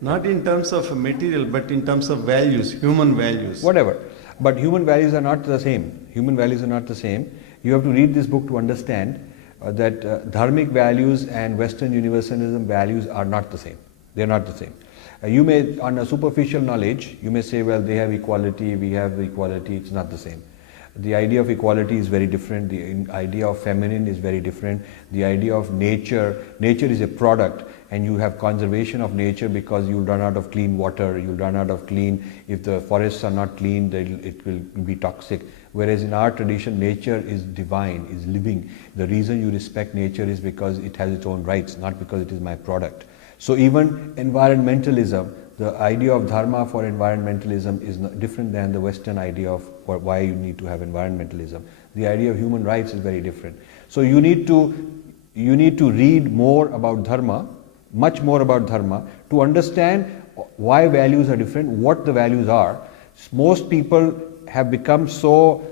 not in terms of material, but in terms of values, human values. Whatever. But human values are not the same. Human values are not the same. You have to read this book to understand that dharmic values and Western universalism values are not the same. They are not the same. You may, on a superficial knowledge, you may say, well, they have equality, we have equality. It's not the same. The idea of equality is very different. The idea of feminine is very different. The idea of nature is a product, and you have conservation of nature because you'll run out of clean water, you'll run out of if the forests are not clean, it will be toxic. Whereas in our tradition, nature is divine, is living. The reason you respect nature is because it has its own rights, not because it is my product. So even environmentalism, the idea of dharma for environmentalism is different than the Western idea of why you need to have environmentalism. The idea of human rights is very different. So you need to read more about dharma, much more about dharma, to understand why values are different, what the values are. Most people have become so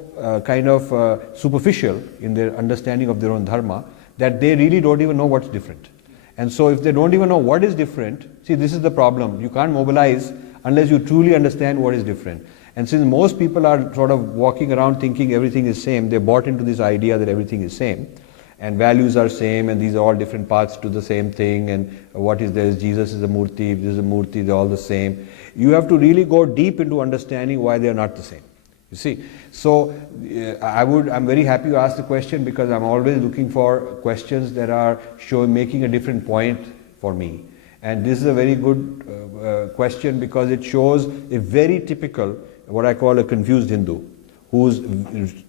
superficial in their understanding of their own dharma that they really don't even know what's different. And so if they don't even know what is different, see, this is the problem. You can't mobilize unless you truly understand what is different. And since most people are sort of walking around thinking everything is same, they bought into this idea that everything is same, and values are same, and these are all different paths to the same thing, and what is there? Jesus is a murti, if this is a murti, they're all the same. You have to really go deep into understanding why they are not the same. You see, so I'm very happy you asked the question, because I'm always looking for questions that are making a different point for me. And this is a very good question, because it shows a very typical, what I call a confused Hindu, who's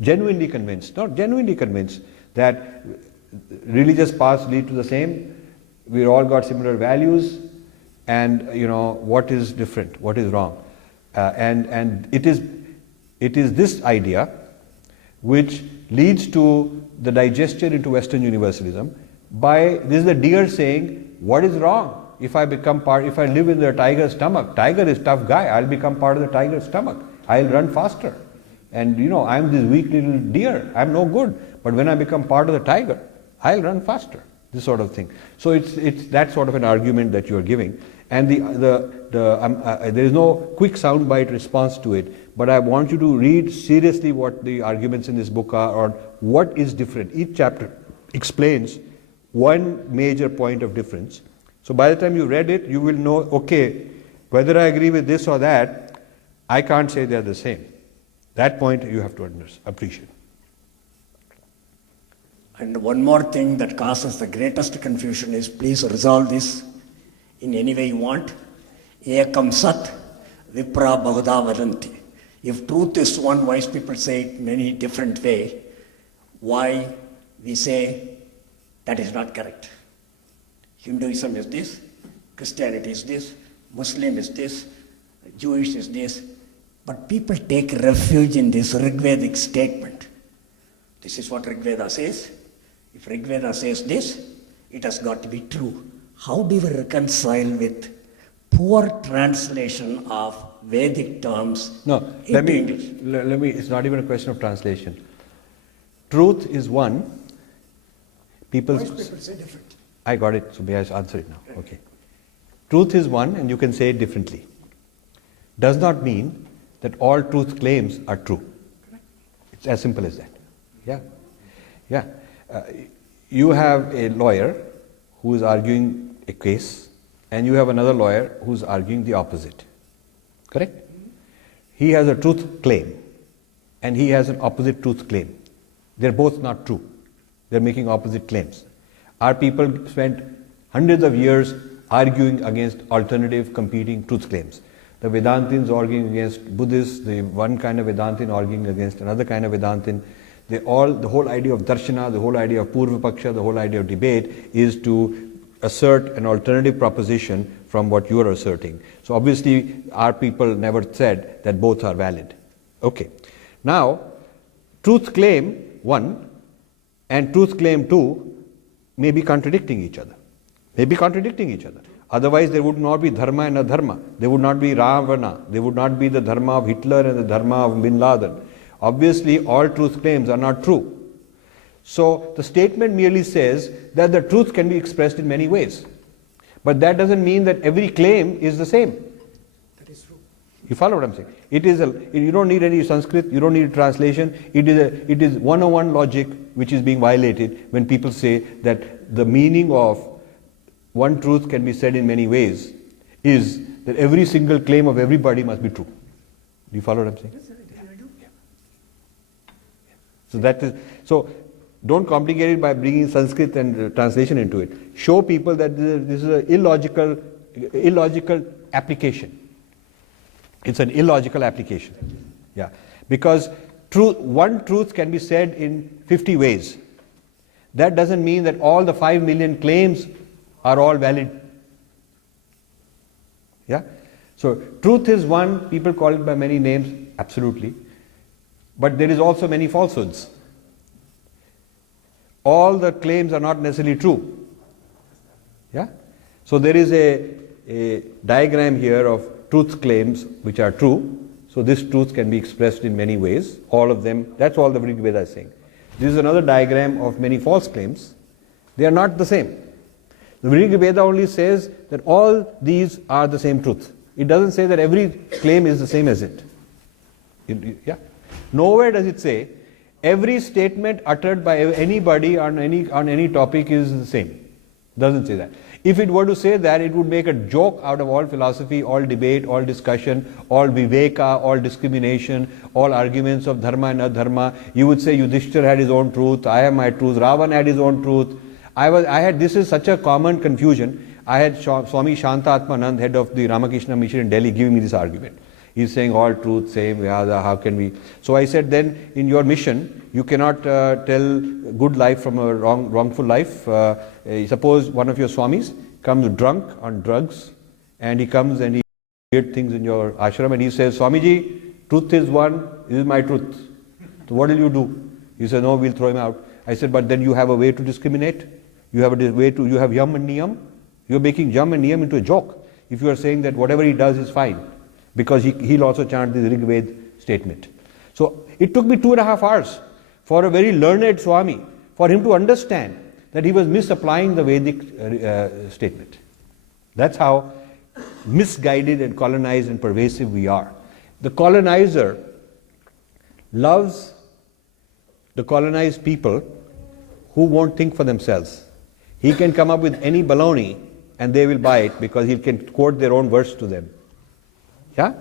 genuinely convinced, not genuinely convinced, that religious paths lead to the same, we've all got similar values, and what is different, what is wrong. And it is this idea which leads to the digestion into Western universalism. This is the deer saying, what is wrong? If I live in the tiger's stomach, tiger is tough guy, I'll become part of the tiger's stomach. I'll run faster. And I'm this weak little deer, I'm no good. But when I become part of the tiger, I'll run faster. This sort of thing. So it's that sort of an argument that you're giving. And there is no quick soundbite response to it, but I want you to read seriously what the arguments in this book are, or what is different. Each chapter explains one major point of difference. So by the time you read it, you will know, okay, whether I agree with this or that, I can't say they're the same. That point you have to appreciate. And one more thing that causes the greatest confusion is, please resolve this in any way you want. Ekam sat, vipra bahuda vadanti. If truth is one, wise people say it many different way. Why we say that is not correct? Hinduism is this, Christianity is this, Muslim is this, Jewish is this. But people take refuge in this Rigvedic statement. This is what Rigveda says. If Rigveda says this, it has got to be true. How do we reconcile with poor translation of Vedic terms into English? It's not even a question of translation. Truth is one. Most people say different. I got it, so may I answer it now? Okay. Truth is one, and you can say it differently. Does not mean that all truth claims are true. It's as simple as that. Yeah. Yeah. You have a lawyer who is arguing a case, and you have another lawyer who's arguing the opposite. Correct? He has a truth claim, and he has an opposite truth claim. They're both not true. They're making opposite claims. Our people spent hundreds of years arguing against alternative competing truth claims. The Vedantins arguing against Buddhists, the one kind of Vedantin arguing against another kind of Vedantin. The whole idea of darshana, the whole idea of purva paksha, the whole idea of debate is to assert an alternative proposition from what you are asserting. So obviously our people never said that both are valid. Okay. Now, truth claim 1 and truth claim 2 may be contradicting each other. Otherwise there would not be dharma and adharma. There would not be Ravana. There would not be the dharma of Hitler and the dharma of Bin Laden. Obviously all truth claims are not true. So the statement merely says that the truth can be expressed in many ways. But that doesn't mean that every claim is the same. That is true. You follow what I'm saying? You don't need any Sanskrit, you don't need a translation. It is 101 logic which is being violated when people say that the meaning of one truth can be said in many ways is that every single claim of everybody must be true. Do you follow what I'm saying? Yes, I do. Yeah. So don't complicate it by bringing Sanskrit and translation into it. Show people that this is an illogical application. It's an illogical application. Yeah. Because one truth can be said in 50 ways. That doesn't mean that all the 5 million claims are all valid. Yeah? So truth is one, people call it by many names, absolutely. But there is also many falsehoods. All the claims are not necessarily true. Yeah? So there is a diagram here of truth claims which are true. So this truth can be expressed in many ways. All of them, that's all the Rig Veda is saying. This is another diagram of many false claims. They are not the same. The Rig Veda only says that all these are the same truth. It doesn't say that every claim is the same as it. Yeah? Nowhere does it say every statement uttered by anybody on any topic is the same. It doesn't say that. If it were to say that, it would make a joke out of all philosophy, all debate, all discussion, all viveka, all discrimination, all arguments of dharma and adharma. You would say Yudhishthira had his own truth, I have my truth, Ravan had his own truth. This is such a common confusion. I had Swami Shantatmanand, head of the Ramakrishna Mission in Delhi, giving me this argument. He's saying all truth, same, how can we? So I said, then in your mission, you cannot tell good life from a wrongful life. Suppose one of your swamis comes drunk on drugs, and he comes and he weird things in your ashram, and he says, Swamiji, truth is one, this is my truth. So what will you do? He said, no, we'll throw him out. I said, but then you have a way to discriminate. You have yam and niyam. You're making yam and niyam into a joke. If you are saying that whatever he does is fine, because he'll also chant this Rig Veda statement. So it took me 2.5 hours for a very learned Swami, for him to understand that he was misapplying the Vedic statement. That's how misguided and colonized and pervasive we are. The colonizer loves the colonized people who won't think for themselves. He can come up with any baloney and they will buy it because he can quote their own verse to them. Yeah?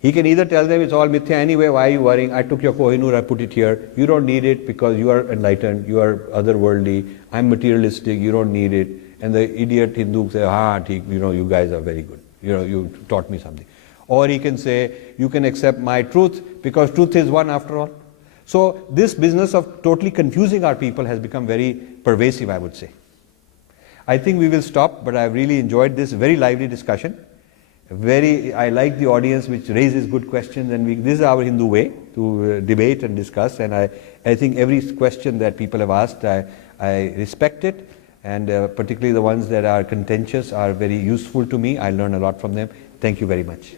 He can either tell them it's all mithya anyway, why are you worrying? I took your Kohinoor, I put it here. You don't need it because you are enlightened, you are otherworldly, I'm materialistic, you don't need it. And the idiot Hindu say, you guys are very good. You taught me something. Or he can say, you can accept my truth because truth is one after all. So this business of totally confusing our people has become very pervasive, I would say. I think we will stop, but I've really enjoyed this very lively discussion. I like the audience which raises good questions, and this is our Hindu way to debate and discuss, and I think every question that people have asked, I respect it, and particularly the ones that are contentious are very useful to me. I learn a lot from them. Thank you very much.